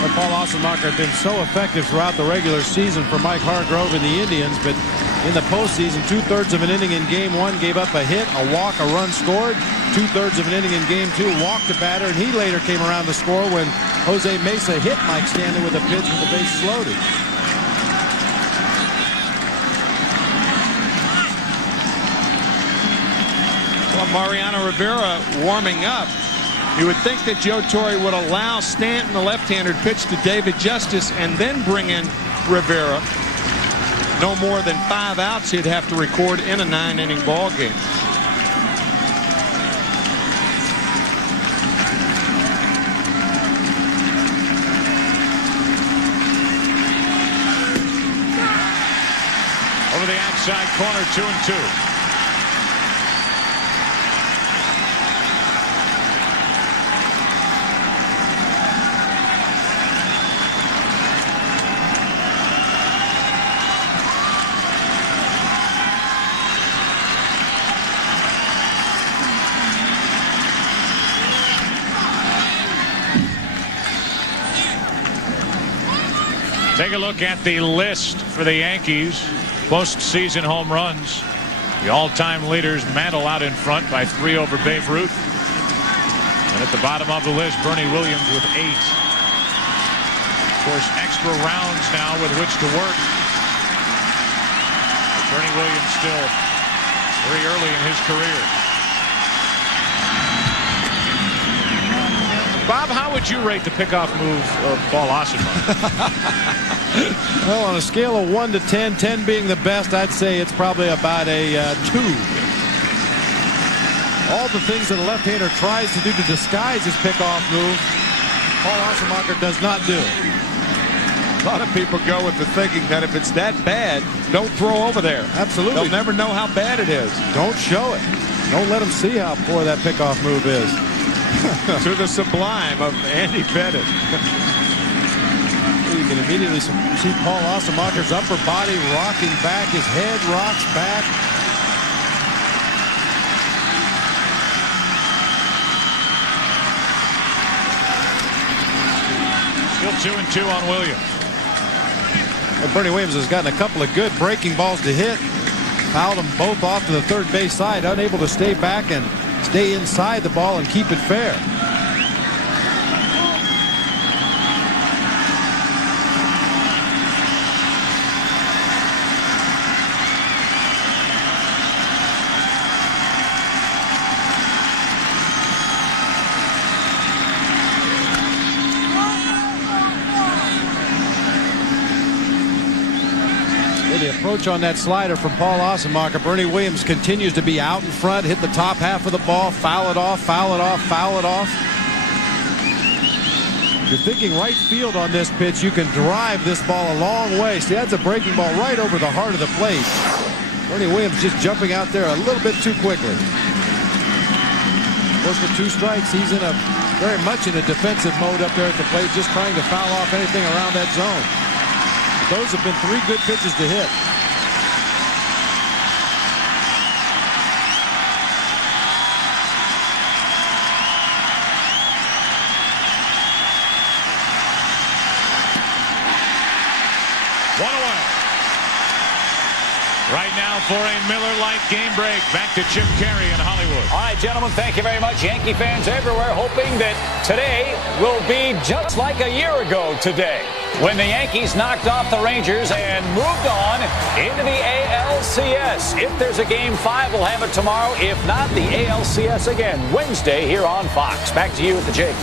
Well, Paul Assenmacher had been so effective throughout the regular season for Mike Hargrove and the Indians, but in the postseason, 2/3 of an inning in Game 1, gave up a hit, a walk, a run scored. 2/3 of an inning in Game 2, walked the batter, and he later came around to score when Jose Mesa hit Mike Stanley with a pitch with the bases loaded. Well, Mariano Rivera warming up. You would think that Joe Torre would allow Stanton, the left-hander, pitch to David Justice and then bring in Rivera. No more than 5 outs he'd have to record in a 9-inning ball game. outside corner, 2-2. Take a look at the list for the Yankees. Postseason home runs. The all-time leaders, Mantle out in front by 3 over Babe Ruth. And at the bottom of the list, Bernie Williams with 8. Of course, extra rounds now with which to work. But Bernie Williams still very early in his career. Bob, how would you rate the pickoff move of Paul Ossenbacher? Well, on a scale of 1 to 10, 10 being the best, I'd say it's probably about a 2. All the things that a left-hander tries to do to disguise his pickoff move, Paul Ossenbacher does not do. A lot of people go with the thinking that if it's that bad, don't throw over there. Absolutely. They'll never know how bad it is. Don't show it. Don't let them see how poor that pickoff move is. To the sublime of Andy Pettit. You can immediately see Paul Ossenbacher's upper body rocking back. His head rocks back. Still 2-2 on Williams. And Bernie Williams has gotten a couple of good breaking balls to hit. Fouled them both off to the third base side. Unable to stay back and stay inside the ball and keep it fair. The approach on that slider from Paul Ossenbacher. Bernie Williams continues to be out in front, hit the top half of the ball, foul it off, foul it off, foul it off. If you're thinking right field on this pitch, you can drive this ball a long way. See, that's a breaking ball right over the heart of the plate. Bernie Williams just jumping out there a little bit too quickly. Of course, with 2 strikes, he's very much in a defensive mode up there at the plate, just trying to foul off anything around that zone. Those have been 3 good pitches to hit. One away. Right now for a Miller Lite game break. Back to Chip Carey in Hollywood. All right, gentlemen, thank you very much. Yankee fans everywhere hoping that today will be just like a year ago today, when the Yankees knocked off the Rangers and moved on into the ALCS. If there's a Game 5, we'll have it tomorrow. If not, the ALCS again Wednesday here on Fox. Back to you at the Jake.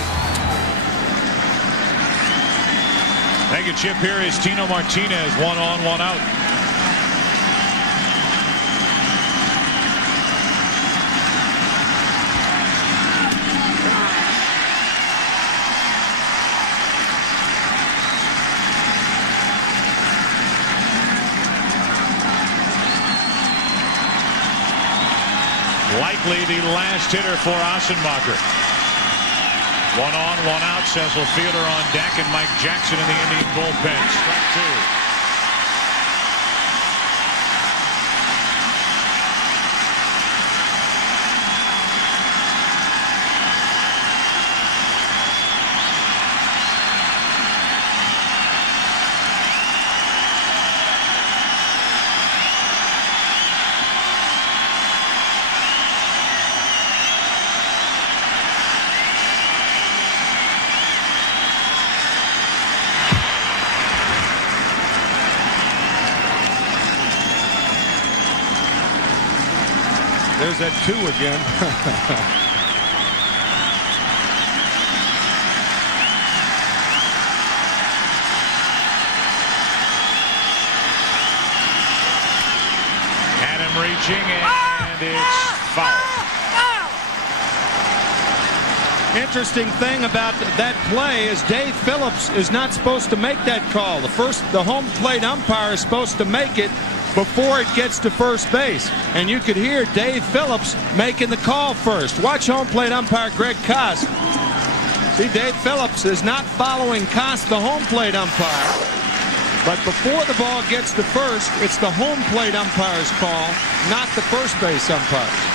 Thank you, Chip. Here is Tino Martinez, 1 on, 1 out. Likely the last hitter for Ossenbacher. 1 on, 1 out. Cecil Fielder on deck, and Mike Jackson in the Indian bullpen. Strike 2. There's that 2 again. Had him reaching, and it's foul. Interesting thing about that play is Dave Phillips is not supposed to make that call. The home plate umpire is supposed to make it, before it gets to first base. And you could hear Dave Phillips making the call first. Watch home plate umpire Greg Koss. See, Dave Phillips is not following Koss, the home plate umpire. But before the ball gets to first, it's the home plate umpire's call, not the first base umpire.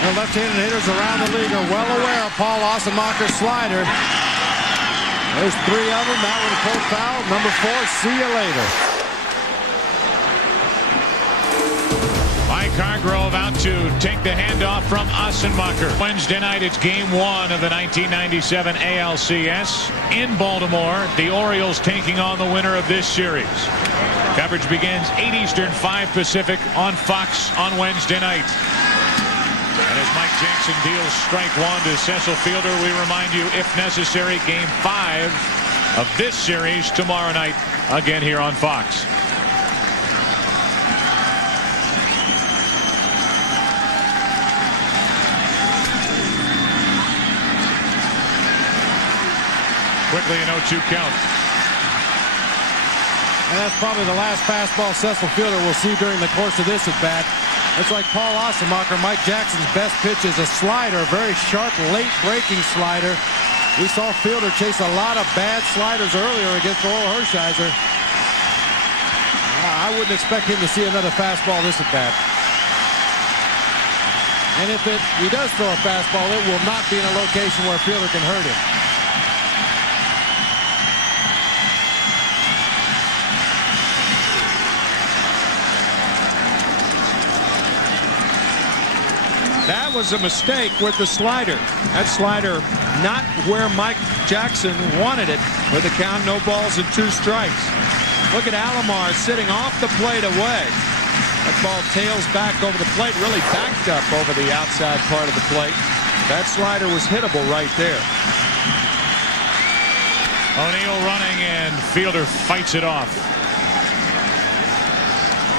The left-handed hitters around the league are well aware of Paul Ossenmacher's slider. There's 3 of them. That one pulled foul. Number 4, see you later. Mike Hargrove out to take the handoff from Ossenmacher. Wednesday night, it's game 1 of the 1997 ALCS in Baltimore. The Orioles taking on the winner of this series. Coverage begins 8 Eastern, 5 Pacific on Fox on Wednesday night. And as Mike Jackson deals strike 1 to Cecil Fielder, we remind you, if necessary, game 5 of this series tomorrow night, again here on Fox. Quickly an 0-2 count. And that's probably the last fastball Cecil Fielder will see during the course of this at bat. It's like Paul Ossenmacher, Mike Jackson's best pitch is a slider, a very sharp, late-breaking slider. We saw Fielder chase a lot of bad sliders earlier against Orel Hershiser. I wouldn't expect him to see another fastball this at bat. And if he does throw a fastball, it will not be in a location where Fielder can hurt him. That was a mistake with the slider. That slider not where Mike Jackson wanted it, with the count, no balls and 2 strikes. Look at Alomar sitting off the plate away. That ball tails back over the plate, really backed up over the outside part of the plate. That slider was hittable right there. O'Neill running, and Fielder fights it off.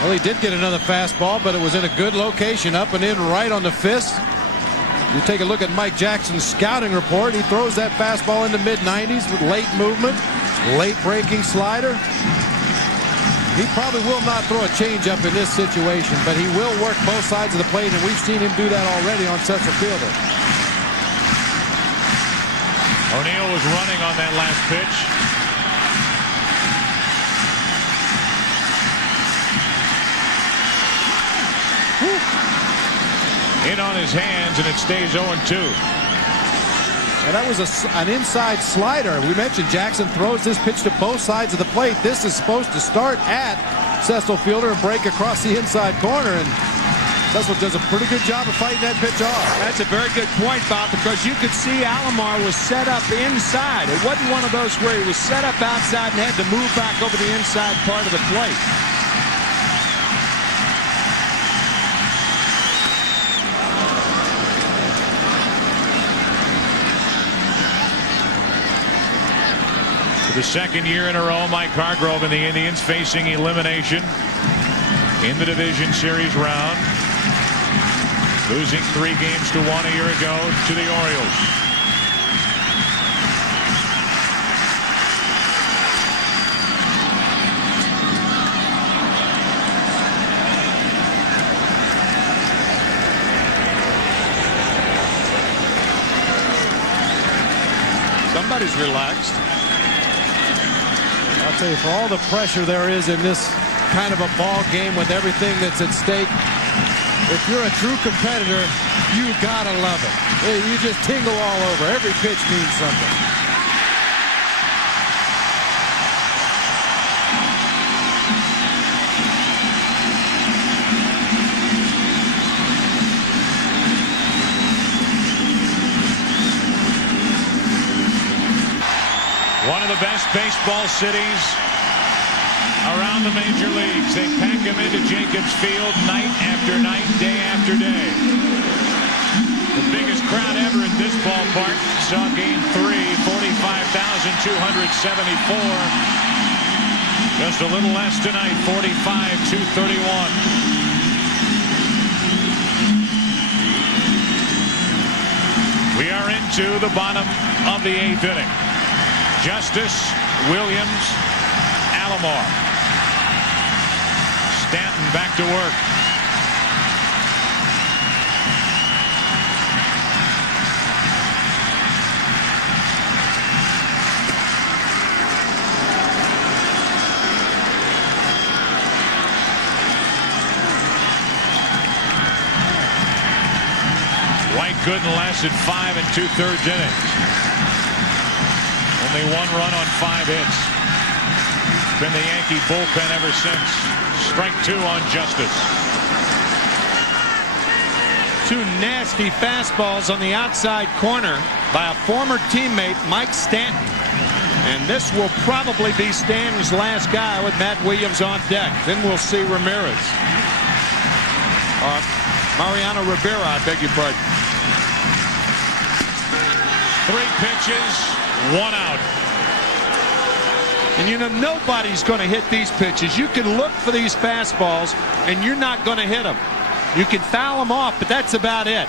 Well, he did get another fastball, but it was in a good location, up and in right on the fist. You take a look at Mike Jackson's scouting report. He throws that fastball into mid-90s with late movement, late breaking slider. He probably will not throw a changeup in this situation, but he will work both sides of the plate, and we've seen him do that already on Cecil Fielder. O'Neill was running on that last pitch. In on his hands, and it stays 0-2. And that was an inside slider. We mentioned Jackson throws this pitch to both sides of the plate. This is supposed to start at Cecil Fielder and break across the inside corner. And Cecil does a pretty good job of fighting that pitch off. That's a very good point, Bob, because you could see Alomar was set up inside. It wasn't one of those where he was set up outside and had to move back over the inside part of the plate. For the second year in a row, Mike Hargrove and the Indians facing elimination in the division series round, losing 3 games to 1 a year ago to the Orioles. Somebody's relaxed. I'll tell you, for all the pressure there is in this kind of a ball game with everything that's at stake, if you're a true competitor, you gotta love it. You just tingle all over. Every pitch means something. One of the best baseball cities around the major leagues. They pack them into Jacobs Field night after night, day after day. The biggest crowd ever at this ballpark. Saw game 3, 45,274. Just a little less tonight, 45,231. We are into the bottom of the 8th inning. Justice, Williams, Alomar. Stanton back to work. Dwight Gooden lasted 5 2/3 innings. Only 1 run on 5 hits. Been the Yankee bullpen ever since. Strike 2 on Justice. 2 nasty fastballs on the outside corner by a former teammate, Mike Stanton. And this will probably be Stanton's last guy with Matt Williams on deck. Then we'll see Ramirez. Mariano Rivera, I beg your pardon. 3 pitches, 1 out. And you know, nobody's going to hit these pitches. You can look for these fastballs, and you're not going to hit them. You can foul them off, but that's about it.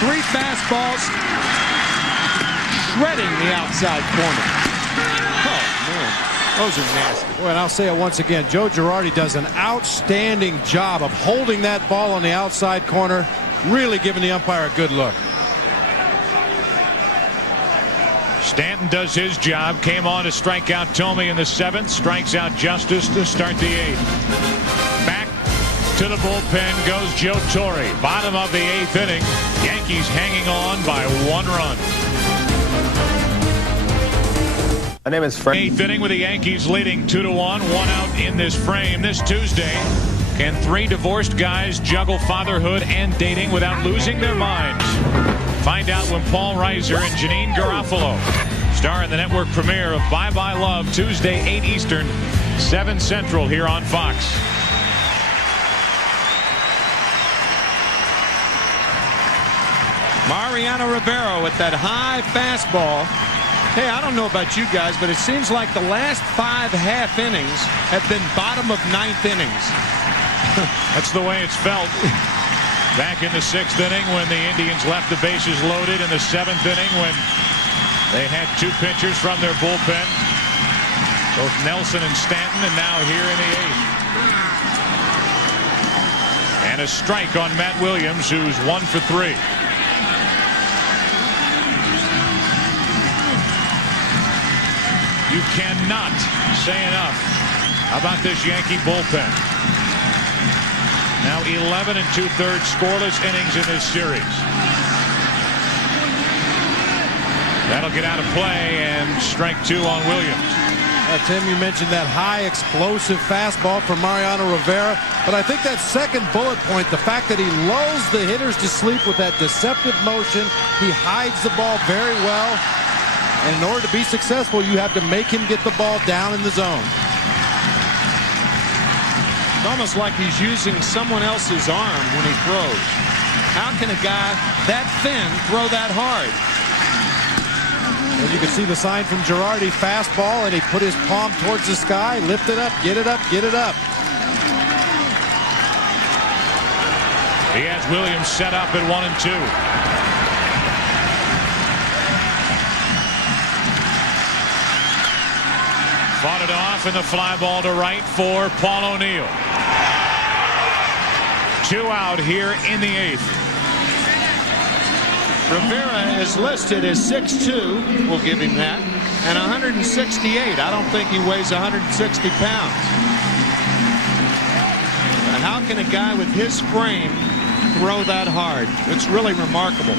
3 fastballs, shredding the outside corner. Oh, man. Those are nasty. Well, and I'll say it once again. Joe Girardi does an outstanding job of holding that ball on the outside corner, really giving the umpire a good look. Stanton does his job. Came on to strike out Tomey in the 7th. Strikes out Justice to start the 8th. Back to the bullpen goes Joe Torre. Bottom of the 8th inning. Yankees hanging on by 1 run. My name is Frank. 8th inning with the Yankees leading 2-1. 1 out in this frame. This Tuesday, can 3 divorced guys juggle fatherhood and dating without losing their minds? Find out when Paul Reiser and Janine Garofalo star in the network premiere of Bye Bye Love, Tuesday, 8 Eastern, 7 Central here on Fox. Mariano Rivera with that high fastball. Hey, I don't know about you guys, but it seems like the last 5 half innings have been bottom of 9th innings. That's the way it's felt. Back in the 6th inning when the Indians left the bases loaded. In the 7th inning when they had 2 pitchers from their bullpen. Both Nelson and Stanton, and now here in the 8th. And a strike on Matt Williams, who's 1 for 3. You cannot say enough about this Yankee bullpen. Now 11 2/3 scoreless innings in this series. That'll get out of play, and strike 2 on Williams. Tim, you mentioned that high explosive fastball from Mariano Rivera, but I think that second bullet point, the fact that he lulls the hitters to sleep with that deceptive motion, he hides the ball very well, and in order to be successful, you have to make him get the ball down in the zone. It's almost like he's using someone else's arm when he throws. How can a guy that thin throw that hard? And you can see the sign from Girardi, fastball, and he put his palm towards the sky, lift it up, get it up, get it up. He has Williams set up at 1-2. Fought it off, and the fly ball to right for Paul O'Neill. 2 out here in the 8th. Rivera is listed as 6'2", we'll give him that, and 168. I don't think he weighs 160 pounds. Now, how can a guy with his frame throw that hard? It's really remarkable.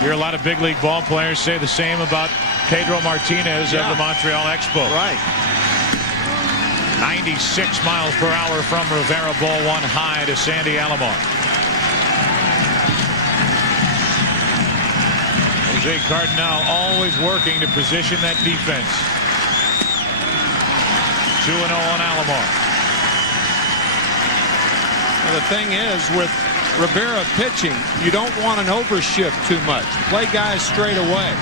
Hear a lot of big league ball players say the same about Pedro Martinez of the Montreal Expos. Right. 96 miles per hour from Rivera, ball 1 high to Sandy Alomar. Jose Cardinal always working to position that defense. 2-0 on Alomar. the thing is, with Rivera pitching, you don't want an overshift too much. Play guys straight away.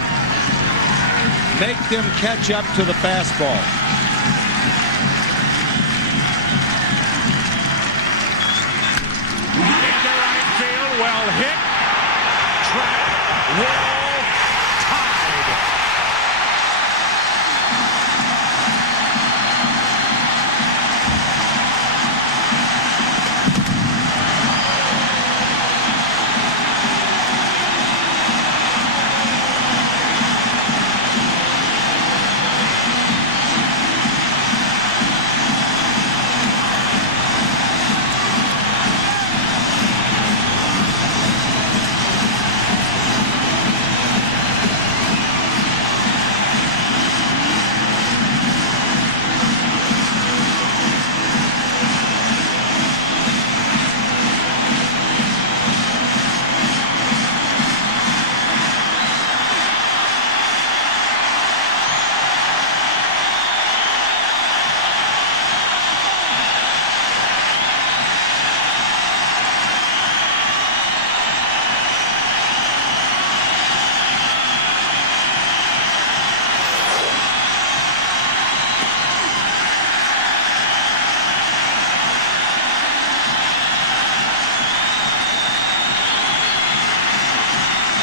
Make them catch up to the fastball. Into right field, well hit. Track, wall, tied.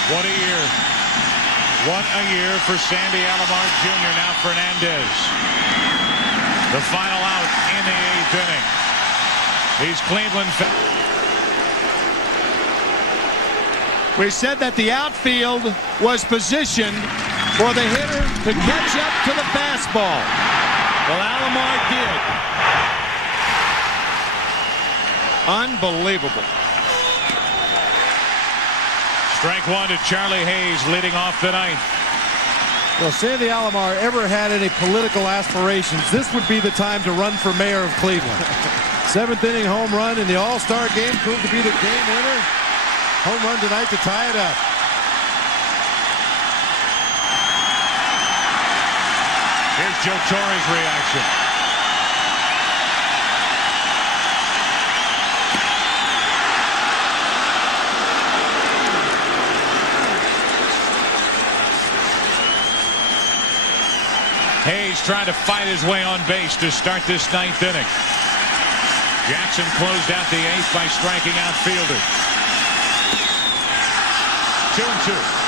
What a year. What a year for Sandy Alomar Jr. Now Fernandez. The final out in the 8th inning. These Cleveland fans. We said that the outfield was positioned for the hitter to catch up to the fastball. Well, Alomar did. Unbelievable. Strike one to Charlie Hayes, leading off the 9th. Well, Sandy Alomar ever had any political aspirations, this would be the time to run for mayor of Cleveland. 7th inning home run in the All-Star game proved to be the game winner. Home run tonight to tie it up. Here's Joe Torre's reaction. Hayes trying to fight his way on base to start this 9th inning. Jackson closed out the 8th by striking out Fielder. 2-2.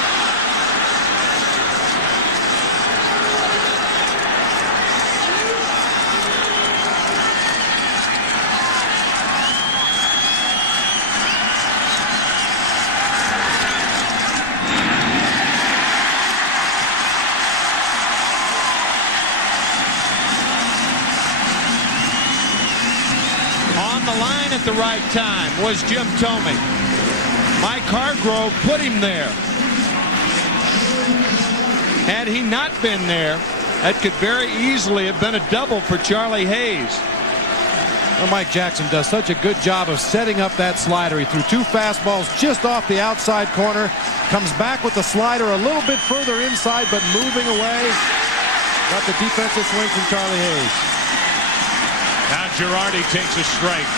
At the right time was Jim Thome. Mike Hargrove put him there. Had he not been there, that could very easily have been a double for Charlie Hayes. Well, Mike Jackson does such a good job of setting up that slider. He threw 2 fastballs just off the outside corner. Comes back with the slider a little bit further inside, but moving away. Got the defensive swing from Charlie Hayes. Now Girardi takes a strike.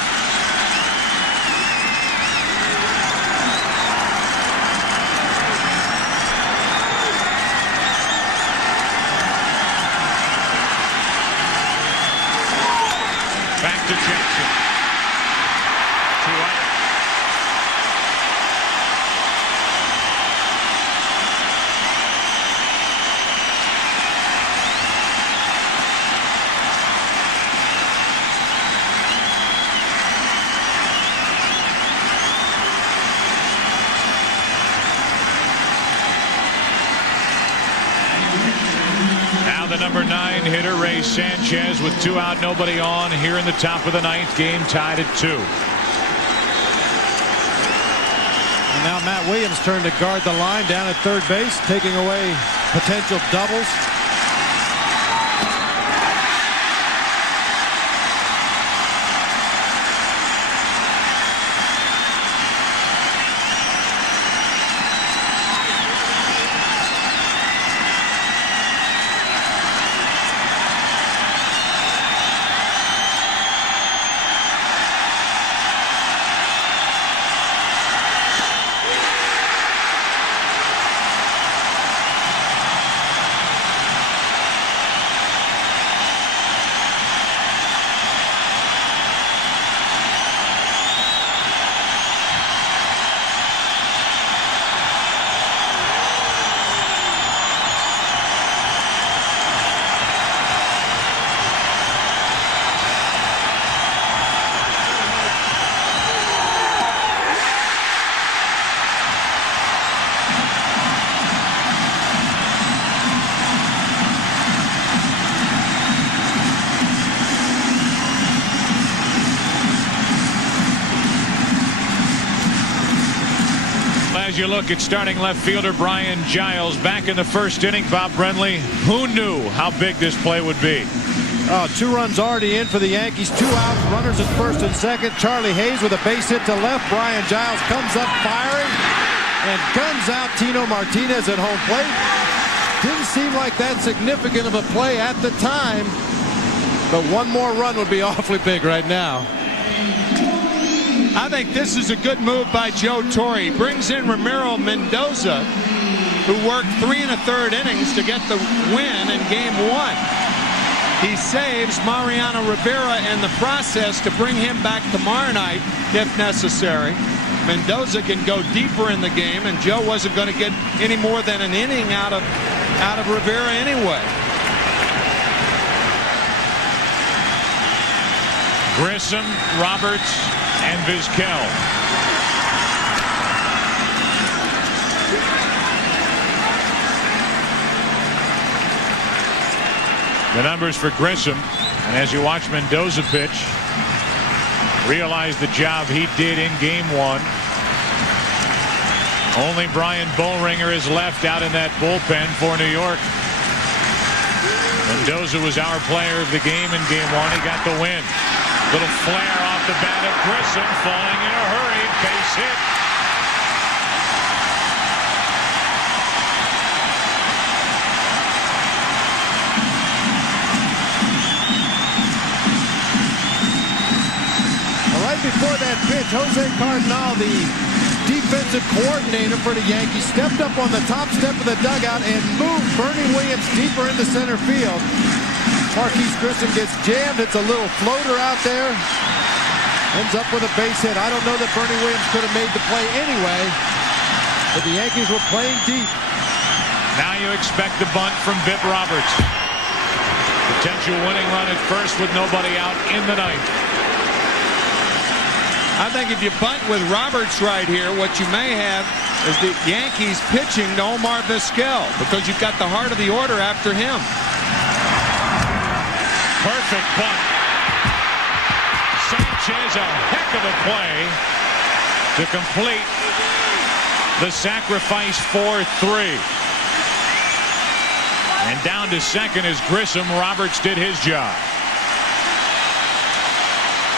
Back to Jackson. 2 out. The number 9 hitter, Ray Sanchez, with 2 out, nobody on here in the top of the 9th. Game tied at 2. And now Matt Williams turned to guard the line down at third base, taking away potential doubles. as you look at starting left fielder Brian Giles back in the first inning, Bob Brenly, who knew how big this play would be? 2 runs already in for the Yankees. 2 outs, runners at first and second. Charlie Hayes with a base hit to left. Brian Giles comes up firing and guns out Tino Martinez at home plate. Didn't seem like that significant of a play at the time, but 1 more run would be awfully big right now. I think this is a good move by Joe Torre. He brings in Ramiro Mendoza, who worked 3 1/3 innings to get the win in game 1. He saves Mariano Rivera in the process to bring him back tomorrow night if necessary. Mendoza can go deeper in the game, and Joe wasn't going to get any more than an inning out of Rivera anyway. Grissom, Roberts, and Vizquel. The numbers for Grissom, and as you watch Mendoza pitch, realize the job he did in game 1. Only Brian Boehringer is left out in that bullpen for New York. Mendoza was our player of the game in game 1. He got the win. Little flare off the bat of Grissom, falling in a hurry, base hit. Right before that pitch, Jose Cardinal, the defensive coordinator for the Yankees, stepped up on the top step of the dugout and moved Bernie Williams deeper into center field. Marquise Grissom gets jammed. It's a little floater out there. Ends up with a base hit. I don't know that Bernie Williams could have made the play anyway, but the Yankees were playing deep. Now you expect the bunt from Bip Roberts. Potential winning run at first with nobody out in the 9th. I think if you bunt with Roberts right here, what you may have is the Yankees pitching to Omar Vizquel, because you've got the heart of the order after him. Perfect bunt. Sanchez, a heck of a play to complete the sacrifice 4-3. And down to second is Grissom. Roberts did his job.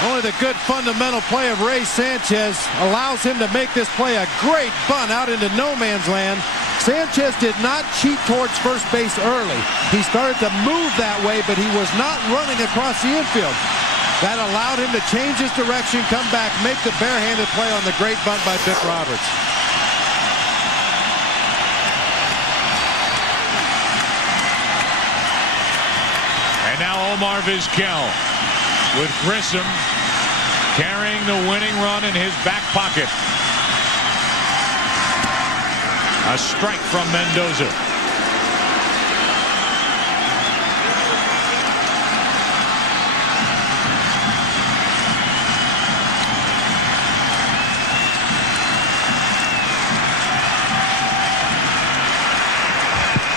Only the good fundamental play of Ray Sanchez allows him to make this play a great bunt out into no man's land. Sanchez did not cheat towards first base early. He started to move that way, but he was not running across the infield. That allowed him to change his direction, come back, make the barehanded play on the great bunt by Bip Roberts. And now Omar Vizquel with Grissom carrying the winning run in his back pocket. A strike from Mendoza.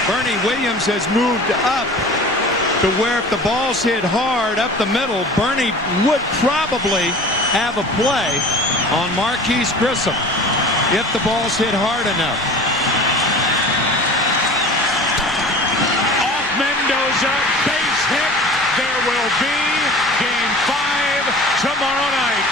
Bernie Williams has moved up to where if the ball's hit hard up the middle, Bernie would probably have a play on Marquise Grissom if the ball's hit hard enough. Off Mendoza, base hit. There will be game 5 tomorrow night.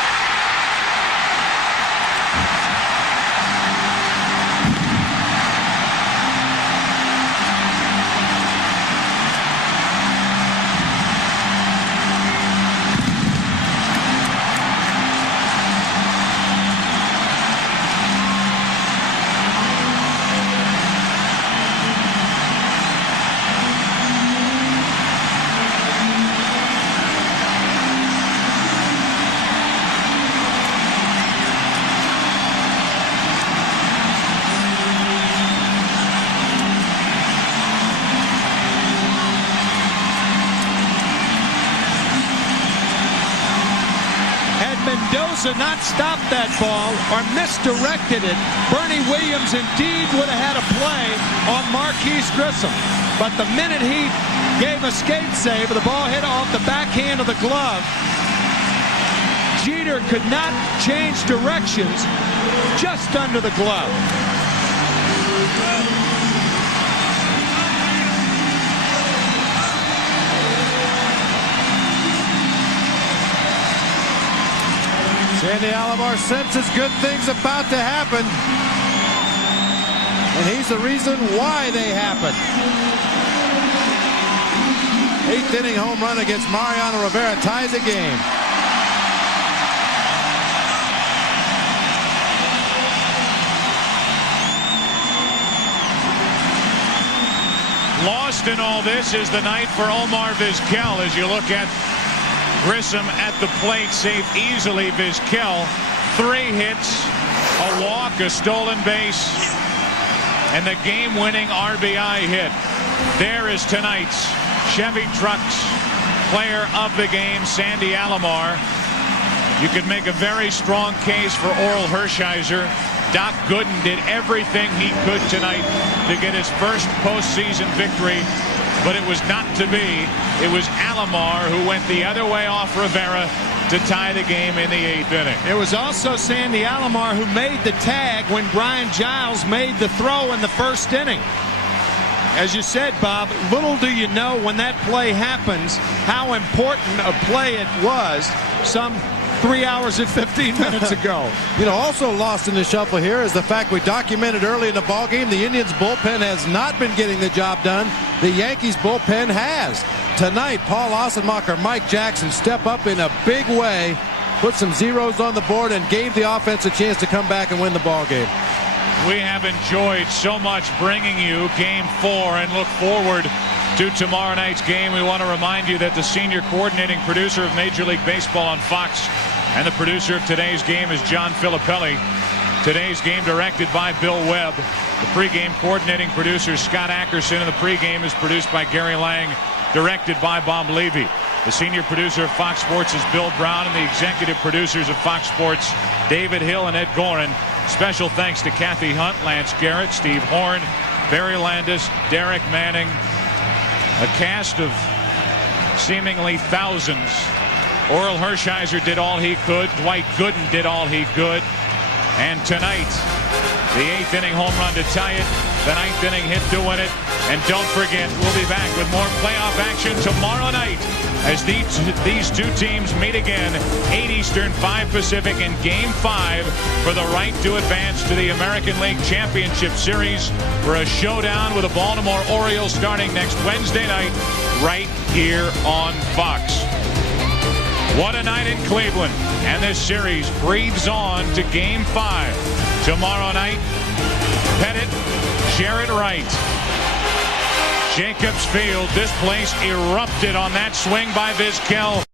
Mendoza not stopped that ball or misdirected it, Bernie Williams indeed would have had a play on Marquise Grissom. But the minute he gave a skate save, the ball hit off the backhand of the glove. Jeter could not change directions just under the glove. Sandy Alomar senses good things about to happen. And he's the reason why they happen. 8th inning home run against Mariano Rivera ties the game. Lost in all this is the night for Omar Vizquel. As you look at Grissom at the plate, saved easily. Vizquel, 3 hits, a walk, a stolen base, and the game-winning RBI hit. There is tonight's Chevy Trucks player of the game, Sandy Alomar. You could make a very strong case for Orel Hershiser. Doc Gooden did everything he could tonight to get his first postseason victory, but it was not to be. It was Alomar who went the other way off Rivera to tie the game in the 8th inning. It was also Sandy Alomar who made the tag when Brian Giles made the throw in the 1st inning. As you said, Bob, little do you know when that play happens how important a play it was some 3 hours and 15 minutes ago. You know, also lost in the shuffle here is the fact we documented early in the ballgame the Indians bullpen has not been getting the job done. The Yankees bullpen has. Tonight, Paul Ossenmacher, Mike Jackson step up in a big way, put some zeros on the board, and gave the offense a chance to come back and win the ballgame. We have enjoyed so much bringing you Game 4 and look forward to tomorrow night's game. We want to remind you that the senior coordinating producer of Major League Baseball on Fox and the producer of today's game is John Filippelli. Today's game directed by Bill Webb. The pregame coordinating producer Scott Ackerson, and the pregame is produced by Gary Lang, directed by Bob Levy. The senior producer of Fox Sports is Bill Brown, and the executive producers of Fox Sports, David Hill and Ed Gorin. Special thanks to Kathy Hunt, Lance Garrett, Steve Horn, Barry Landis, Derek Manning. A cast of seemingly thousands. Orel Hershiser did all he could. Dwight Gooden did all he could. And tonight, the 8th inning home run to tie it, the 9th inning hit to win it. And don't forget, we'll be back with more playoff action tomorrow night as these two teams meet again, 8 Eastern, 5 Pacific, in Game 5 for the right to advance to the American League Championship Series for a showdown with the Baltimore Orioles starting next Wednesday night right here on Fox. What a night in Cleveland, and this series breathes on to Game 5 tomorrow night. Pettit, Jared Wright, Jacobs Field. This place erupted on that swing by Vizquel